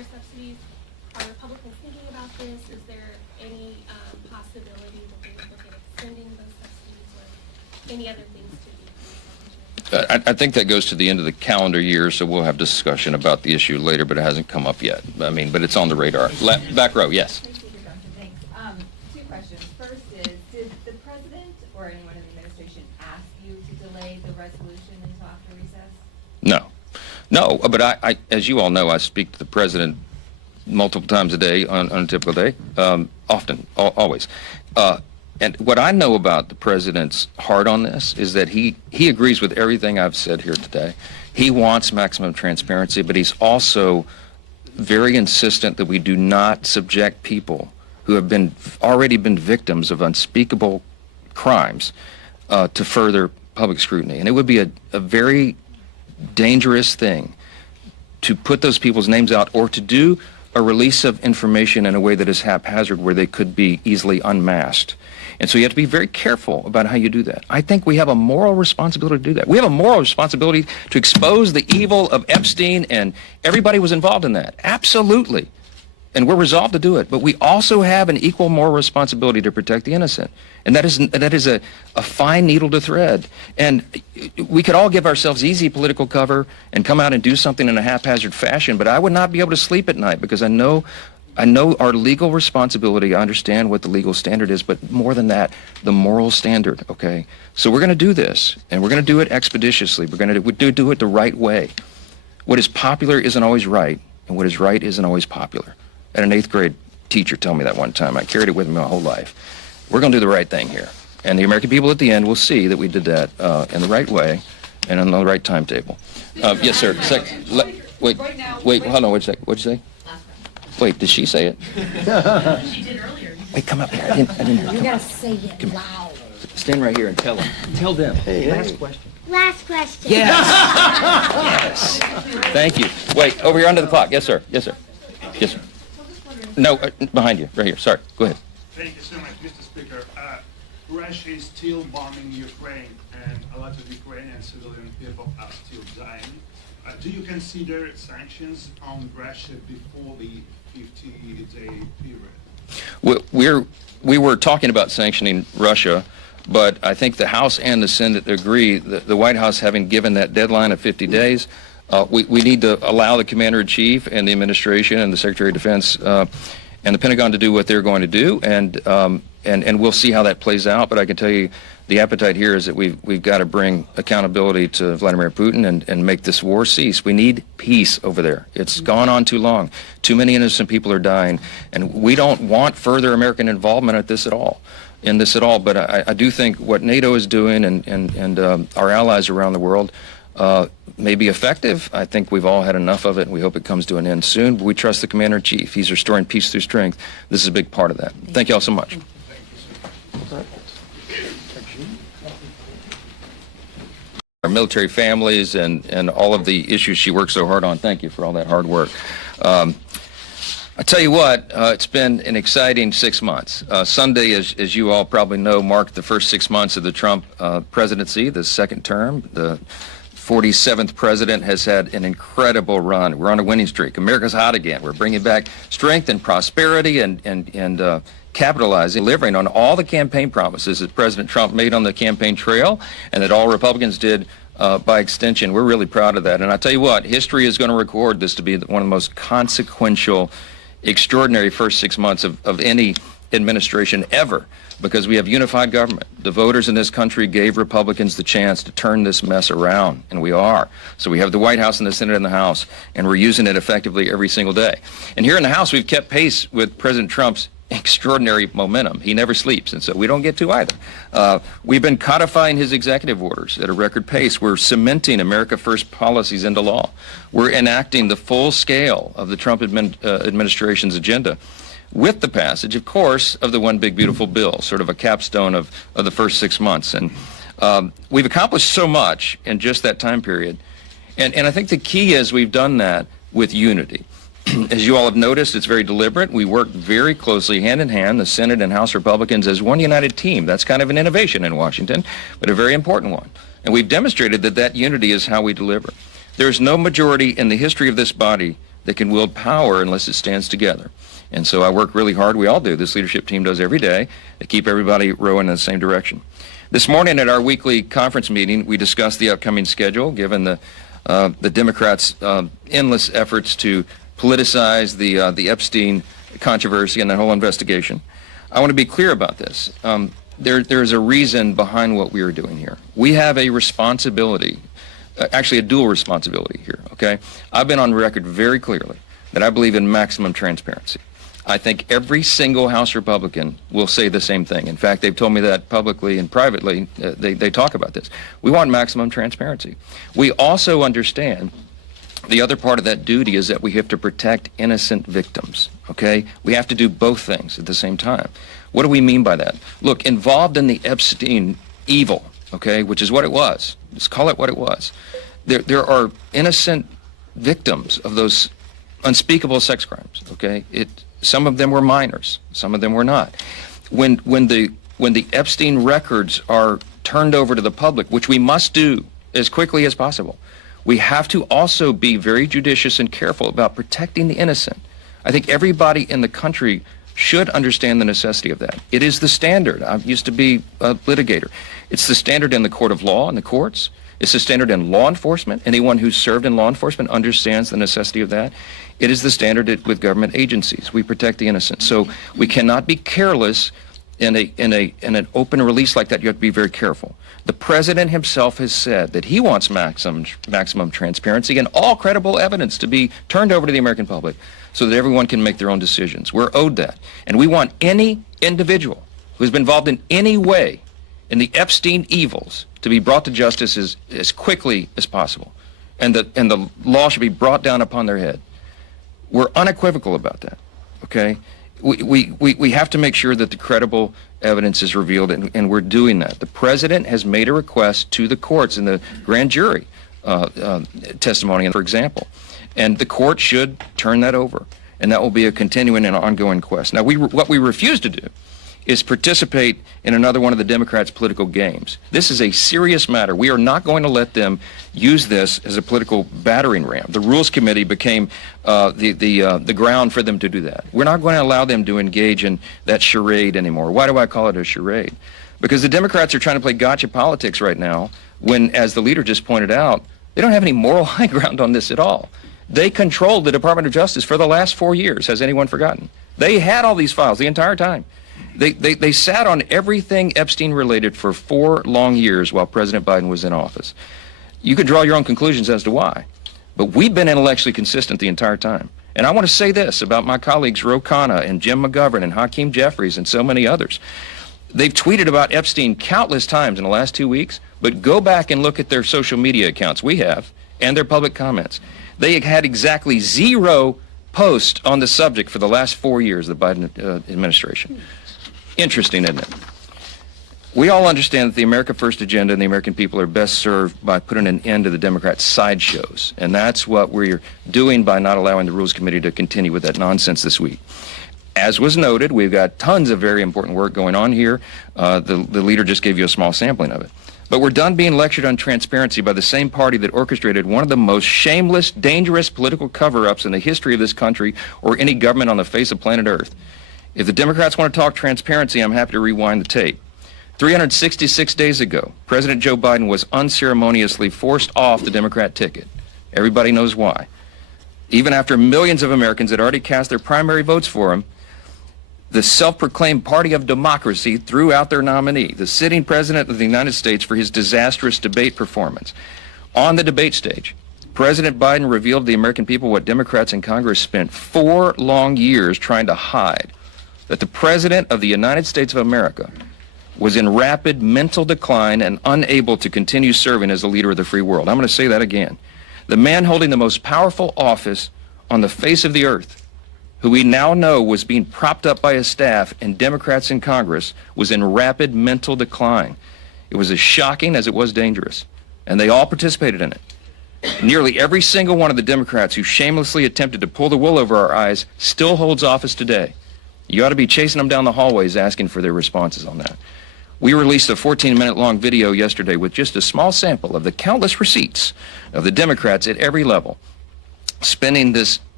childcare subsidies. Are Republicans thinking about this? Is there any possibility that they would look at extending those subsidies or any other things to do? I think that goes to the end of the calendar year, so we'll have discussion about the issue later, but it hasn't come up yet. I mean, but it's on the radar. Back row, yes. Thanks. Two questions. First is, did the president or anyone in the administration ask you to delay the resolution until after recess? No, but I, as you all know, I speak to the president multiple times a day on a typical day, often, always. And what I know about the president's heart on this is that he agrees with everything I've said here today. He wants maximum transparency, but he's also very insistent that we do not subject people who have already been victims of unspeakable crimes to further public scrutiny. And it would be a very dangerous thing to put those people's names out or to do a release of information in a way that is haphazard where they could be easily unmasked. And so you have to be very careful about how you do that. I think we have a moral responsibility to do that. We have a moral responsibility to expose the evil of Epstein, and everybody was involved in that. Absolutely. And we're resolved to do it. But we also have an equal moral responsibility to protect the innocent. And that is a fine needle to thread. And we could all give ourselves easy political cover and come out and do something in a haphazard fashion, but I would not be able to sleep at night because I know our legal responsibility. I understand what the legal standard is, but more than that, the moral standard, okay? So we're going to do this, and we're going to do it expeditiously. We're going to do it the right way. What is popular isn't always right, and what is right isn't always popular. I had an 8th grade teacher tell me that one time. I carried it with me my whole life. We're going to do the right thing here. And the American people at the end will see that we did that in the right way and on the right timetable. Yes, sir. Wait, hold on, wait a second. What'd you say? Wait, did she say it? She did earlier. Wait, come up here. I didn't hear her. You gotta say it loud. Stand right here and tell them. Tell them. Last question. Last question. Yes. Thank you. Wait, over here under the clock. Yes, sir. Yes, sir. Yes, sir. No, behind you, right here. Sorry. Go ahead. Thank you so much, Mr. Speaker. Russia is still bombing Ukraine, and a lot of Ukrainian civilian people are still dying. Do you consider sanctions on Russia before the 50-day period? We were talking about sanctioning Russia, but I think the House and the Senate agree that the White House, having given that deadline of 50 days, we need to allow the Commander-in-Chief and the administration and the Secretary of Defense and the Pentagon to do what they're going to do, and we'll see how that plays out. But I can tell you, the appetite here is that we've got to bring accountability to Vladimir Putin and make this war cease. We need peace over there. It's gone on too long. Too many innocent people are dying, and we don't want further American involvement in this at all. But I do think what NATO is doing and our allies around the world may be effective. I think we've all had enough of it, and we hope it comes to an end soon. But we trust the Commander-in-Chief. He's restoring peace through strength. This is a big part of that. Thank you all so much. Our military families and all of the issues she works so hard on. Thank you for all that hard work. I tell you what, it's been an exciting 6 months. Sunday, as you all probably know, marked the first 6 months of the Trump presidency, the second term. The 47th president has had an incredible run. We're on a winning streak. America's hot again. We're bringing back strength and prosperity and capitalizing, delivering on all the campaign promises that President Trump made on the campaign trail and that all Republicans did by extension. We're really proud of that. And I tell you what, history is going to record this to be one of the most consequential, extraordinary first 6 months of any administration ever, because we have unified government. The voters in this country gave Republicans the chance to turn this mess around, and we are. So we have the White House and the Senate and the House, and we're using it effectively every single day. And here in the House, we've kept pace with President Trump's extraordinary momentum. He never sleeps, and so we don't get to either. We've been codifying his executive orders at a record pace. We're cementing America First policies into law. We're enacting the full scale of the Trump administration's agenda, with the passage, of course, of the One Big Beautiful Bill, sort of a capstone of the first 6 months. And we've accomplished so much in just that time period. And I think the key is we've done that with unity. As you all have noticed, it's very deliberate. We work very closely, hand in hand, the Senate and House Republicans as one united team. That's kind of an innovation in Washington, but a very important one. And we've demonstrated that that unity is how we deliver. There's no majority in the history of this body that can wield power unless it stands together. And so I work really hard, we all do, this leadership team does every day, to keep everybody rowing in the same direction. This morning at our weekly conference meeting, we discussed the upcoming schedule, given the Democrats' endless efforts to politicize the Epstein controversy and the whole investigation. I want to be clear about this. There's a reason behind what we are doing here. We have a responsibility, actually a dual responsibility here, okay? I've been on record very clearly that I believe in maximum transparency. I think every single House Republican will say the same thing. In fact, they've told me that publicly and privately. They talk about this. We want maximum transparency. We also understand the other part of that duty is that we have to protect innocent victims, okay? We have to do both things at the same time. What do we mean by that? Look, involved in the Epstein evil, okay, which is what it was. Let's call it what it was. There are innocent victims of those unspeakable sex crimes, okay? Some of them were minors, some of them were not. When the Epstein records are turned over to the public, which we must do as quickly as possible, we have to also be very judicious and careful about protecting the innocent. I think everybody in the country should understand the necessity of that. It is the standard. I used to be a litigator. It's the standard in the court of law, in the courts. It's the standard in law enforcement. Anyone who's served in law enforcement understands the necessity of that. It is the standard with government agencies. We protect the innocent. So we cannot be careless in an open release like that. You have to be very careful. The president himself has said that he wants maximum transparency and all credible evidence to be turned over to the American public so that everyone can make their own decisions. We're owed that. And we want any individual who has been involved in any way in the Epstein evils to be brought to justice as quickly as possible. And the law should be brought down upon their head. We're unequivocal about that, okay? We have to make sure that the credible evidence is revealed, and we're doing that. The president has made a request to the courts in the grand jury testimony, for example, and the court should turn that over, and that will be a continuing and ongoing quest. Now, what we refuse to do is participate in another one of the Democrats' political games. This is a serious matter. We are not going to let them use this as a political battering ram. The Rules Committee became the ground for them to do that. We're not going to allow them to engage in that charade anymore. Why do I call it a charade? Because the Democrats are trying to play gotcha politics right now when, as the leader just pointed out, they don't have any moral high ground on this at all. They controlled the Department of Justice for the last 4 years. Has anyone forgotten? They had all these files the entire time. They sat on everything Epstein-related for 4 long years while President Biden was in office. You could draw your own conclusions as to why. But we've been intellectually consistent the entire time. And I want to say this about my colleagues Ro Khanna and Jim McGovern and Hakeem Jeffries and so many others. They've tweeted about Epstein countless times in the last 2 weeks, but go back and look at their social media accounts, we have, and their public comments. They had exactly 0 posts on the subject for the last 4 years of the Biden administration. Interesting, isn't it? We all understand that the America First agenda and the American people are best served by putting an end to the Democrats' sideshows. And that's what we're doing by not allowing the Rules Committee to continue with that nonsense this week. As was noted, we've got tons of very important work going on here. The leader just gave you a small sampling of it. But we're done being lectured on transparency by the same party that orchestrated one of the most shameless, dangerous political cover-ups in the history of this country or any government on the face of planet Earth. If the Democrats want to talk transparency, I'm happy to rewind the tape. 366 days ago, President Joe Biden was unceremoniously forced off the Democrat ticket. Everybody knows why. Even after millions of Americans had already cast their primary votes for him, the self-proclaimed party of democracy threw out their nominee, the sitting president of the United States, for his disastrous debate performance. On the debate stage, President Biden revealed to the American people what Democrats in Congress spent 4 long years trying to hide, that the President of the United States of America was in rapid mental decline and unable to continue serving as the leader of the free world. I'm going to say that again. The man holding the most powerful office on the face of the earth, who we now know was being propped up by his staff and Democrats in Congress, was in rapid mental decline. It was as shocking as it was dangerous, and they all participated in it. Nearly every single one of the Democrats who shamelessly attempted to pull the wool over our eyes still holds office today. You ought to be chasing them down the hallways asking for their responses on that. We released a 14-minute-long video yesterday with just a small sample of the countless receipts of the Democrats at every level spending this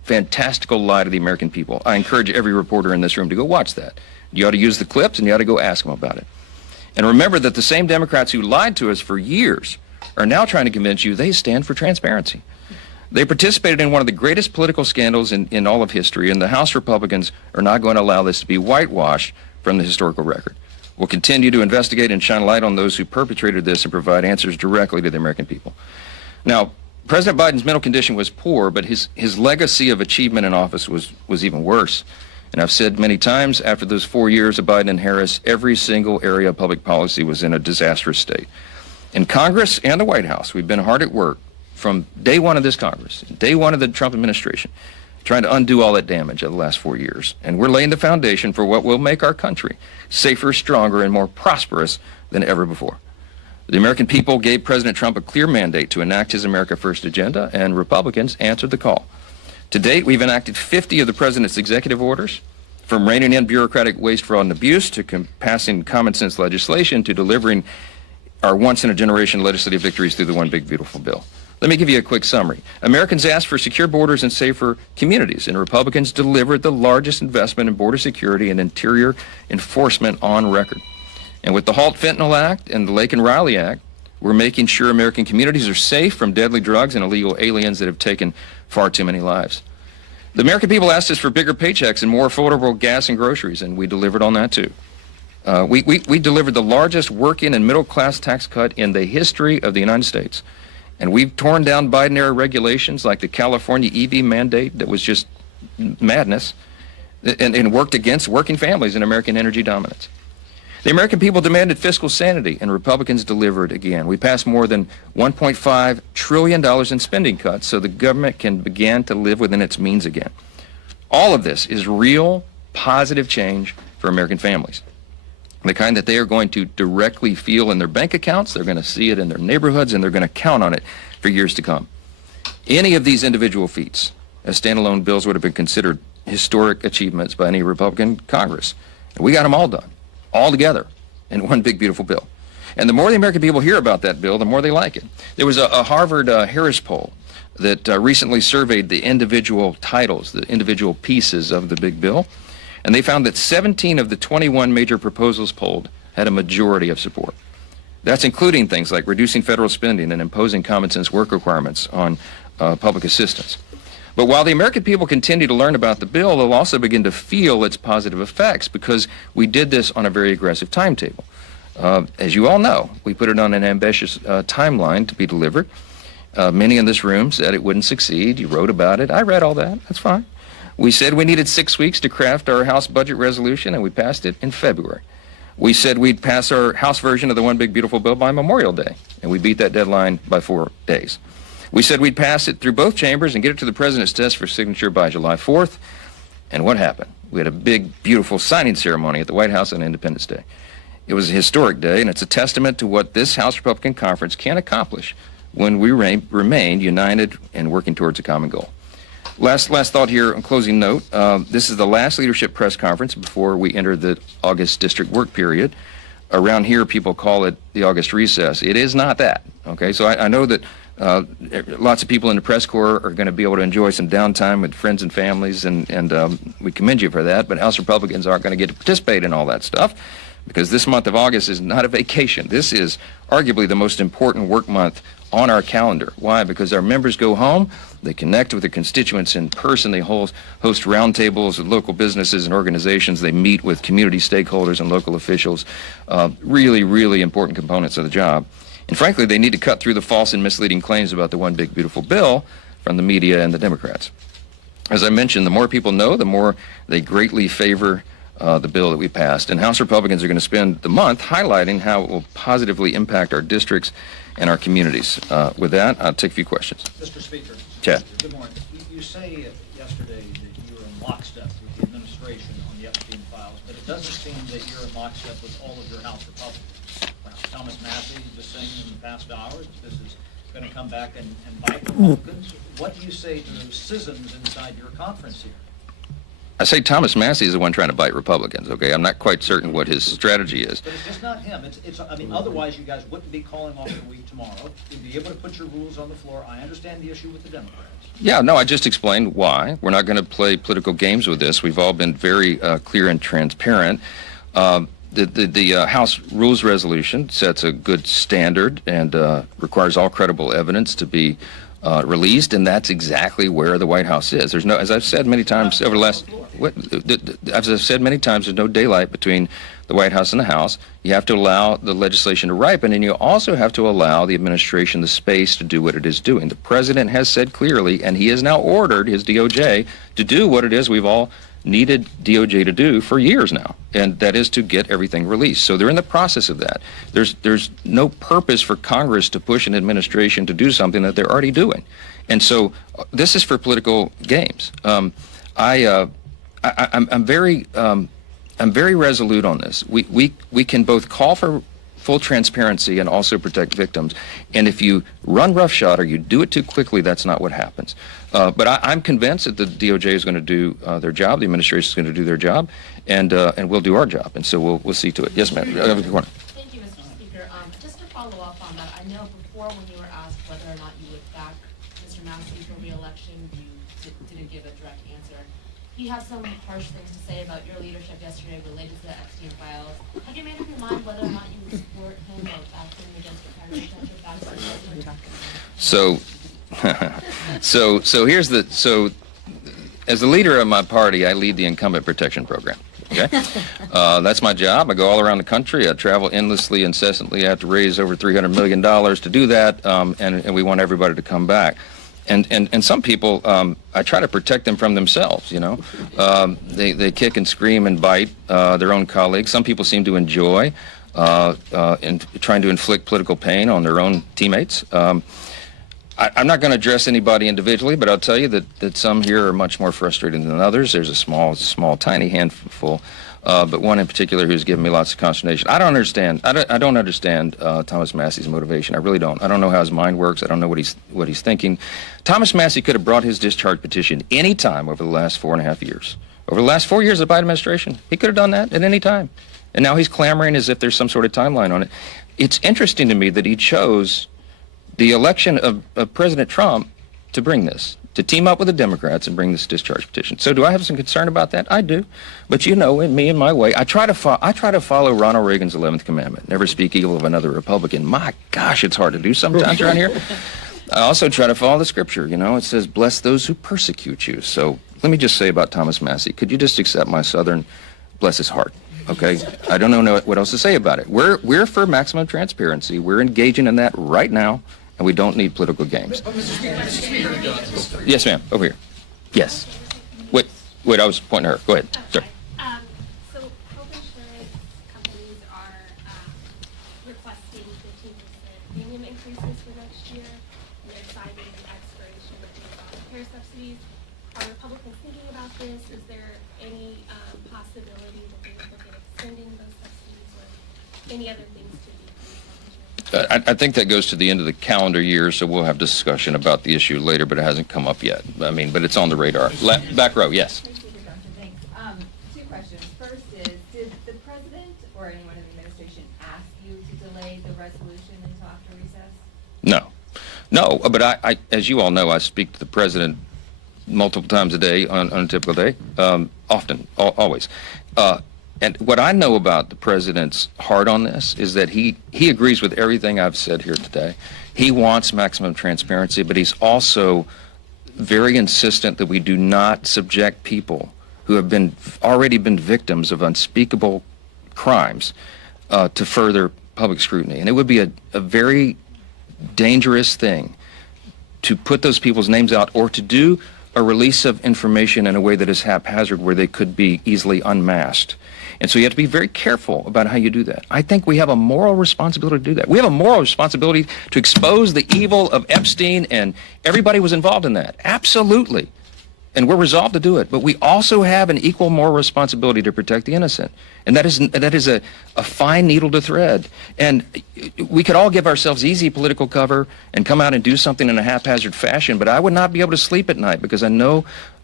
fantastical lie to the American people. I encourage every reporter in this room to go watch that. You ought to use the clips, and you ought to go ask them about it. And remember that the same Democrats who lied to us for years are now trying to convince you they stand for transparency. They participated in one of the greatest political scandals in all of history, and the House Republicans are not going to allow this to be whitewashed from the historical record. We'll continue to investigate and shine light on those who perpetrated this and provide answers directly to the American people. Now, President Biden's mental condition was poor, but his legacy of achievement in office was even worse. And I've said many times, after those 4 years of Biden and Harris, every single area of public policy was in a disastrous state. In Congress and the White House, we've been hard at work from day one of this Congress, day one of the Trump administration, trying to undo all that damage of the last 4 years. And we're laying the foundation for what will make our country safer, stronger, and more prosperous than ever before. The American people gave President Trump a clear mandate to enact his America First agenda, and Republicans answered the call. To date, we've enacted 50 of the president's executive orders, from reining in bureaucratic waste, fraud, and abuse to passing common sense legislation to delivering our once-in-a-generation legislative victories through the One Big Beautiful Bill. Let me give you a quick summary. Americans asked for secure borders and safer communities, and Republicans delivered the largest investment in border security and interior enforcement on record. And with the Halt Fentanyl Act and the Lake and Riley Act, we're making sure American communities are safe from deadly drugs and illegal aliens that have taken far too many lives. The American people asked us for bigger paychecks and more affordable gas and groceries, and we delivered on that too. We delivered the largest working and middle-class tax cut in the history of the United States. And we've torn down Biden-era regulations like the California EV mandate that was just madness and worked against working families and American energy dominance. The American people demanded fiscal sanity, and Republicans delivered again. We passed more than $1.5 trillion in spending cuts so the government can begin to live within its means again. All of this is real, positive change for American families. The kind that they are going to directly feel in their bank accounts, they're going to see it in their neighborhoods, and they're going to count on it for years to come. Any of these individual feats as standalone bills would have been considered historic achievements by any Republican Congress. And we got them all done, all together, in one big, beautiful bill. And the more the American people hear about that bill, the more they like it. There was a Harvard Harris poll that recently surveyed the individual titles, the individual pieces of the big bill. And they found that 17 of the 21 major proposals polled had a majority of support. That's including things like reducing federal spending and imposing common sense work requirements on public assistance. But while the American people continue to learn about the bill, they'll also begin to feel its positive effects because we did this on a very aggressive timetable. As you all know, we put it on an ambitious timeline to be delivered. Many in this room said it wouldn't succeed. You wrote about it. I read all that. That's fine. We said we needed 6 weeks to craft our House budget resolution, and we passed it in February. We said we'd pass our House version of the One Big Beautiful Bill by Memorial Day, and we beat that deadline by 4 days. We said we'd pass it through both chambers and get it to the president's desk for signature by July 4th. And what happened? We had a big, beautiful signing ceremony at the White House on Independence Day. It was a historic day, and it's a testament to what this House Republican Conference can accomplish when we remain united and working towards a common goal. Last thought here on closing note. This is the last leadership press conference before we enter the August district work period. Around here, people call it the August recess. It is not that, okay? So I know that lots of people in the press corps are going to be able to enjoy some downtime with friends and families, and we commend you for that, but House Republicans aren't going to get to participate in all that stuff because this month of August is not a vacation. This is arguably the most important work month on our calendar. Why? Because our members go home, they connect with their constituents in person, they host roundtables with local businesses and organizations, they meet with community stakeholders and local officials, really, really important components of the job. And frankly, they need to cut through the false and misleading claims about the One Big Beautiful Bill from the media and the Democrats. As I mentioned, the more people know, the more they greatly favor the bill that we passed. And House Republicans are going to spend the month highlighting how it will positively impact our districts and our communities. With that, I'll take a few questions. Mr. Speaker. Chad. Good morning. You say yesterday that you were in lockstep with the administration on the Epstein files, but it doesn't seem that you're in lockstep with all of your House Republicans. Thomas Massie just saying in the past hours this is going to come back and bite Republicans. What do you say to those schisms inside your conference here? I say Thomas Massie is the one trying to bite Republicans, okay? I'm not quite certain what his strategy is. But it's just not him. I mean, otherwise you guys wouldn't be calling off the week tomorrow. You'd be able to put your rules on the floor. I understand the issue with the Democrats. Yeah, no, I just explained why. We're not going to play political games with this. We've all been very clear and transparent. The House Rules Resolution sets a good standard and requires all credible evidence to be released, and that's exactly where the White House is. There's no, as I've said many times over the last, as I've said many times, there's no daylight between the White House and the House. You have to allow the legislation to ripen, and you also have to allow the administration the space to do what it is doing. The president has said clearly, and he has now ordered his DOJ to do what it is we've all needed DOJ to do for years now, and that is to get everything released. So they're in the process of that. There's no purpose for Congress to push an administration to do something that they're already doing. And so this is for political games. I'm very resolute on this. We can both call for full transparency and also protect victims. And if you run roughshod or you do it too quickly, that's not what happens. But I'm convinced that the DOJ is going to do their job, the administration is going to do their job, and we'll do our job. And so we'll see to it. Yes, ma'am. Thank you, Mr. Speaker. Just to follow up on that, I know before when you were asked whether or not you would back Mr. Massie for re-election, you didn't give a direct answer. He has some harsh things to say about your leadership yesterday related to the Epstein files. Have you made up your mind whether or not you would support him or back him against the primary candidate? So as the leader of my party, I lead the incumbent protection program. Okay, that's my job. I go all around the country. I travel endlessly, incessantly. I have to raise over $300 million to do that, and we want everybody to come back. And some people, I try to protect them from themselves, you know. They kick and scream and bite their own colleagues. Some people seem to enjoy in trying to inflict political pain on their own teammates. I'm not going to address anybody individually, but I'll tell you that some here are much more frustrated than others. There's a small, tiny handful, but one in particular who's given me lots of consternation. I don't understand Thomas Massie's motivation. I really don't. I don't know how his mind works. I don't know what he's thinking. Thomas Massie could have brought his discharge petition any time over the last 4.5 years. Over the last 4 years of the Biden administration, he could have done that at any time. And now he's clamoring as if there's some sort of timeline on it. It's interesting to me that he chose the election of President Trump to bring this, to team up with the Democrats and bring this discharge petition. So do I have some concern about that? I do. But you know, in me and my way, I try to follow Ronald Reagan's 11th commandment, never speak evil of another Republican. My gosh, it's hard to do sometimes around here. I also try to follow the scripture. You know, it says, bless those who persecute you. So let me just say about Thomas Massie, could you just accept my Southern, bless his heart? Okay, I don't know what else to say about it. We're for maximum transparency. We're engaging in that right now, and we don't need political games. Yes, ma'am. Over here. Yes. Wait. I was pointing at her. Go ahead. Sorry. So health insurance companies are requesting 15% premium increases for next year, and they're citing the expiration of the care subsidies. Are Republicans thinking about this? Is there any possibility that they would look at extending those subsidies or any other things to decrease health insurance? I think that goes to the end of the calendar year, so we'll have discussion about the issue later, but it hasn't come up yet. I mean, but it's on the radar. Back row, yes. Thanks. Two questions. First is, did the president or anyone in the administration ask you to delay the resolution until after recess? No, but I, as you all know, I speak to the president multiple times a day on a typical day, often, always. And what I know about the president's heart on this is that he agrees with everything I've said here today. He wants maximum transparency, but he's also very insistent that we do not subject people who have already been victims of unspeakable crimes to further public scrutiny. And it would be a very dangerous thing to put those people's names out or to do a release of information in a way that is haphazard where they could be easily unmasked. And so you have to be very careful about how you do that. I think we have a moral responsibility to do that. We have a moral responsibility to expose the evil of Epstein, and everybody was involved in that. Absolutely. And we're resolved to do it. But we also have an equal moral responsibility to protect the innocent. And that is a fine needle to thread. And we could all give ourselves easy political cover and come out and do something in a haphazard fashion, but I would not be able to sleep at night because I know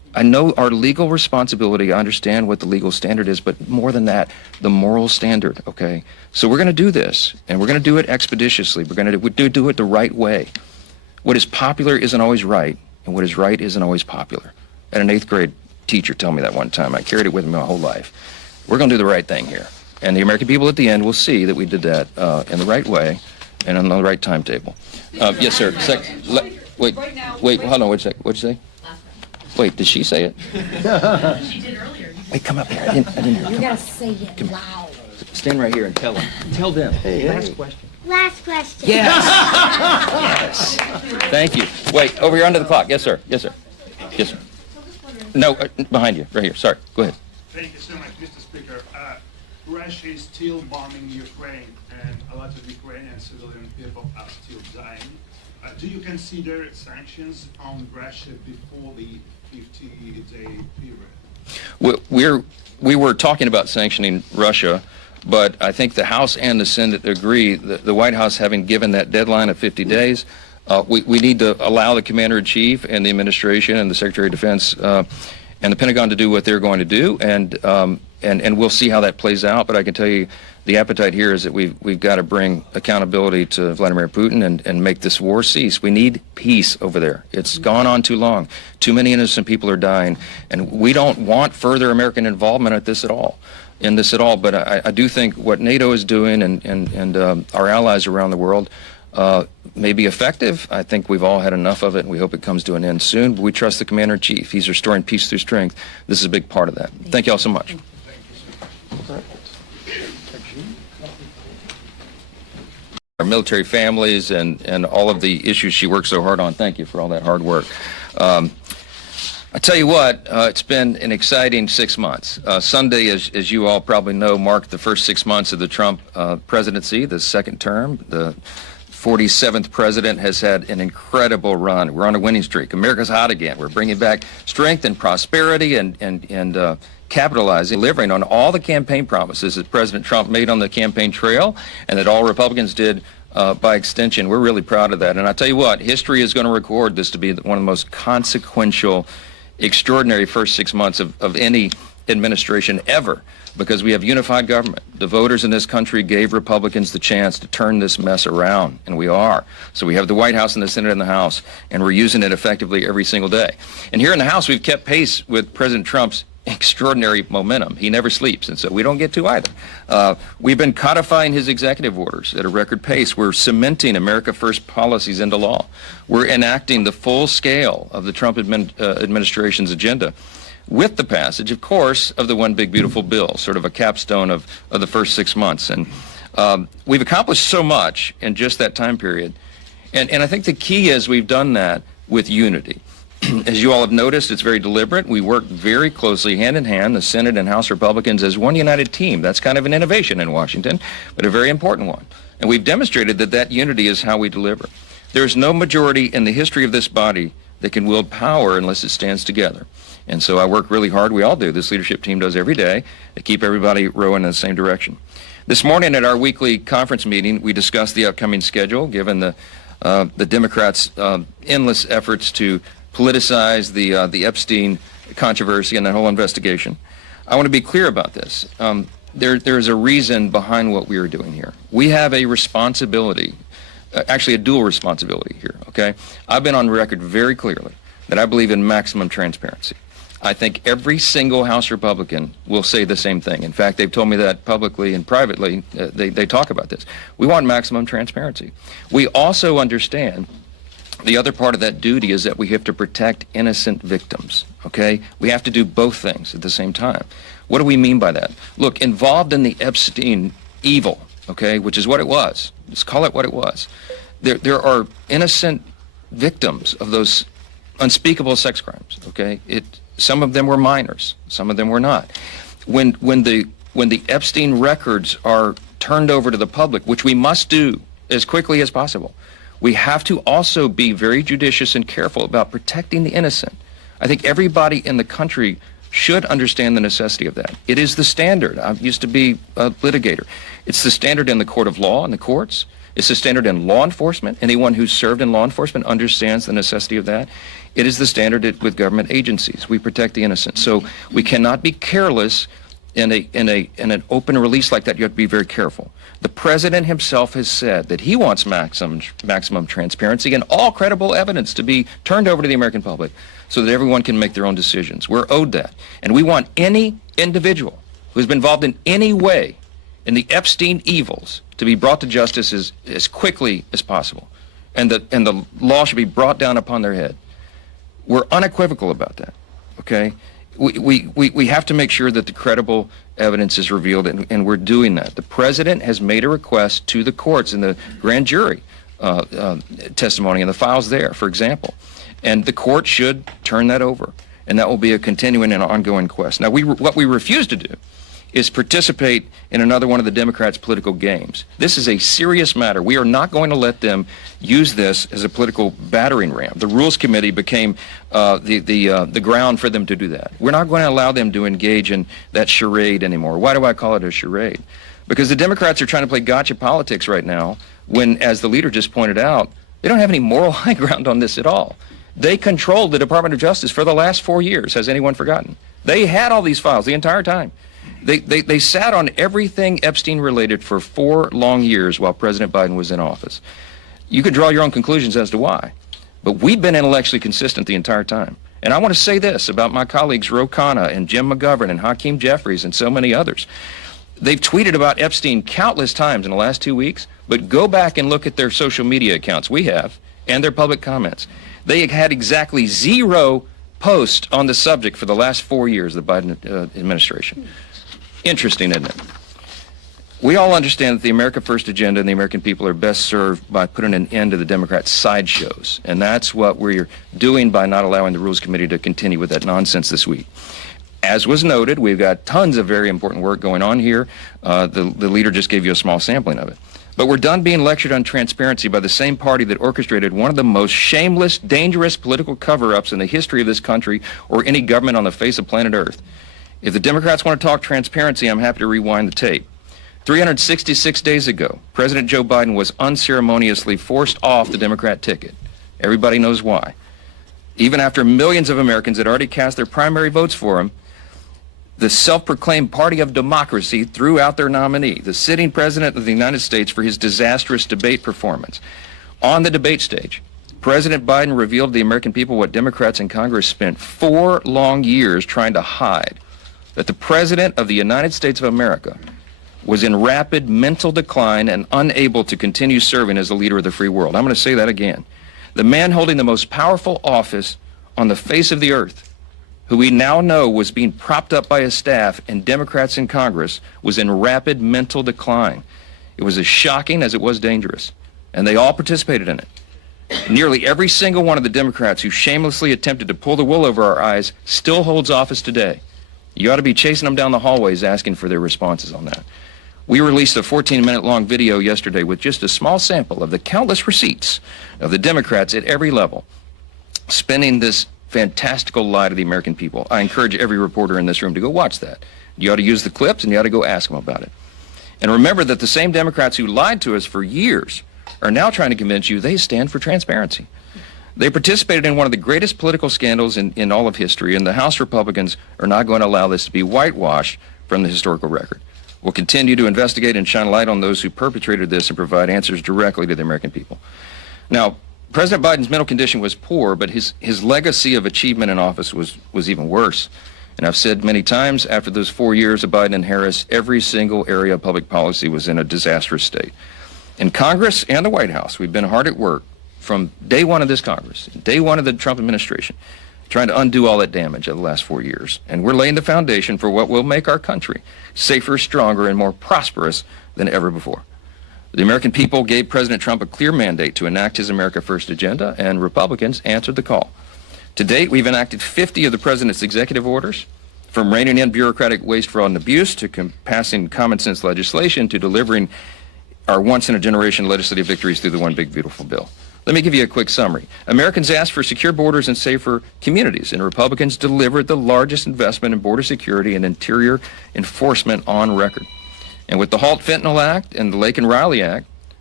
I know our legal responsibility. I understand what the legal standard is, but more than that, the moral standard, okay? So we're going to do this, and we're going to do it expeditiously. We're going to do it the right way. What is popular isn't always right, and what is right isn't always popular. I had an 8th grade teacher tell me that one time. I carried it with me my whole life. We're going to do the right thing here. And the American people at the end will see that we did that in the right way and on the right timetable. Yes, sir. Wait, hold on, wait a second. What'd you say? Wait, did she say it? She did earlier. Wait, come up here. I didn't hear. You gotta say it loud. Stand right here and tell them. Tell them. Last question. Last question. Yes. Yes. Thank you. Wait, over here under the clock. Yes, sir. Yes, sir. Yes, sir. No, behind you, right here. Sorry. Go ahead. Thank you so much, Mr. Speaker. Russia is still bombing Ukraine, and a lot of Ukrainian civilian people are still dying. Do you consider sanctions on Russia before the 50-day period? We were talking about sanctioning Russia, but I think the House and the Senate agree that the White House, having given that deadline of 50 days, we need to allow the Commander-in-Chief and the administration and the Secretary of Defense and the Pentagon to do what they're going to do, and we'll see how that plays out. But I can tell you, the appetite here is that we've got to bring accountability to Vladimir Putin and make this war cease. We need peace over there. It's gone on too long. Too many innocent people are dying, and we don't want further American involvement in this at all. But I do think what NATO is doing and our allies around the world may be effective. I think we've all had enough of it, and we hope it comes to an end soon. But we trust the Commander-in-Chief. He's restoring peace through strength. This is a big part of that. Thank you all so much. Our military families and all of the issues she worked so hard on. Thank you for all that hard work. I tell you what, it's been an exciting 6 months. Sunday, as you all probably know, marked the first 6 months of the Trump presidency, the second term. The 47th president has had an incredible run. We're on a winning streak. America's hot again. We're bringing back strength and prosperity and capitalizing, delivering on all the campaign promises that President Trump made on the campaign trail and that all Republicans did by extension. We're really proud of that. And I tell you what, history is going to record this to be one of the most consequential, extraordinary first 6 months of any administration ever, because we have unified government. The voters in this country gave Republicans the chance to turn this mess around, and we are. So we have the White House and the Senate and the House, and we're using it effectively every single day. And here in the House, we've kept pace with President Trump's extraordinary momentum. He never sleeps, and so we don't get to either. We've been codifying his executive orders at a record pace. We're cementing America First policies into law. We're enacting the full scale of the Trump administration's agenda, with the passage, of course, of the One Big Beautiful Bill, sort of a capstone of the first 6 months. And we've accomplished so much in just that time period. And I think the key is we've done that with unity. As you all have noticed, it's very deliberate. We work very closely, hand in hand, the Senate and House Republicans, as one united team. That's kind of an innovation in Washington, but a very important one. And we've demonstrated that that unity is how we deliver. There's no majority in the history of this body that can wield power unless it stands together. And so I work really hard. We all do. This leadership team does every day to keep everybody rowing in the same direction. This morning at our weekly conference meeting, we discussed the upcoming schedule, given the Democrats' endless efforts to politicize the Epstein controversy and that whole investigation. I want to be clear about this. There's a reason behind what we are doing here. We have a responsibility, actually a dual responsibility here, okay? I've been on record very clearly that I believe in maximum transparency. I think every single House Republican will say the same thing. In fact, they've told me that publicly and privately. They talk about this. We want maximum transparency. We also understand the other part of that duty is that we have to protect innocent victims, okay? We have to do both things at the same time. What do we mean by that? Look, involved in the Epstein evil, okay, which is what it was. Let's call it what it was. There are innocent victims of those unspeakable sex crimes, okay? Some of them were minors, some of them were not. When the Epstein records are turned over to the public, which we must do as quickly as possible, we have to also be very judicious and careful about protecting the innocent. I think everybody in the country should understand the necessity of that. It is the standard. I used to be a litigator. It's the standard in the court of law and the courts. It's the standard in law enforcement. Anyone who's served in law enforcement understands the necessity of that. It is the standard with government agencies. We protect the innocent. So we cannot be careless in an open release like that. You have to be very careful. The president himself has said that he wants maximum transparency and all credible evidence to be turned over to the American public so that everyone can make their own decisions. We're owed that. And we want any individual who's been involved in any way in the Epstein evils to be brought to justice as quickly as possible. And the law should be brought down upon their head. We're unequivocal about that, okay? We have to make sure that the credible evidence is revealed, and we're doing that. The president has made a request to the courts in the grand jury testimony and the files there, for example. And the court should turn that over, and that will be a continuing and ongoing quest. Now, what we refuse to do is participate in another one of the Democrats' political games. This is a serious matter. We are not going to let them use this as a political battering ram. The Rules Committee became the ground for them to do that. We're not going to allow them to engage in that charade anymore. Why do I call it a charade? Because the Democrats are trying to play gotcha politics right now when, as the leader just pointed out, they don't have any moral high ground on this at all. They controlled the Department of Justice for the last 4 years. Has anyone forgotten? They had all these files the entire time. They sat on everything Epstein-related for 4 long years while President Biden was in office. You can draw your own conclusions as to why, but we've been intellectually consistent the entire time. And I want to say this about my colleagues Ro Khanna and Jim McGovern and Hakeem Jeffries and so many others. They've tweeted about Epstein countless times in the last 2 weeks, but go back and look at their social media accounts, we have, and their public comments. They had exactly 0 posts on the subject for the last 4 years of the Biden administration. Interesting, isn't it? We all understand that the America First agenda and the American people are best served by putting an end to the Democrats' sideshows. And that's what we're doing by not allowing the Rules Committee to continue with that nonsense this week. As was noted, we've got tons of very important work going on here. The leader just gave you a small sampling of it. But we're done being lectured on transparency by the same party that orchestrated one of the most shameless, dangerous political cover-ups in the history of this country or any government on the face of planet Earth. If the Democrats want to talk transparency, I'm happy to rewind the tape. 366 days ago, President Joe Biden was unceremoniously forced off the Democrat ticket. Everybody knows why. Even after millions of Americans had already cast their primary votes for him, the self-proclaimed party of democracy threw out their nominee, the sitting president of the United States, for his disastrous debate performance. On the debate stage, President Biden revealed to the American people what Democrats in Congress spent 4 long years trying to hide, that the President of the United States of America was in rapid mental decline and unable to continue serving as the leader of the free world. I'm going to say that again. The man holding the most powerful office on the face of the earth, who we now know was being propped up by his staff and Democrats in Congress, was in rapid mental decline. It was as shocking as it was dangerous, and they all participated in it. Nearly every single one of the Democrats who shamelessly attempted to pull the wool over our eyes still holds office today. You ought to be chasing them down the hallways asking for their responses on that. We released a 14-minute long video yesterday with just a small sample of the countless receipts of the Democrats at every level spinning this fantastical lie to the American people. I encourage every reporter in this room to go watch that. You ought to use the clips and you ought to go ask them about it. And remember that the same Democrats who lied to us for years are now trying to convince you they stand for transparency. They participated in one of the greatest political scandals in all of history, and the House Republicans are not going to allow this to be whitewashed from the historical record. We'll continue to investigate and shine light on those who perpetrated this and provide answers directly to the American people. Now, President Biden's mental condition was poor, but his legacy of achievement in office was even worse. And I've said many times, after those 4 years of Biden and Harris, every single area of public policy was in a disastrous state. In Congress and the White House, we've been hard at work from day one of this Congress, day one of the Trump administration, trying to undo all that damage of the last 4 years. And we're laying the foundation for what will make our country safer, stronger, and more prosperous than ever before. The American people gave President Trump a clear mandate to enact his America First agenda, and Republicans answered the call. To date, we've enacted 50 of the president's executive orders, from reining in bureaucratic waste, fraud, and abuse, to passing common sense legislation, to delivering our once-in-a-generation legislative victories through the One Big Beautiful Bill. Let me give you a quick summary. Americans asked for secure borders and safer communities, and Republicans delivered the largest investment in border security and interior enforcement on record. And with the Halt Fentanyl Act and the Lake and Riley Act,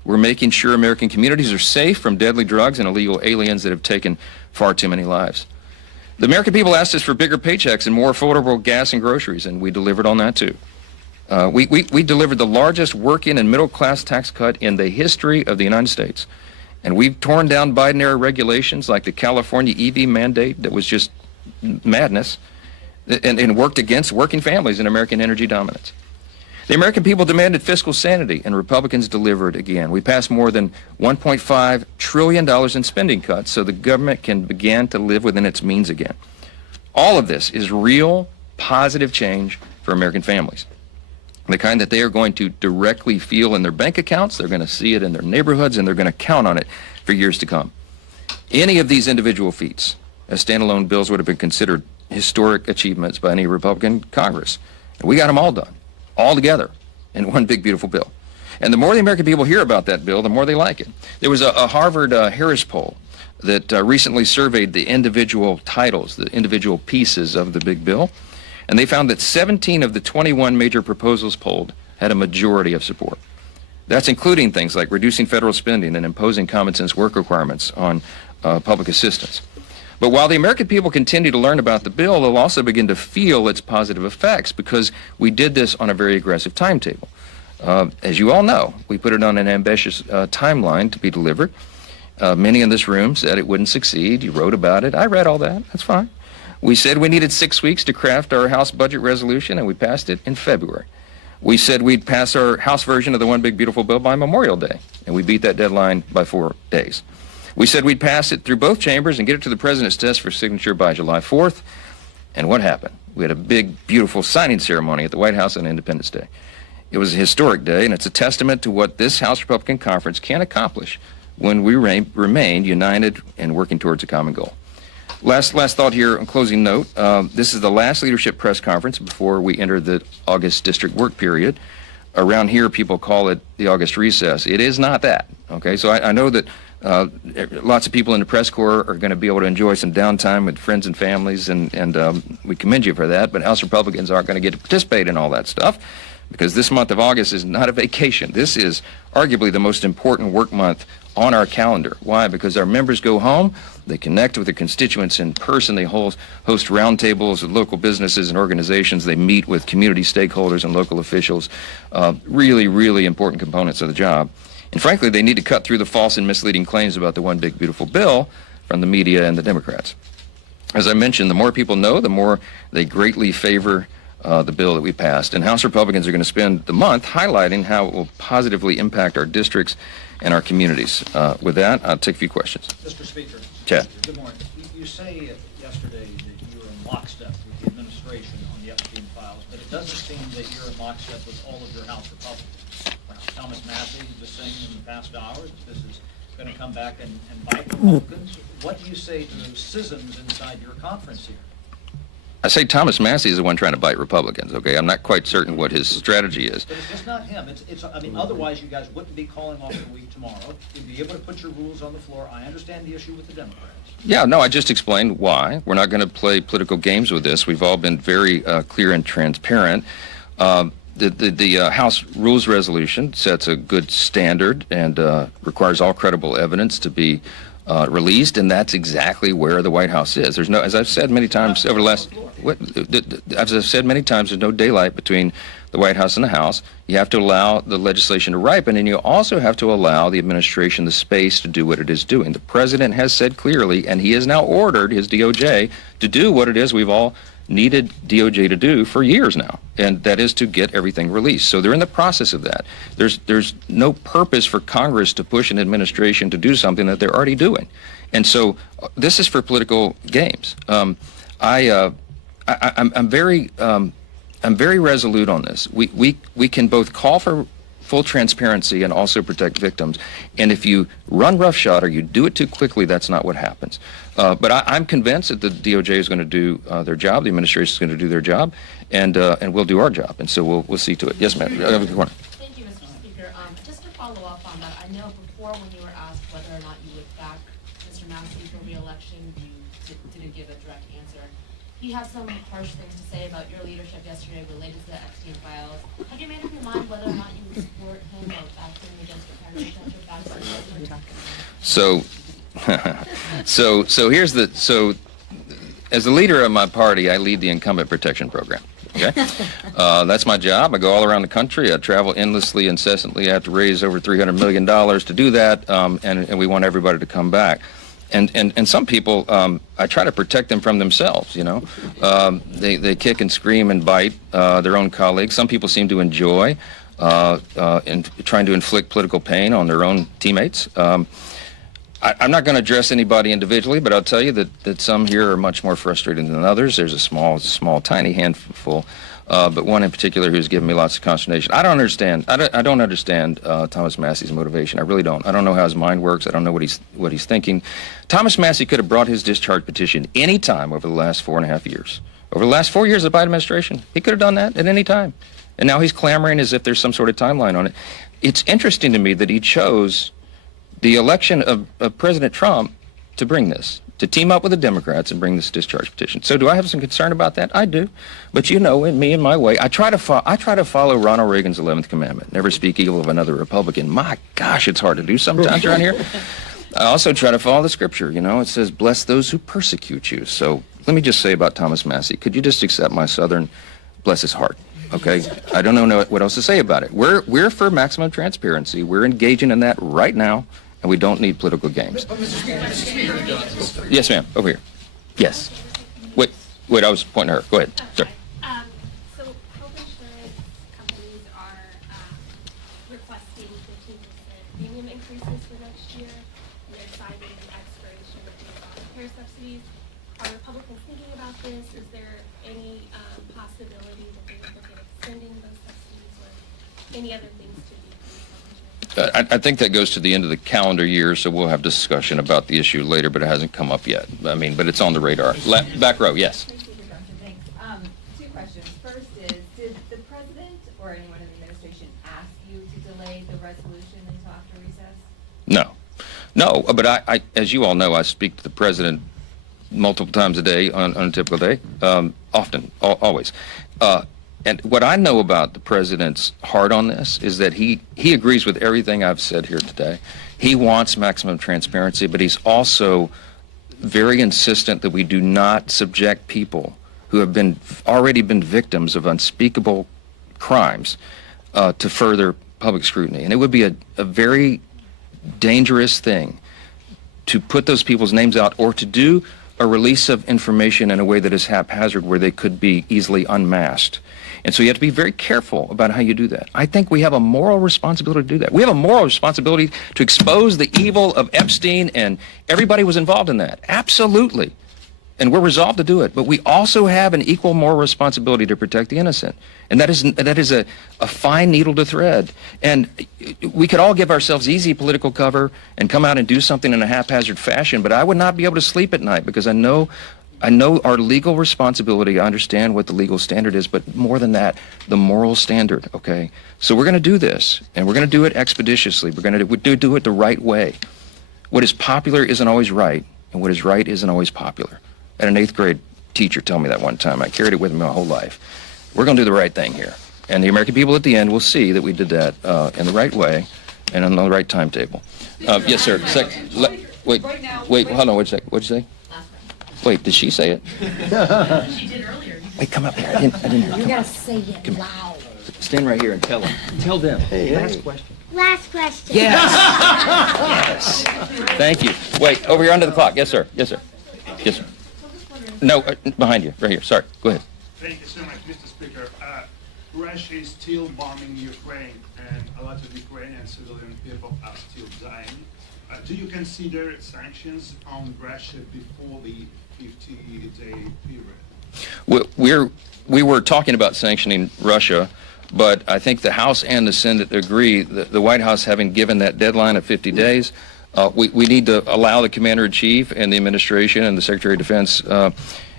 We're making sure American communities are safe from deadly drugs and illegal aliens that have taken far too many lives. The American people asked us for bigger paychecks and more affordable gas and groceries, and we delivered on that too. We delivered the largest working and middle-class tax cut in the history of the United States. And we've torn down Biden-era regulations like the California EV mandate that was just madness, and worked against working families and American energy dominance. The American people demanded fiscal sanity, and Republicans delivered again. We passed more than $1.5 trillion in spending cuts so the government can begin to live within its means again. All of this is real, positive change for American families. The kind that they are going to directly feel in their bank accounts, they're going to see it in their neighborhoods, and they're going to count on it for years to come. Any of these individual feats as standalone bills would have been considered historic achievements by any Republican Congress. And we got them all done, all together, in one big, beautiful bill. And the more the American people hear about that bill, the more they like it. There was a Harvard Harris poll that recently surveyed the individual titles, the individual pieces of the big bill. And they found that 17 of the 21 major proposals polled had a majority of support. That's including things like reducing federal spending and imposing common sense work requirements on public assistance. But while the American people continue to learn about the bill, they'll also begin to feel its positive effects because we did this on a very aggressive timetable. As you all know, we put it on an ambitious timeline to be delivered. Many in this room said it wouldn't succeed. You wrote about it. I read all that. That's fine. We said we needed 6 weeks to craft our House budget resolution, and we passed it in February. We said we'd pass our House version of the One Big Beautiful Bill by Memorial Day, and we beat that deadline by 4 days. We said we'd pass it through both chambers and get it to the President's desk for signature by July 4th, and what happened? We had a big, beautiful signing ceremony at the White House on Independence Day. It was a historic day, and it's a testament to what this House Republican Conference can accomplish when we remain united and working towards a common goal. Last thought here, on closing note, this is the last leadership press conference before we enter the August district work period. Around here, people call it the August recess. It is not that, okay? So I know that lots of people in the press corps are going to be able to enjoy some downtime with friends and families, and we commend you for that, but House Republicans aren't going to get to participate in all that stuff because this month of August is not a vacation. This is arguably the most important work month on our calendar. Why? Because our members go home, they connect with their constituents in person, they host roundtables with local businesses and organizations, they meet with community stakeholders and local officials, really, really important components of the job. And frankly, they need to cut through the false and misleading claims about the One Big Beautiful Bill from the media and the Democrats. As I mentioned, the more people know, the more they greatly favor the bill that we passed. And House Republicans are going to spend the month highlighting how it will positively impact our districts and our communities. With that, I'll take a few questions. Mr. Speaker. Chad. Good morning. You say yesterday that you were in lockstep with the administration on the Epstein files, but it doesn't seem that you're in lockstep with all of your House Republicans. Thomas Massie just saying in the past hours this is going to come back and bite Republicans. What do you say to those schisms inside your conference here? I say Thomas Massie is the one trying to bite Republicans, okay? I'm not quite certain what his strategy is. But it's just not him. I mean, otherwise you guys wouldn't be calling off the week tomorrow. You'd be able to put your rules on the floor. I understand the issue with the Democrats. Yeah, no, I just explained why. We're not going to play political games with this. We've all been very clear and transparent. The House Rules Resolution sets a good standard and requires all credible evidence to be released, and that's exactly where the White House is. There's no, as I've said many times over the last, as I've said many times, there's no daylight between the White House and the House. You have to allow the legislation to ripen, and you also have to allow the administration the space to do what it is doing. The president has said clearly, and he has now ordered his DOJ to do what it is we've all needed DOJ to do for years now, and that is to get everything released. So they're in the process of that. There's no purpose for Congress to push an administration to do something that they're already doing. And so this is for political games. I'm very resolute on this. We can both call for full transparency and also protect victims. And if you run roughshod or you do it too quickly, that's not what happens. But I'm convinced that the DOJ is going to do their job, the administration is going to do their job, and we'll do our job. And so we'll see to it. Yes, ma'am. Thank you, Mr. Speaker. Just to follow up on that, I know before when you were asked whether or not you would back Mr. Massie for re-election, you didn't give a direct answer. he had some harsh things to say about your leadership yesterday related to the Epstein files. Have you made up your mind whether or not you would support him or back him against the private sector back to the president? So as the leader of my party, I lead the incumbent protection program. Okay, that's my job. I go all around the country. I travel endlessly, incessantly. I have to raise over $300 million to do that, and we want everybody to come back. And some people, I try to protect them from themselves. You know, they kick and scream and bite their own colleagues. Some people seem to enjoy in trying to inflict political pain on their own teammates. I'm not going to address anybody individually, but I'll tell you that some here are much more frustrated than others. There's a small, tiny handful, but one in particular who's given me lots of consternation. I don't understand. I don't understand Thomas Massie's motivation. I really don't. I don't know how his mind works. I don't know what he's thinking. Thomas Massie could have brought his discharge petition any time over the last 4.5 years. Over the last 4 years of the Biden administration, he could have done that at any time. And now he's clamoring as if there's some sort of timeline on it. It's interesting to me that he chose the election of President Trump to bring this, to team up with the Democrats and bring this discharge petition. So do I have some concern about that? I do. But you know, in me and my way, I try to follow Ronald Reagan's 11th commandment, never speak evil of another Republican. My gosh, it's hard to do sometimes around here. I also try to follow the scripture. You know, it says, bless those who persecute you. So let me just say about Thomas Massie, could you just accept my Southern, bless his heart? Okay, I don't know what else to say about it. We're for maximum transparency. We're engaging in that right now. And we don't need political games. Yes, ma'am. Over here. Yes. Wait. I was pointing to her. Go ahead. Sir. So health insurance companies are requesting 15% premium increases for next year. And they're citing the expiration of the care subsidies. Are Republicans thinking about this? Is there any possibility that they would look at extending those subsidies or any other things to do? I think that goes to the end of the calendar year, so we'll have discussion about the issue later, but it hasn't come up yet. I mean, but it's on the radar. Back row, yes. Thanks. Two questions. First is, did the president or anyone in the administration ask you to delay the resolution until after recess? No, but I, as you all know, I speak to the president multiple times a day on a typical day, often, always. And what I know about the president's heart on this is that he agrees with everything I've said here today. He wants maximum transparency, but he's also very insistent that we do not subject people who have already been victims of unspeakable crimes to further public scrutiny. And it would be a very dangerous thing to put those people's names out or to do a release of information in a way that is haphazard where they could be easily unmasked. And so you have to be very careful about how you do that. I think we have a moral responsibility to do that. We have a moral responsibility to expose the evil of Epstein, and everybody was involved in that. Absolutely. And we're resolved to do it. But we also have an equal moral responsibility to protect the innocent. And that is a fine needle to thread. And we could all give ourselves easy political cover and come out and do something in a haphazard fashion, but I would not be able to sleep at night because I know our legal responsibility. I understand what the legal standard is, but more than that, the moral standard, okay? So we're going to do this, and we're going to do it expeditiously. We're going to do it the right way. What is popular isn't always right, and what is right isn't always popular. I had an 8th grade teacher tell me that one time. I carried it with me my whole life. We're going to do the right thing here. And the American people at the end will see that we did that in the right way and on the right timetable. Yes, sir. Wait, hold on, wait a second. What'd you say? Wait, did she say it? She did earlier. Wait, come up here. I didn't hear. You gotta say it loud. Stand right here and tell them. Tell them. Last question. Last question. Yes. Thank you. Wait, over here under the clock. Yes, sir. Yes, sir. Yes, sir. No, behind you, right here. Sorry. Go ahead. Thank you so much, Mr. Speaker. Russia is still bombing Ukraine, and a lot of Ukrainian civilian people are still dying. Do you consider sanctions on Russia before the 50-day period? We were talking about sanctioning Russia, but I think the House and the Senate agree that the White House, having given that deadline of 50 days, we need to allow the Commander-in-Chief and the administration and the Secretary of Defense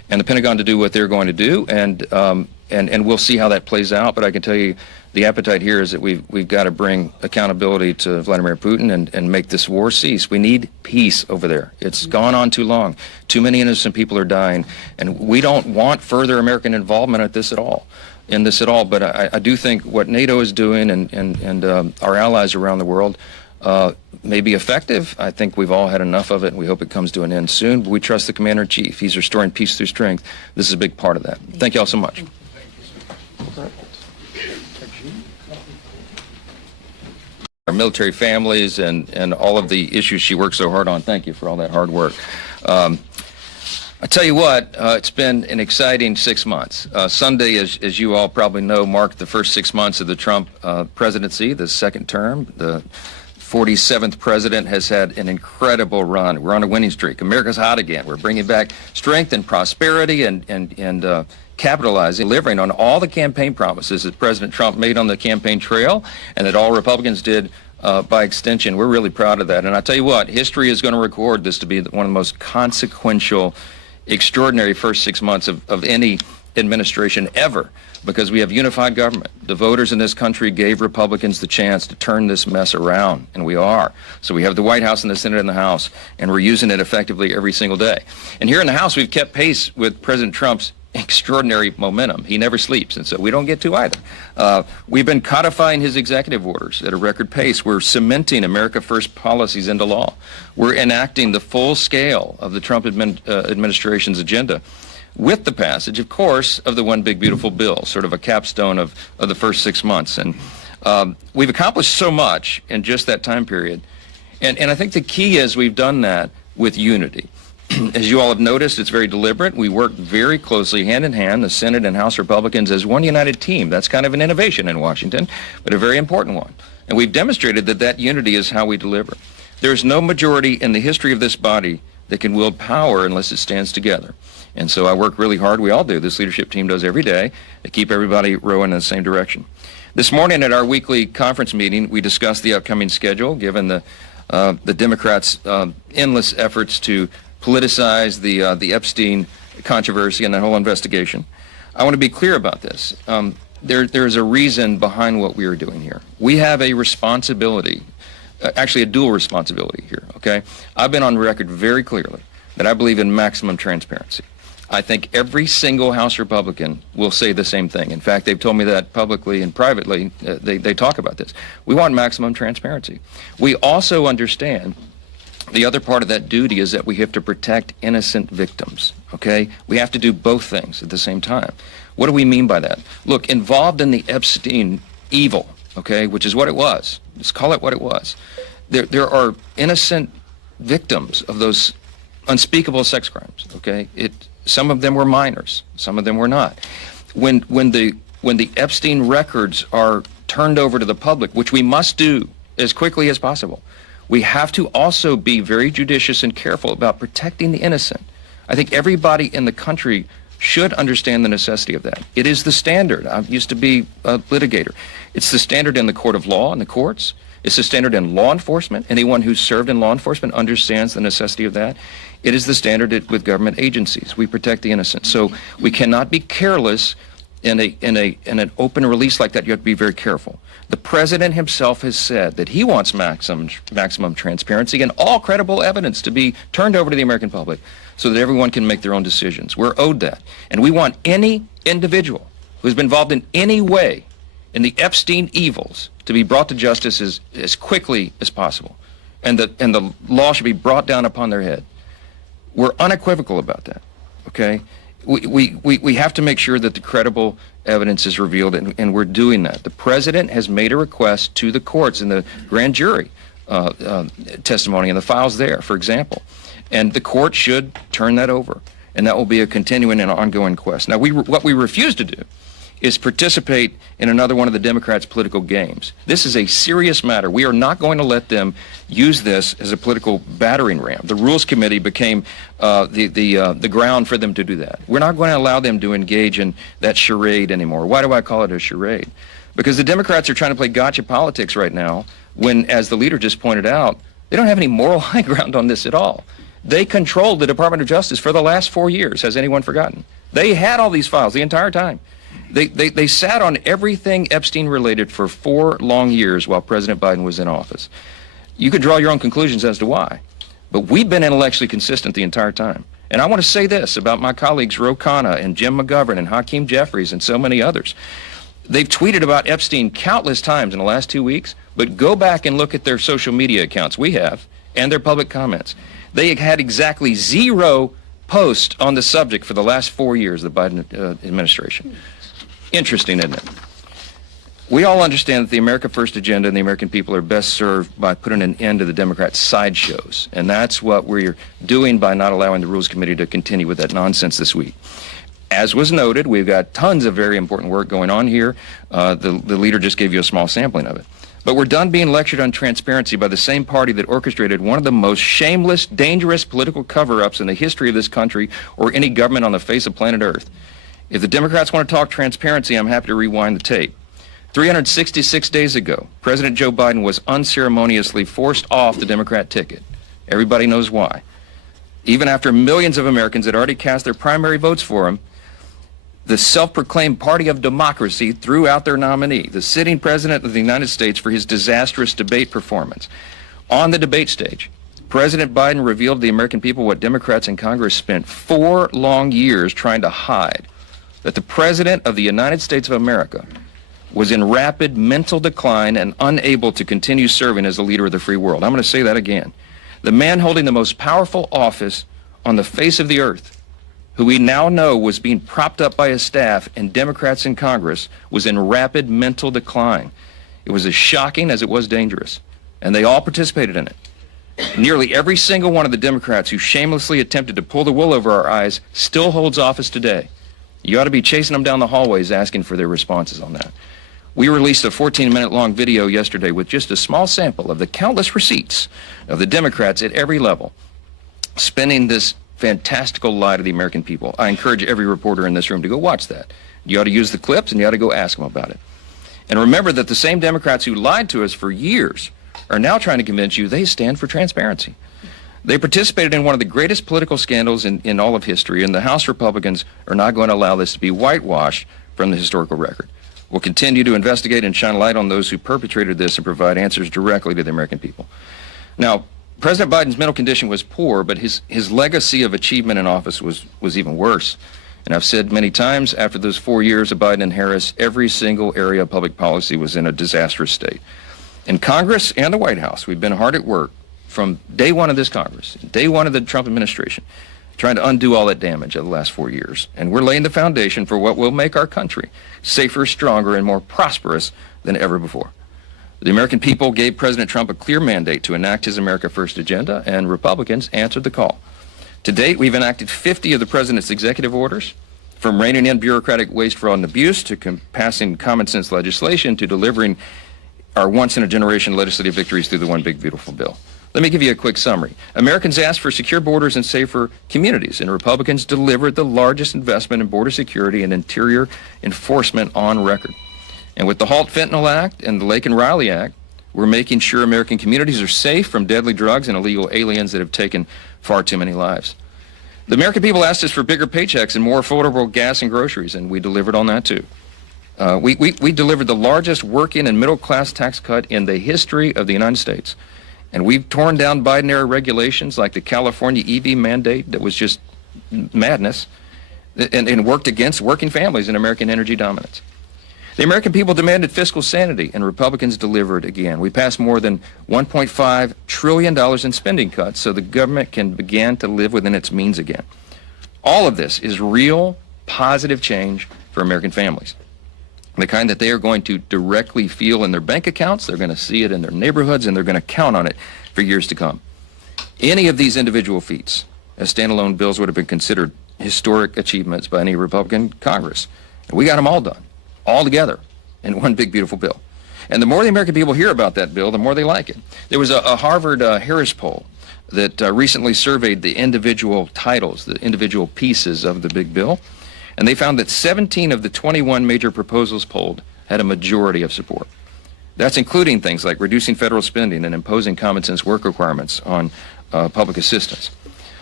and the Pentagon to do what they're going to do, and we'll see how that plays out. But I can tell you, the appetite here is that we've got to bring accountability to Vladimir Putin and make this war cease. We need peace over there. It's gone on too long. Too many innocent people are dying, and we don't want further American involvement in this at all. But I do think what NATO is doing and our allies around the world may be effective. I think we've all had enough of it, and we hope it comes to an end soon. But we trust the Commander-in-Chief. He's restoring peace through strength. This is a big part of that. Thank you all so much. Our military families and all of the issues she works so hard on. Thank you for all that hard work. I tell you what, it's been an exciting 6 months. Sunday, as you all probably know, marked the first 6 months of the Trump presidency, the second term. The 47th president has had an incredible run. We're on a winning streak. America's hot again. We're bringing back strength and prosperity and capitalizing, delivering on all the campaign promises that President Trump made on the campaign trail and that all Republicans did by extension. We're really proud of that. And I tell you what, history is going to record this to be one of the most consequential, extraordinary first 6 months of any administration ever, because we have unified government. The voters in this country gave Republicans the chance to turn this mess around, and we are. So we have the White House and the Senate and the House, and we're using it effectively every single day. And here in the House, we've kept pace with President Trump's extraordinary momentum. He never sleeps, and so we don't get to either. We've been codifying his executive orders at a record pace. We're cementing America First policies into law. We're enacting the full scale of the Trump administration's agenda, with the passage, of course, of the One Big Beautiful Bill, sort of a capstone of the first 6 months. And we've accomplished so much in just that time period. And I think the key is we've done that with unity. As you all have noticed, it's very deliberate. We work very closely, hand in hand, the Senate and House Republicans as one united team. That's kind of an innovation in Washington, but a very important one. And we've demonstrated that that unity is how we deliver. There's no majority in the history of this body that can wield power unless it stands together. And so I work really hard. We all do. This leadership team does every day to keep everybody rowing in the same direction. This morning at our weekly conference meeting, we discussed the upcoming schedule, given the Democrats' endless efforts to politicize the Epstein controversy and that whole investigation. I want to be clear about this. There's a reason behind what we are doing here. We have a responsibility, actually a dual responsibility here, okay? I've been on record very clearly that I believe in maximum transparency. I think every single House Republican will say the same thing. In fact, they've told me that publicly and privately. They talk about this. We want maximum transparency. We also understand the other part of that duty is that we have to protect innocent victims, okay? We have to do both things at the same time. What do we mean by that? Look, involved in the Epstein evil, okay, which is what it was. Let's call it what it was. There are innocent victims of those unspeakable sex crimes, okay? Some of them were minors, some of them were not. When the Epstein records are turned over to the public, which we must do as quickly as possible, we have to also be very judicious and careful about protecting the innocent. I think everybody in the country should understand the necessity of that. It is the standard. I used to be a litigator. It's the standard in the court of law and the courts. It's the standard in law enforcement. Anyone who's served in law enforcement understands the necessity of that. It is the standard with government agencies. We protect the innocent. So we cannot be careless in an open release like that. You have to be very careful. The president himself has said that he wants maximum transparency and all credible evidence to be turned over to the American public so that everyone can make their own decisions. We're owed that. And we want any individual who's been involved in any way in the Epstein evils to be brought to justice as quickly as possible. And the law should be brought down upon their head. We're unequivocal about that, okay? We have to make sure that the credible evidence is revealed, and we're doing that. The president has made a request to the courts in the grand jury testimony and the files there, for example. And the court should turn that over, and that will be a continuing and ongoing quest. Now, what we refuse to do is participate in another one of the Democrats' political games. This is a serious matter. We are not going to let them use this as a political battering ram. The Rules Committee became the ground for them to do that. We're not going to allow them to engage in that charade anymore. Why do I call it a charade? Because the Democrats are trying to play gotcha politics right now when, as the leader just pointed out, they don't have any moral high ground on this at all. They controlled the Department of Justice for the last 4 years. Has anyone forgotten? They had all these files the entire time. They sat on everything Epstein-related for 4 long years while President Biden was in office. You could draw your own conclusions as to why, but we've been intellectually consistent the entire time. And I want to say this about my colleagues Ro Khanna and Jim McGovern and Hakeem Jeffries and so many others. They've tweeted about Epstein countless times in the last 2 weeks, but go back and look at their social media accounts, we have, and their public comments. They had exactly 0 posts on the subject for the last 4 years of the Biden administration. Interesting, isn't it? We all understand that the America First agenda and the American people are best served by putting an end to the Democrats' sideshows. And that's what we're doing by not allowing the Rules Committee to continue with that nonsense this week. As was noted, we've got tons of very important work going on here. The leader just gave you a small sampling of it. But we're done being lectured on transparency by the same party that orchestrated one of the most shameless, dangerous political cover-ups in the history of this country or any government on the face of planet Earth. If the Democrats want to talk transparency, I'm happy to rewind the tape. 366 days ago, President Joe Biden was unceremoniously forced off the Democrat ticket. Everybody knows why. Even after millions of Americans had already cast their primary votes for him, the self-proclaimed party of democracy threw out their nominee, the sitting president of the United States, for his disastrous debate performance. On the debate stage, President Biden revealed to the American people what Democrats in Congress spent 4 long years trying to hide, that the President of the United States of America was in rapid mental decline and unable to continue serving as the leader of the free world. I'm going to say that again. The man holding the most powerful office on the face of the earth, who we now know was being propped up by his staff and Democrats in Congress, was in rapid mental decline. It was as shocking as it was dangerous, and they all participated in it. Nearly every single one of the Democrats who shamelessly attempted to pull the wool over our eyes still holds office today. You ought to be chasing them down the hallways asking for their responses on that. We released a 14-minute long video yesterday with just a small sample of the countless receipts of the Democrats at every level spinning this fantastical lie to the American people. I encourage every reporter in this room to go watch that. You ought to use the clips and you ought to go ask them about it. And remember that the same Democrats who lied to us for years are now trying to convince you they stand for transparency. They participated in one of the greatest political scandals in all of history, and the House Republicans are not going to allow this to be whitewashed from the historical record. We'll continue to investigate and shine light on those who perpetrated this and provide answers directly to the American people. Now, President Biden's mental condition was poor, but his legacy of achievement in office was even worse. And I've said many times, after those 4 years of Biden and Harris, every single area of public policy was in a disastrous state. In Congress and the White House, we've been hard at work from day one of this Congress, day one of the Trump administration, trying to undo all that damage of the last 4 years. And we're laying the foundation for what will make our country safer, stronger, and more prosperous than ever before. The American people gave President Trump a clear mandate to enact his America First agenda, and Republicans answered the call. To date, we've enacted 50 of the president's executive orders, from reining in bureaucratic waste, fraud, and abuse, to passing common sense legislation, to delivering our once-in-a-generation legislative victories through the One Big Beautiful Bill. Let me give you a quick summary. Americans asked for secure borders and safer communities, and Republicans delivered the largest investment in border security and interior enforcement on record. And with the Halt Fentanyl Act and the Lake and Riley Act, we're making sure American communities are safe from deadly drugs and illegal aliens that have taken far too many lives. The American people asked us for bigger paychecks and more affordable gas and groceries, and we delivered on that too. We delivered the largest working and middle-class tax cut in the history of the United States. And we've torn down Biden-era regulations like the California EV mandate that was just madness, and worked against working families and American energy dominance. The American people demanded fiscal sanity, and Republicans delivered again. We passed more than $1.5 trillion in spending cuts so the government can begin to live within its means again. All of this is real, positive change for American families. The kind that they are going to directly feel in their bank accounts, they're going to see it in their neighborhoods, and they're going to count on it for years to come. Any of these individual feats as standalone bills would have been considered historic achievements by any Republican Congress. And we got them all done, all together, in one big beautiful bill. And the more the American people hear about that bill, the more they like it. There was a Harvard Harris poll that recently surveyed the individual titles, the individual pieces of the big bill. And they found that 17 of the 21 major proposals polled had a majority of support. That's including things like reducing federal spending and imposing common sense work requirements on public assistance.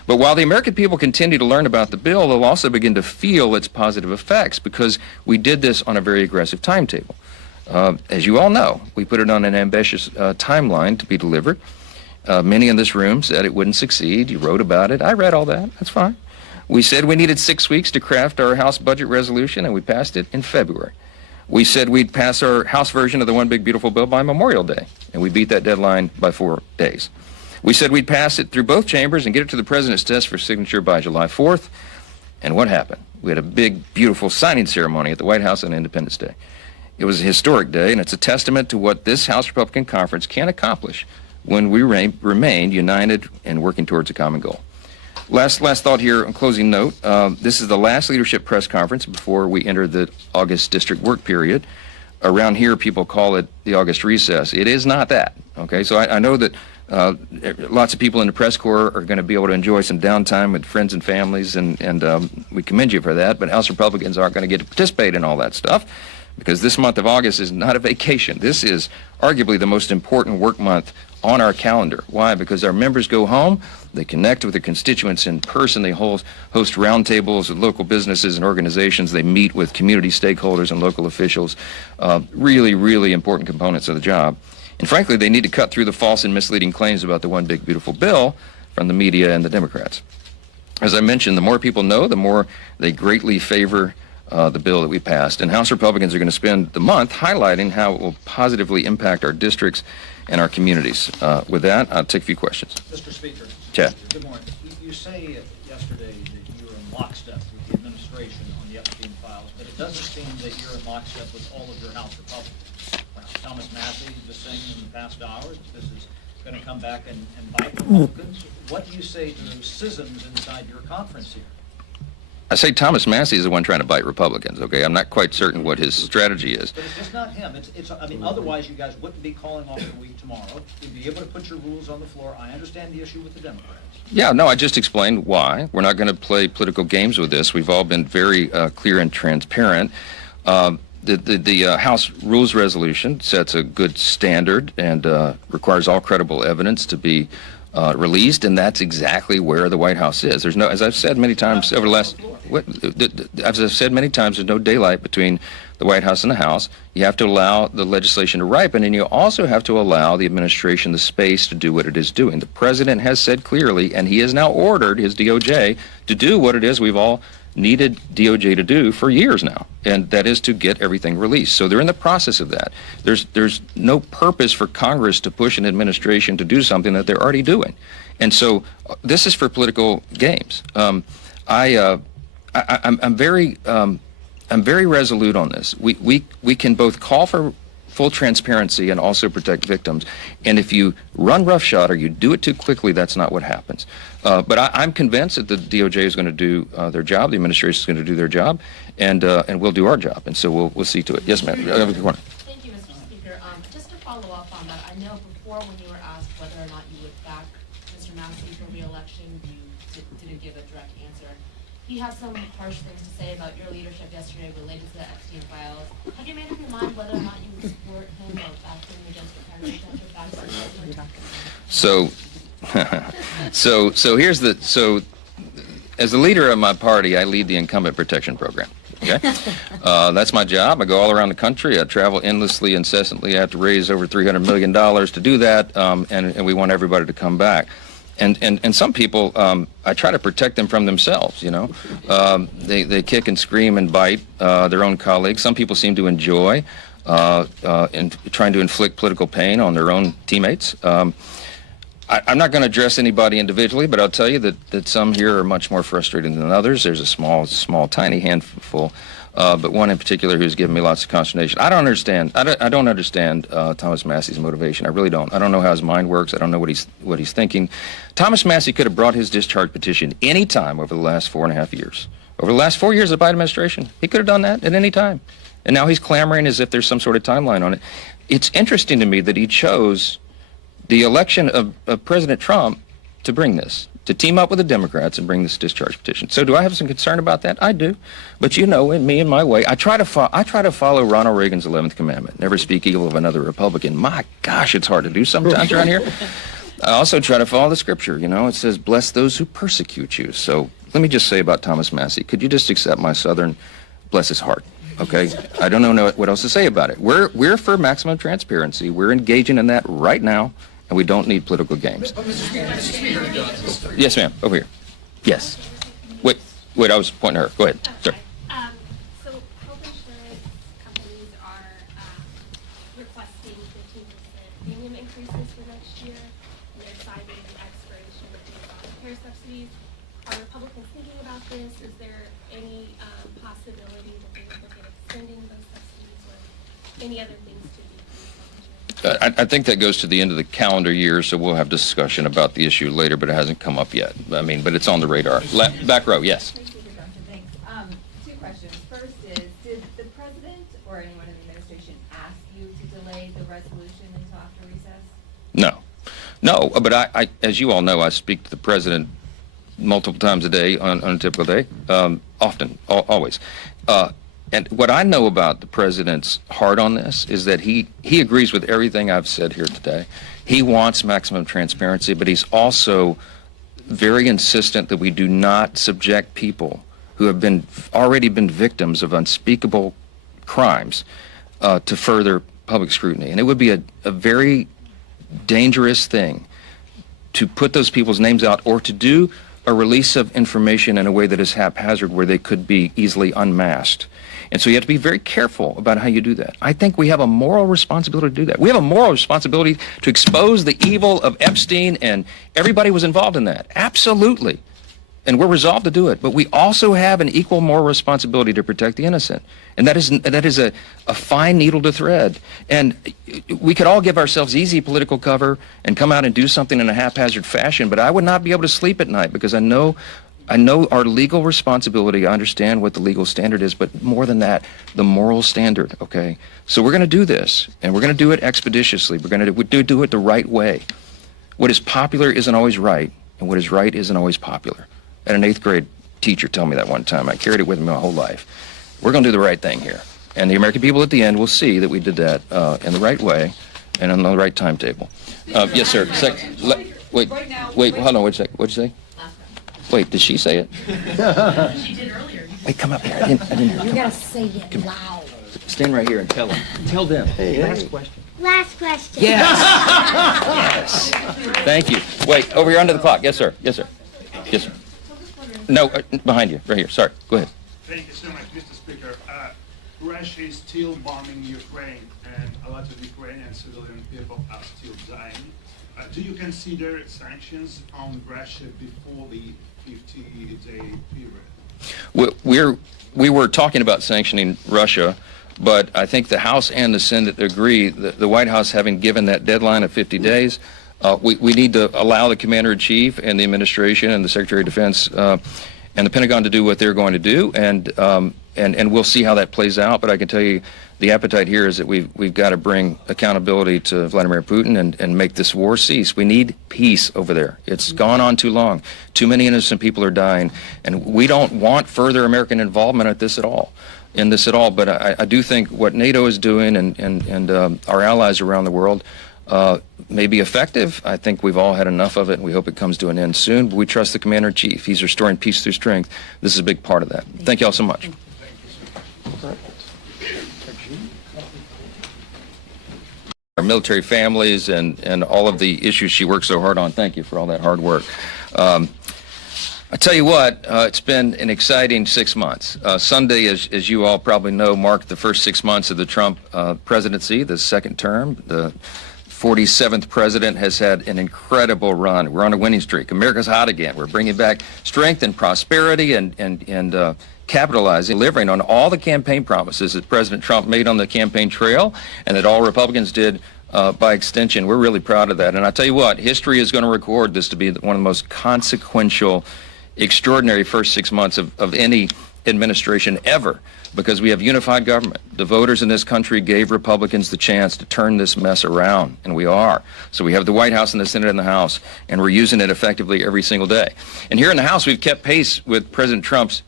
But while the American people continue to learn about the bill, they'll also begin to feel its positive effects because we did this on a very aggressive timetable. As you all know, we put it on an ambitious timeline to be delivered. Many in this room said it wouldn't succeed. You wrote about it. I read all that. That's fine. We said we needed 6 weeks to craft our House budget resolution, and we passed it in February. We said we'd pass our House version of the One Big Beautiful Bill by Memorial Day, and we beat that deadline by 4 days. We said we'd pass it through both chambers and get it to the President's desk for signature by July 4th. And what happened? We had a big, beautiful signing ceremony at the White House on Independence Day. It was a historic day, and it's a testament to what this House Republican Conference can accomplish when we remain united and working towards a common goal. Last thought here, on closing note, this is the last leadership press conference before we enter the August district work period. Around here, people call it the August recess. It is not that, okay? So I know that lots of people in the press corps are going to be able to enjoy some downtime with friends and families, and we commend you for that, but House Republicans aren't going to get to participate in all that stuff because this month of August is not a vacation. This is arguably the most important work month on our calendar. Why? Because our members go home, they connect with their constituents in person, they host roundtables with local businesses and organizations, they meet with community stakeholders and local officials, really, really important components of the job. And frankly, they need to cut through the false and misleading claims about the One Big Beautiful Bill from the media and the Democrats. As I mentioned, the more people know, the more they greatly favor the bill that we passed. And House Republicans are going to spend the month highlighting how it will positively impact our districts and our communities. With that, I'll take a few questions. Mr. Speaker. Chad. Good morning. You say yesterday that you were in lockstep with the administration on the Epstein files, but it doesn't seem that you're in lockstep with all of your House Republicans. Thomas Massie just saying in the past hour this is going to come back and bite Republicans. What do you say to those schisms inside your conference here? I say Thomas Massie is the one trying to bite Republicans, okay? I'm not quite certain what his strategy is. But it's just not him. I mean, otherwise you guys wouldn't be calling off the week tomorrow. You'd be able to put your rules on the floor. I understand the issue with the Democrats. Yeah, no, I just explained why. We're not going to play political games with this. We've all been very clear and transparent. The House Rules Resolution sets a good standard and requires all credible evidence to be released, and that's exactly where the White House is. There's no, as I've said many times over the last, as I've said many times, there's no daylight between the White House and the House. You have to allow the legislation to ripen, and you also have to allow the administration the space to do what it is doing. The President has said clearly, and he has now ordered his DOJ to do what it is we've all needed DOJ to do for years now, and that is to get everything released. So they're in the process of that. There's no purpose for Congress to push an administration to do something that they're already doing. And so this is for political games. I'm very resolute on this. We can both call for full transparency and also protect victims. And if you run roughshod or you do it too quickly, that's not what happens. But I'm convinced that the DOJ is going to do their job, the administration is going to do their job, and we'll do our job. And so we'll see to it. Yes, ma'am. Thank you, Mr. Speaker. Just to follow up on that, I know before when you were asked whether or not you would back Mr. Massie for re-election, you didn't give a direct answer. He had some harsh things to say about your leadership yesterday related to the Epstein files. Have you made up your mind whether or not you would support him or back him against the primary judge back to So as the leader of my party, I lead the incumbent protection program. Okay, that's my job. I go all around the country. I travel endlessly, incessantly. I have to raise over $300 million to do that, and we want everybody to come back. And some people, I try to protect them from themselves, you know. They kick and scream and bite their own colleagues. Some people seem to enjoy trying to inflict political pain on their own teammates. I'm not going to address anybody individually, but I'll tell you that some here are much more frustrated than others. There's a small, tiny handful, but one in particular who's given me lots of consternation. I don't understand Thomas Massie's motivation. I really don't. I don't know how his mind works. I don't know what he's thinking. Thomas Massie could have brought his discharge petition any time over the last 4.5 years. Over the last 4 years of the Biden administration, he could have done that at any time. And now he's clamoring as if there's some sort of timeline on it. It's interesting to me that he chose the election of President Trump to bring this, to team up with the Democrats and bring this discharge petition. So do I have some concern about that? I do. But you know, in me and my way, I try to follow Ronald Reagan's 11th commandment. Never speak evil of another Republican. My gosh, it's hard to do sometimes around here. I also try to follow the scripture. You know, it says, bless those who persecute you. So let me just say about Thomas Massie, could you just accept my Southern, bless his heart, okay? I don't know what else to say about it. We're for maximum transparency. We're engaging in that right now, and we don't need political games. Yes, ma'am, over here. Yes. Wait, I was pointing at her. Go ahead, sir. So health insurance companies are requesting 15% premium increases for next year, and they're citing the expiration of the care subsidies. Are Republicans thinking about this? Is there any possibility that they would look at extending those subsidies or any other things to do? I think that goes to the end of the calendar year, so we'll have discussion about the issue later, but it hasn't come up yet. I mean, but it's on the radar. Back row, yes. Thanks. Two questions. First is, did the president or anyone in the administration ask you to delay the resolution until after recess? No, but I, as you all know, I speak to the president multiple times a day on a typical day, often, always. And what I know about the president's heart on this is that he agrees with everything I've said here today. He wants maximum transparency, but he's also very insistent that we do not subject people who have already been victims of unspeakable crimes to further public scrutiny. And it would be a very dangerous thing to put those people's names out or to do a release of information in a way that is haphazard where they could be easily unmasked. And so you have to be very careful about how you do that. I think we have a moral responsibility to do that. We have a moral responsibility to expose the evil of Epstein, and everybody was involved in that. Absolutely. And we're resolved to do it. But we also have an equal moral responsibility to protect the innocent. And that is a fine needle to thread. And we could all give ourselves easy political cover and come out and do something in a haphazard fashion, but I would not be able to sleep at night because I know our legal responsibility. I understand what the legal standard is, but more than that, the moral standard, okay? So we're going to do this, and we're going to do it expeditiously. We're going to do it the right way. What is popular isn't always right, and what is right isn't always popular. I had an 8th grade teacher tell me that one time. I carried it with me my whole life. We're going to do the right thing here. And the American people at the end will see that we did that in the right way and on the right timetable. Yes, sir. Wait, hold on, wait a second. What'd you say? Wait, did she say it? She did earlier. Hey, come up here. I didn't hear. You gotta say it loud. Stand right here and tell them. Tell them. Hey, last question. Last question. Yes. Yes. Thank you. Wait, over here under the clock. Yes, sir. Yes, sir. Yes, sir. No, behind you, right here. Sorry. Go ahead. Thank you so much, Mr. Speaker. Russia is still bombing Ukraine, and a lot of Ukrainian civilian people are still dying. Do you consider sanctions on Russia before the 50-day period? We were talking about sanctioning Russia, but I think the House and the Senate agree that the White House, having given that deadline of 50 days, we need to allow the Commander-in-Chief and the administration and the Secretary of Defense and the Pentagon to do what they're going to do, and we'll see how that plays out. But I can tell you, the appetite here is that we've got to bring accountability to Vladimir Putin and make this war cease. We need peace over there. It's gone on too long. Too many innocent people are dying, and we don't want further American involvement in this at all. But I do think what NATO is doing and our allies around the world may be effective. I think we've all had enough of it, and we hope it comes to an end soon. But we trust the Commander-in-Chief. He's restoring peace through strength. This is a big part of that. Thank you all so much. Our military families and all of the issues she works so hard on. Thank you for all that hard work. I tell you what, it's been an exciting 6 months. Sunday, as you all probably know, marked the first 6 months of the Trump presidency, the second term. The 47th president has had an incredible run. We're on a winning streak. America's hot again. We're bringing back strength and prosperity and capitalizing, delivering on all the campaign promises that President Trump made on the campaign trail and that all Republicans did by extension. We're really proud of that. And I tell you what, history is going to record this to be one of the most consequential, extraordinary first 6 months of any administration ever, because we have unified government. The voters in this country gave Republicans the chance to turn this mess around, and we are. So we have the White House and the Senate and the House, and we're using it effectively every single day. And here in the House, we've kept pace with President Trump's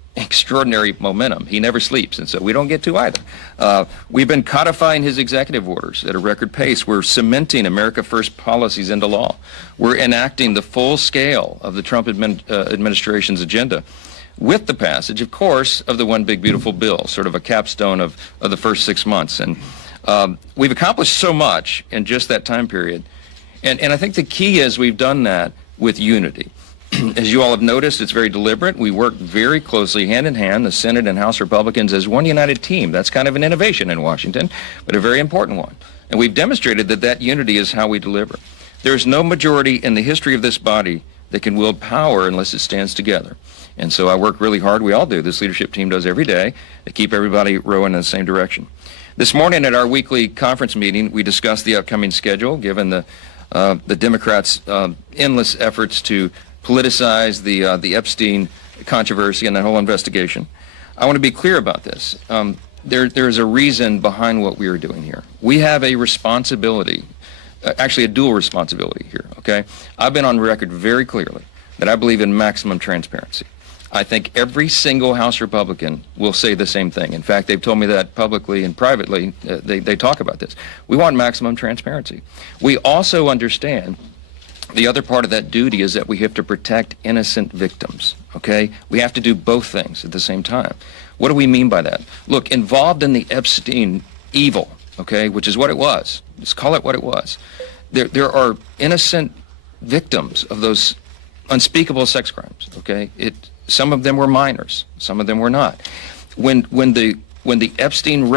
extraordinary momentum. He never sleeps, and so we don't get to either. We've been codifying his executive orders at a record pace. We're cementing America First policies into law. We're enacting the full scale of the Trump administration's agenda, with the passage, of course, of the One Big Beautiful Bill, sort of a capstone of the first 6 months. And we've accomplished so much in just that time period. And I think the key is we've done that with unity. As you all have noticed, it's very deliberate. We work very closely, hand in hand, the Senate and House Republicans, as one united team. That's kind of an innovation in Washington, but a very important one. And we've demonstrated that that unity is how we deliver. There's no majority in the history of this body that can wield power unless it stands together. And so I work really hard, we all do, this leadership team does every day, to keep everybody rowing in the same direction. This morning at our weekly conference meeting, we discussed the upcoming schedule, given the Democrats' endless efforts to politicize the Epstein controversy and that whole investigation. I want to be clear about this. There's a reason behind what we are doing here. We have a responsibility, actually a dual responsibility here, okay? I've been on record very clearly that I believe in maximum transparency. I think every single House Republican will say the same thing. In fact, they've told me that publicly and privately. They talk about this. We want maximum transparency. We also understand the other part of that duty is that we have to protect innocent victims, okay? We have to do both things at the same time. What do we mean by that? Look, involved in the Epstein evil, okay, which is what it was. Let's call it what it was. There are innocent victims of those unspeakable sex crimes, okay? Some of them were minors, some of them were not. When the Epstein